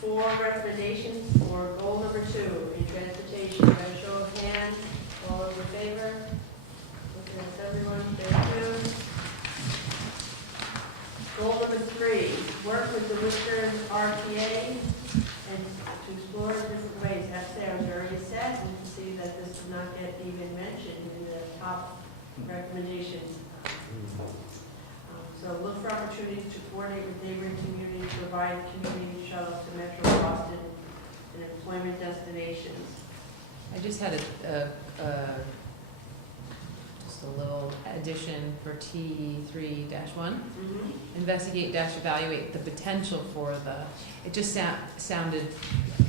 4 recommendations for goal number 2 in transportation. By a show of hands, all those in favor? Looking at everyone, thank you. Goal number 3, work with the Worcester RTA and to explore different ways. That's there, as already said, and to see that this did not get even mentioned in the top recommendations. So look for opportunities to coordinate with neighboring communities, provide community shuttles to Metro Boston and employment destinations. I just had just a little addition for T3-1. Investigate dash evaluate the potential for the, it just sounded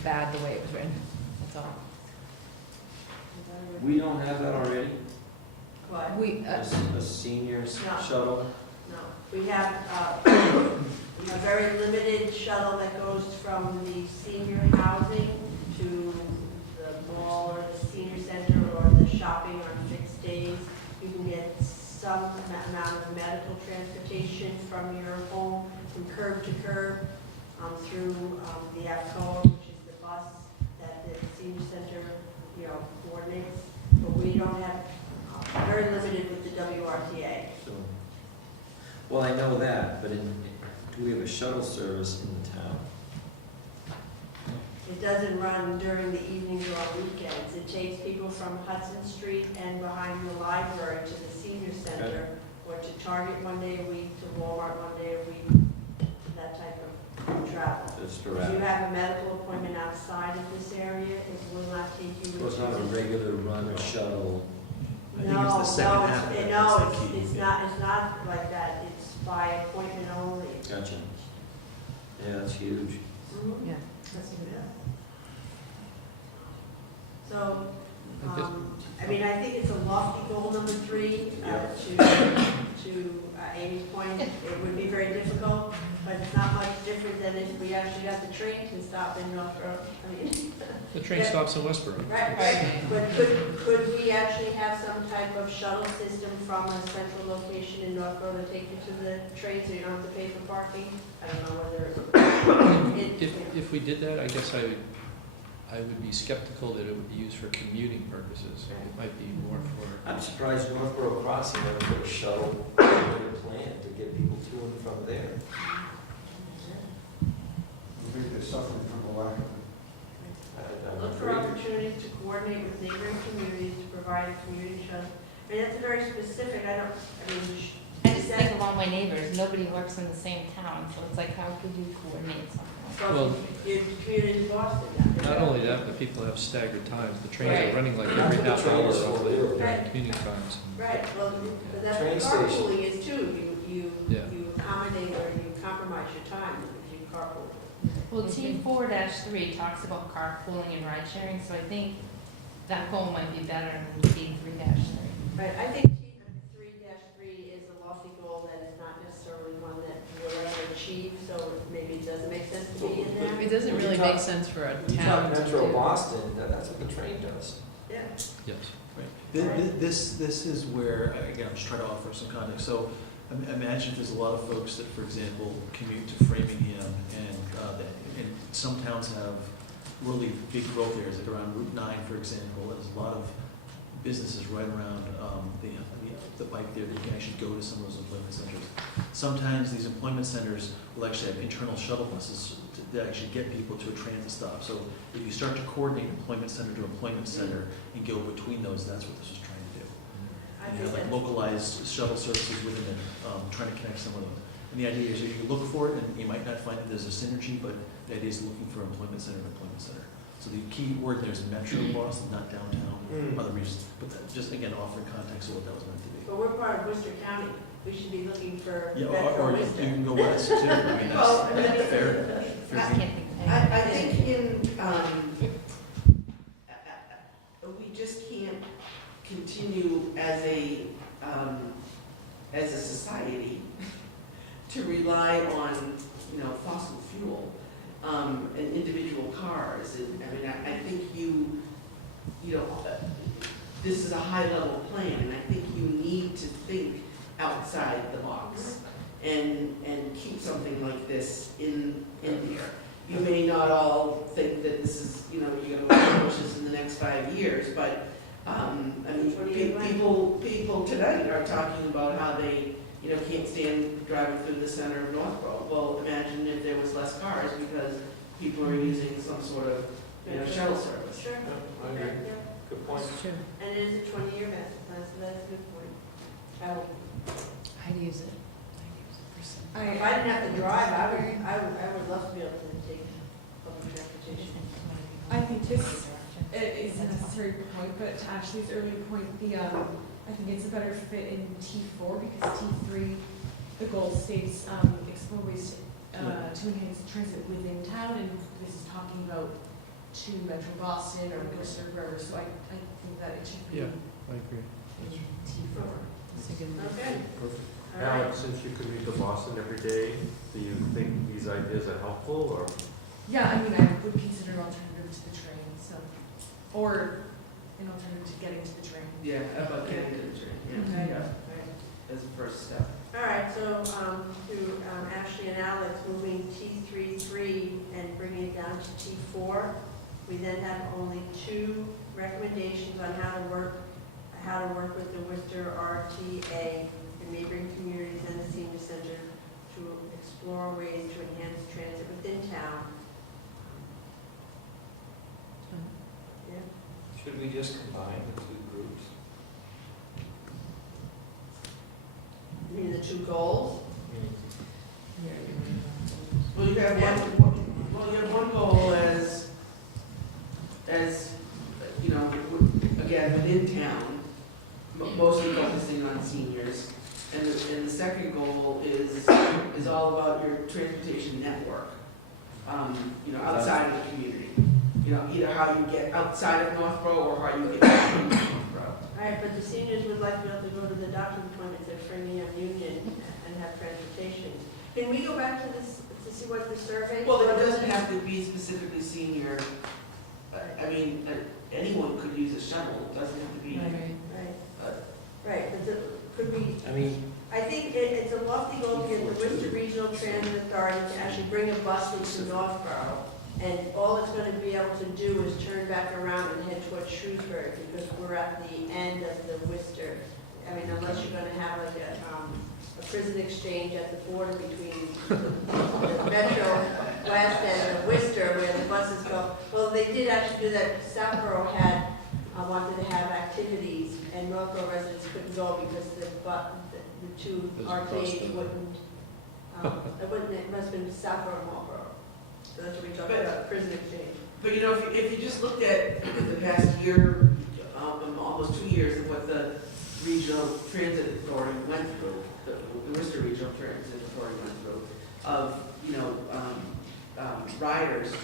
bad the way it was written, that's all. We don't have that already? What? A seniors shuttle? No, we have a very limited shuttle that goes from the senior housing to the mall or the senior center or the shopping on fixed days. You can get some amount of medical transportation from your home, from curb to curb, through the AFCO, which is the bus that the senior center, coordinates. But we don't have, very limited with the WRTA. So, well, I know that, but do we have a shuttle service in the town? It doesn't run during the evenings or on weekends. It takes people from Hudson Street and behind the library to the senior center, or to Target one day a week, to Walmart one day a week, that type of travel. Just If you have a medical appointment outside of this area, it will not take you. So it's not a regular run or shuttle? I think it's the second half of it No, that's the key. it's not like that. It's by appointment only. Gotcha. Yeah, that's huge. Yeah, that's a good. So, I mean, I think it's a lofty goal, number 3, to Amy's point. It would be very difficult, but it's not much different than if we actually got the train to stop in Northborough. I mean, The train stops in Westboro. right. But could we actually have some type of shuttle system from a central location in Northborough to take you to the train so you don't have to pay for parking? I don't know whether If we did that, I guess I would be skeptical that it would be used for commuting purposes. It might be more for. I'm surprised Northborough Crossing never put a shuttle in their plan to get people to and from there. I think they're suffering from a lack of it. Look for opportunities to coordinate with neighboring communities to provide a community shuttle. I mean, that's very specific. I just think of all my neighbors, nobody works in the same town, so it's like, how could you coordinate something like that? Well, your community Boston. Not only that, but people have staggered times. The trains Right. are running like every half hour Trains of for the you. Right. commuting times. Right, well, but that's Train what station. carpooling is too. Yeah. You accommodate or you compromise your time if you carpool. Well, T4-3 talks about carpooling and ride sharing, so I think that goal might be better than T3-3. Right, I think T3-3 is a lofty goal that is not necessarily one that we'll ever achieve, so maybe it doesn't make sense to be in there. It doesn't really make sense for a You town talk to Metro do. Boston, that's what the train does. Yeah. Yes. Right. This is where, again, I'm just trying to offer some context. So imagine if there's a lot of folks that, for example, commute to Framingham, and some towns have really big growth areas, like around Route 9, for example. There's a lot of businesses right around the bike there that you can actually go to some of those employment centers. Sometimes these employment centers will actually have internal shuttle buses that actually get people to a transit stop. So if you start to coordinate employment center to employment center and go between those, that's what this was trying to do. And you have like localized shuttle services within it, trying to connect some of them. And the idea is you can look for it, and you might not find that there's a synergy, but the idea is looking for employment center to employment center. So the key word there is Metro Boston, not downtown, other regions. But just again, offering context of what that was meant to be. But we're part of Worcester County. We should be looking for Yeah, Metro or you Worcester. can go west too. I mean, Well, I mean, that's fair. I think we just can't continue as a society to rely on, fossil fuel, and individual cars. I mean, I think this is a high-level plan, and I think you need to think outside the box and keep something like this in there. You may not all think that this is, you're going to accomplish this in the next 5 years, but, people tonight are talking about how they, can't stand driving through the center of Northborough. Well, imagine if there was less cars because people are using some sort of, shuttle service. Sure. I agree. Okay, yeah. Good point. And it is a 20-year master plan, so that's a good point. I'd use it. If I didn't have to drive, I would love to be able to take public transportation. I think this is a necessary point, but to Ashley's earlier point, I think it's a better fit in T4 because T3, the goal states explore ways to enhance transit within town, and this is talking about to Metro Boston or Worcester, wherever, so I think that it should be Yeah, I agree. in T4. Okay. Perfect. All right. Alex, since you commute to Boston every day, do you think these ideas are helpful, or? Yeah, I mean, I would consider an alternative to the train, so, or an alternative to getting to the train. Yeah, how about getting to the train? Okay. As a first step. All right, so to Ashley and Alex, moving T3 and bringing it down to T4. We then have only 2 recommendations on how to work with the Worcester RTA, the neighboring communities and the senior center to explore ways to enhance transit within town. Yeah. Should we just combine the 2 groups? You mean the 2 goals? Well, you have one goal as, you know, again, within town, mostly focusing on seniors. And the second goal is all about your transportation network, you know, outside of the community. You know, either how you get outside of Northborough or how you get back into Northborough. All right, but the seniors would like to be able to go to the doctor's appointments at Framingham Union and have transportation. Can we go back to this, to see what the survey? Well, it doesn't have to be specifically senior. I mean, anyone could use a shuttle, it doesn't have to be. Right, but could we, I mean, I think it's a lofty goal to get the Worcester Regional Transit Authority to actually bring a bus into Northborough. And all it's going to be able to do is turn back around and head towards Shrewsbury because we're at the end of the Worcester. I mean, unless you're going to have like a prison exchange at the border between the Metro West and the Worcester where the buses go. Well, they did actually do that. Southborough had wanted to have activities and Northborough residents couldn't go because the 2 arcades wouldn't, it must have been Southborough and Marlborough. So that's what we talked about, prison exchange. But you know, if you just looked at the past year, almost 2 years of what the Regional Transit Authority went through, the Worcester Regional Transit Authority went through, of, you know, ridership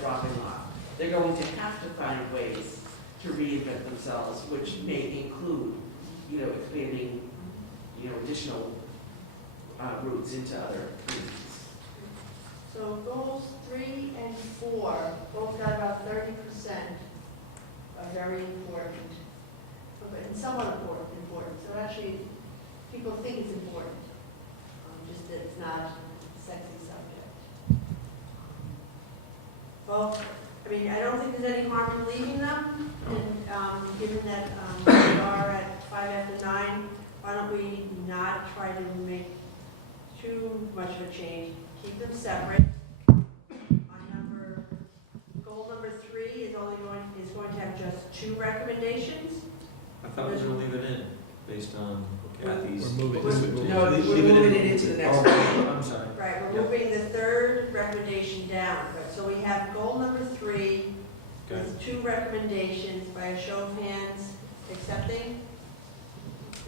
dropping off. They're going to have to find ways to reinvent themselves, which may include, you know, expanding, you know, additional routes into other communities. So goals 3 and 4, both got about 30%, are very important, and somewhat important. So actually, people think it's important, just that it's not a sexy subject. Well, I mean, I don't think there's any harm in leaving them, and given that we are at 5 after 9, why don't we not try to make too much of a change? Keep them separate. Goal number 3 is going to have just 2 recommendations. I thought we were going to leave it in based on Kathy's. We're moving it into the next one. I'm sorry. Right, we're moving the 3rd recommendation down. So we have goal number 3 with 2 recommendations by a show of hands accepting.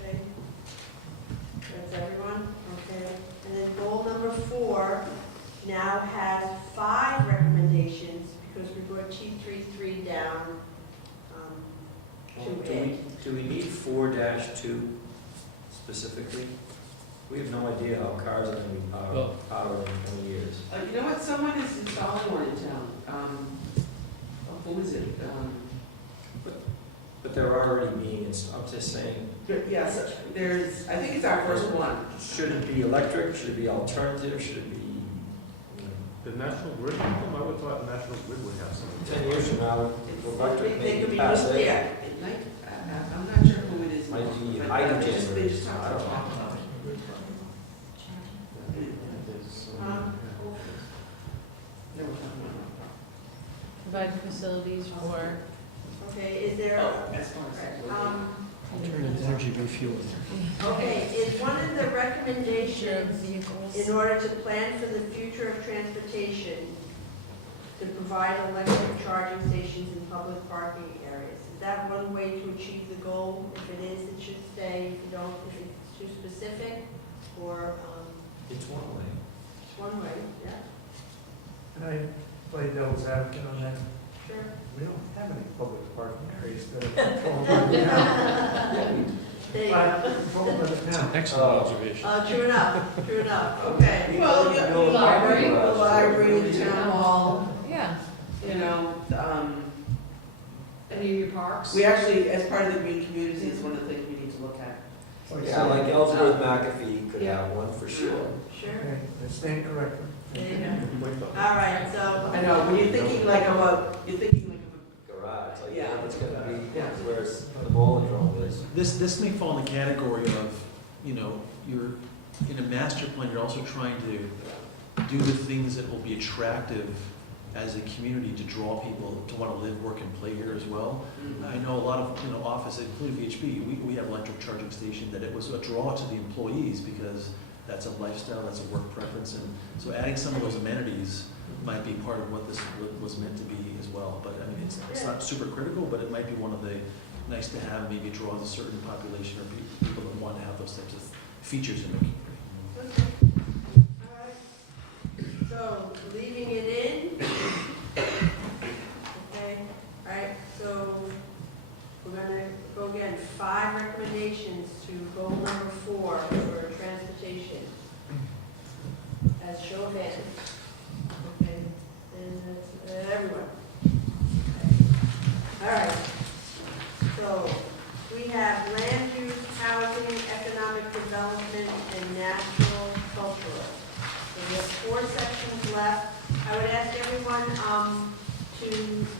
Okay. That's everyone. Okay. And then goal number 4 now has 5 recommendations because we brought T3 down to A. Do we need 4-2 specifically? We have no idea how cars are going to be powered in 20 years. You know what, someone is installing one in town. Who is it? But they're already being installed. I'm just saying. Yes, there's, I think it's our first one. Should it be electric? Should it be alternative? Should it be? The National Grid, I would have thought National Grid would have some. 10 years from now, electric They could may be pass it. nuclear. I'm not sure who it is. Might be but hydrogen. They just talked I don't know. about it. They were talking about Provide facilities for. Okay, is there? as far as. Right, Alternative energy refueling. Okay, is one of the recommendations, in order to plan for the future of transportation, to provide electric charging stations in public parking areas? Is that one way to achieve the goal? If it is, it should stay. If you don't, if it's too specific, or, It's one way. it's one way, yeah, Can I play devil's advocate on that? sure. We don't have any public parking areas that are controlled by the town. There you go. Controlled by the town. Excellent observation. True enough, true enough, okay. Well, yeah, the library, the Yeah. town hall, Yeah. you know, Any of your parks? we actually, as part of the green community, is one of the things we need to look at. Yeah, like Ellsworth McAfee could Yeah. have one for sure. Sure. Okay, I stand corrected. There you go. All right, so. I know, when you're thinking like of a, you're thinking like of Garage, like, Yeah. it's gonna be, Yeah. where the Volodrome is. This may fall in the category of, you know, you're, in a master plan, you're also trying to do the things that will be attractive as a community to draw people to want to live, work, and play here as well. I know a lot of, you know, offices, including VHB, we have electric charging station that it was a draw to the employees because that's a lifestyle, that's a work preference, and so adding some of those amenities might be part of what this was meant to be as well. But I mean, it's not super critical, but it might be one of the nice to have, maybe draws a certain population or people that want to have those types of features in their community. All right. So, leaving it in. Okay, all right, so we're gonna go again, 5 recommendations to goal number 4 for transportation. As show of hands. Okay, and that's everyone. Okay. All right. So, we have land use, housing, economic development, and natural cultural. So we have 4 sections left. I would ask everyone to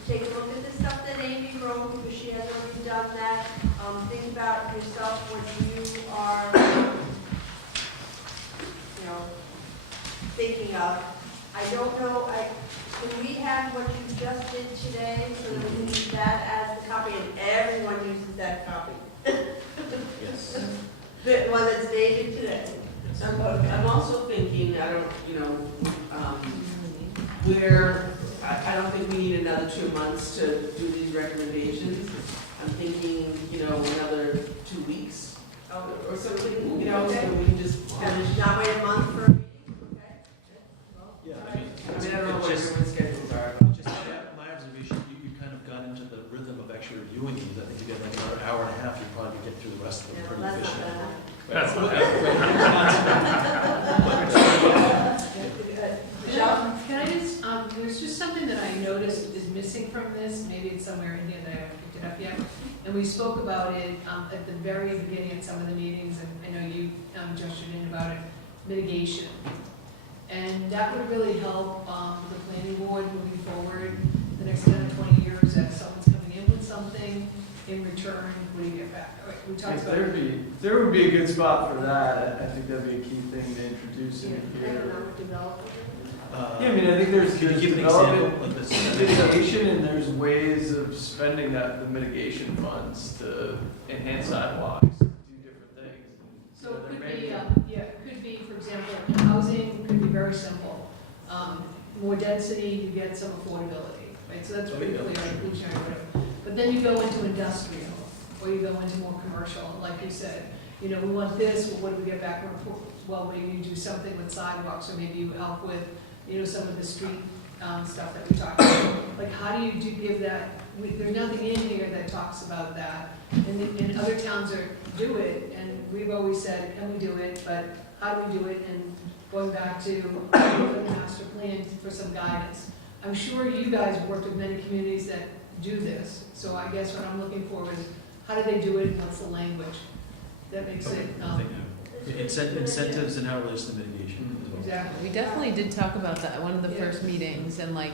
take a look at the stuff that Amy wrote, because she has already done that. Think about yourself, what you are, you know, thinking of. I don't know, can we have what you just did today, so that we can use that as the copy, and everyone uses that copy? Yes. The one that's dated today. I'm also thinking, I don't, you know, I don't think we need another 2 months to do these recommendations. I'm thinking, you know, another 2 weeks or something, you know, so we can just finish. Not wait a month for a meeting, okay? Yeah, I mean, I don't know what just- everyone's schedules are. Just my observation, you kind of got into the rhythm of actually reviewing these. I think you got like another hour and a half, you'd probably get through the rest of them Yeah, pretty well, that's not efficiently. gonna happen. That's not Michelle? Can I just, there's just something that I noticed is missing from this, maybe it's somewhere in here that I haven't picked it up yet. And we spoke about it at the very beginning at some of the meetings, and I know you gestured in about it, mitigation. And that would really help the planning board moving forward the next 10 or 20 years, if someone's coming in with something, in return, what do you get back? All right, we talked If about. there would be a good spot for that, I think that'd be a key thing to introduce in here. Economic development. Yeah, I mean, I think there's Can you give an development, example of this? mitigation, and there's ways of spending the mitigation funds to enhance sidewalks, do different things. So You know, it there could may be, yeah, it could be, for example, housing could be very simple. More density, you get some affordability, right? So that's pretty clear, inclusionary, whatever. But then you go into industrial, or you go into more commercial, like you said. You know, we want this, well, what do we get back? Well, maybe you do something with sidewalks, or maybe you help with, you know, some of the street stuff that we talked about. Like, how do you give that? There's nothing in here that talks about that. And other towns do it, and we've always said, can we do it? But how do we do it? And going back to the master plan for some guidance. I'm sure you guys worked with many communities that do this. So I guess what I'm looking for is, how do they do it, and what's the language that makes it? Incentives and how it relates to mitigation as well. Exactly. We definitely did talk about that at one of the Yeah. first meetings, and like,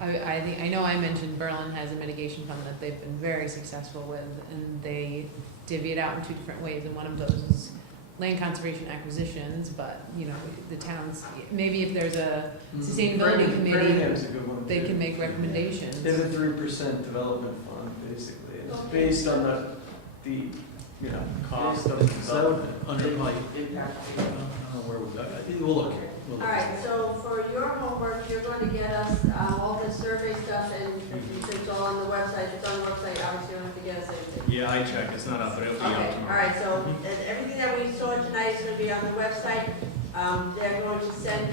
I think, I know I mentioned Berlin has a mitigation fund that they've been very successful with, and they divvy it out in 2 different ways, and one of those is land conservation acquisitions, but, you know, the towns, maybe if there's a sustainability committee, Birmingham's a good one, they too. can make recommendations. They have a 3% development fund, basically. It's based on the the, you know, cost of So, development. under my, I Impact. don't know where we got, we'll look. We'll All look. right, so for your homework, you're going to get us all the survey stuff, and it's all on the website. It's on the website, obviously you don't have to get us anything. Yeah, I checked, it's not up, but it'll be Okay, out all tomorrow. right, so everything that we saw tonight is going to be on the website. They're going to send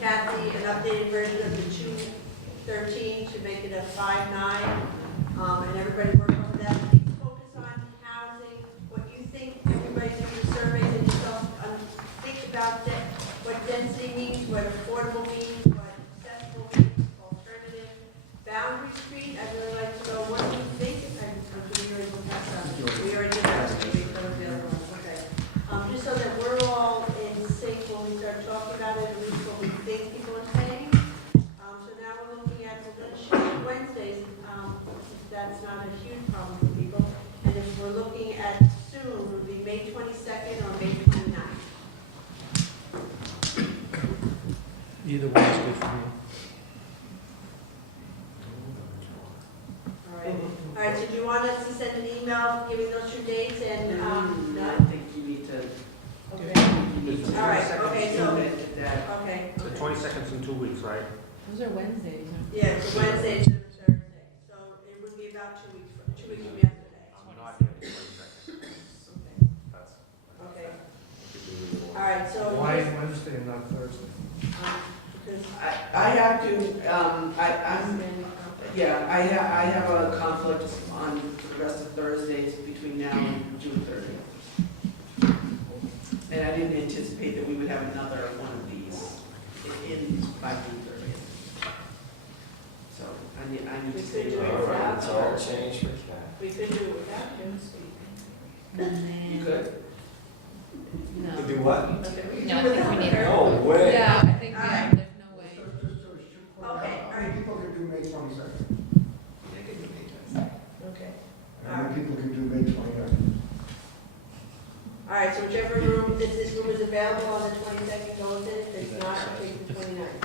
Kathy an updated version of the 213 to make it a 5.9, and everybody work on that. Please focus on housing, what you think, everybody do the surveys and yourself, think about what density means, what affordable means, what accessible means, alternative. Boundary Street, I'd really like to know, what do you think? I'm giving you a little pass on. We already did that, so we covered the other ones, okay. Just so that we're all in sync when we start talking about it, at least what we think people are saying. So now we're looking at, we're going to shoot Wednesdays, that's not a huge problem for people. And if we're looking at soon, it would be May 22nd or May 29th. Either one is good for me. All right, so do you want us to send an email giving those two dates and, I think you need to. okay. All right, okay, so, okay. The 22nd's in 2 weeks, right? Those are Wednesdays, huh? Yeah, it's Wednesday to Thursday, so it would be about 2 weeks, 2 weeks from yesterday. I'm not here the 22nd. That's. Okay. All right, so. Why Wednesday and not Thursday? Because I have to, I have a conflict on the rest of Thursdays between now and June 30th. And I didn't anticipate that we would have another one of these by June 30th. So I need to We stay could do away it from without. It's all changed for that. We could do it without Jim. You could? No. To do what? Okay, we can No, I do it think we without need her. No way. Yeah, I think, All yeah, right. there's no way. Okay, all How many right. people can do May 22nd? Okay. How many people can do May 29th? All right, so whichever room, if this room is available on the 22nd, go with it. If it's not, take the 29th.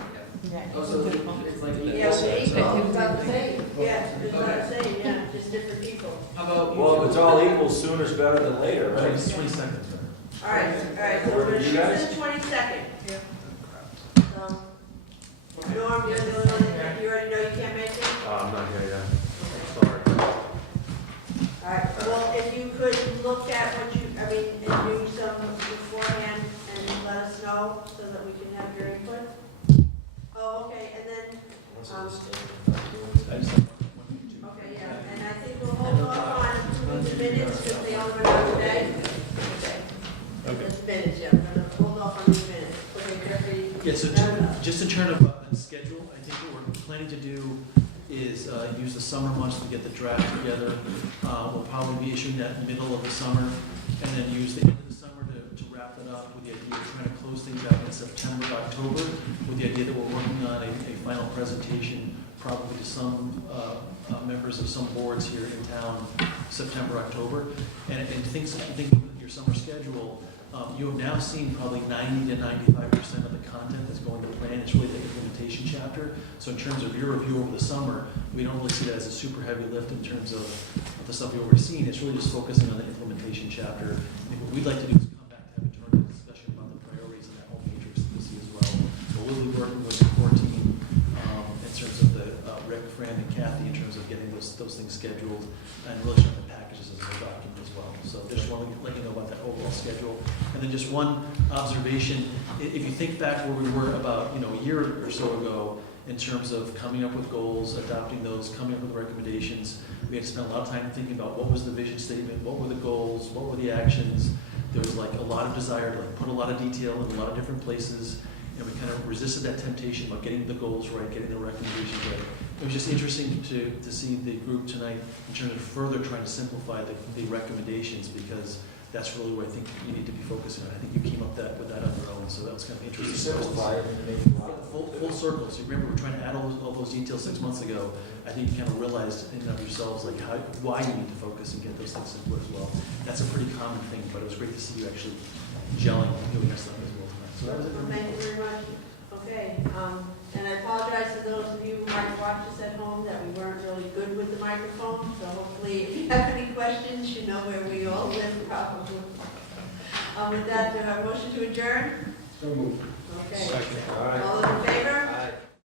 Oh, so it's like. Yeah, we're equal, it's about the same. Yeah, it's about the same, yeah, just different people. How about you? Well, if it's all equal, sooner's better than later, right? It's 22nd. All right, so we're gonna You shoot guys? for the 22nd. So, Norm, you're the only one that, you already know you can't make it? I'm not here yet. Sorry. All right, well, if you could look at what you, I mean, and do some beforehand and let us know so that we can have your input. Oh, okay, and then, I just have one. okay, yeah, and I think we'll hold off on approving the minutes because they only went out today. Okay. Just minutes, yeah, we're gonna hold off on the minutes. Okay, Jeffrey? Yeah, so just in terms of schedule, I think what we're planning to do is use the summer months to get the draft together. We'll probably be issuing that in the middle of the summer, and then use the end of the summer to wrap it up with the idea of trying to close things out in September, October, with the idea that we're working on a final presentation, probably to some members of some boards here in town, September, October. And think of your summer schedule, you have now seen probably 90 to 95% of the content that's going to plan. It's really the implementation chapter. So in terms of your review over the summer, we don't really see that as a super heavy lift in terms of the stuff you've already seen. It's really just focusing on the implementation chapter. And what we'd like to do is come back to have a targeted discussion about the priorities in that whole matrix this year as well. So we'll be working with the core team in terms of the Rick, Fran, and Kathy in terms of getting those things scheduled and really trying to package this as a document as well. So just want to let you know about that overall schedule. And then just one observation, if you think back where we were about a year or so ago in terms of coming up with goals, adopting those, coming up with recommendations, we had to spend a lot of time thinking about what was the vision statement, what were the goals, what were the actions. There was like a lot of desire to put a lot of detail in a lot of different places, and we kind of resisted that temptation about getting the goals right, getting the recommendations right. It was just interesting to see the group tonight in terms of further trying to simplify the recommendations, because that's really where I think you need to be focusing on. I think you came up with that on your own, so that was kind of interesting. Simplify it and make it Full circle. So you remember we're trying to add all those details 6 months ago. I think you kind of realized in and of yourselves why you need to focus and get those things simpler as well. That's a pretty common thing, but it was great to see you actually gelling and doing that stuff as well tonight. So that was it for me. Thank you very much. Okay, And I apologize to those of you who might watch us at home that we weren't really good with the microphone, so hopefully if you have any questions, you know where we all live probably. With that, do I have a motion to adjourn? So moved. Okay. All right. All those in favor?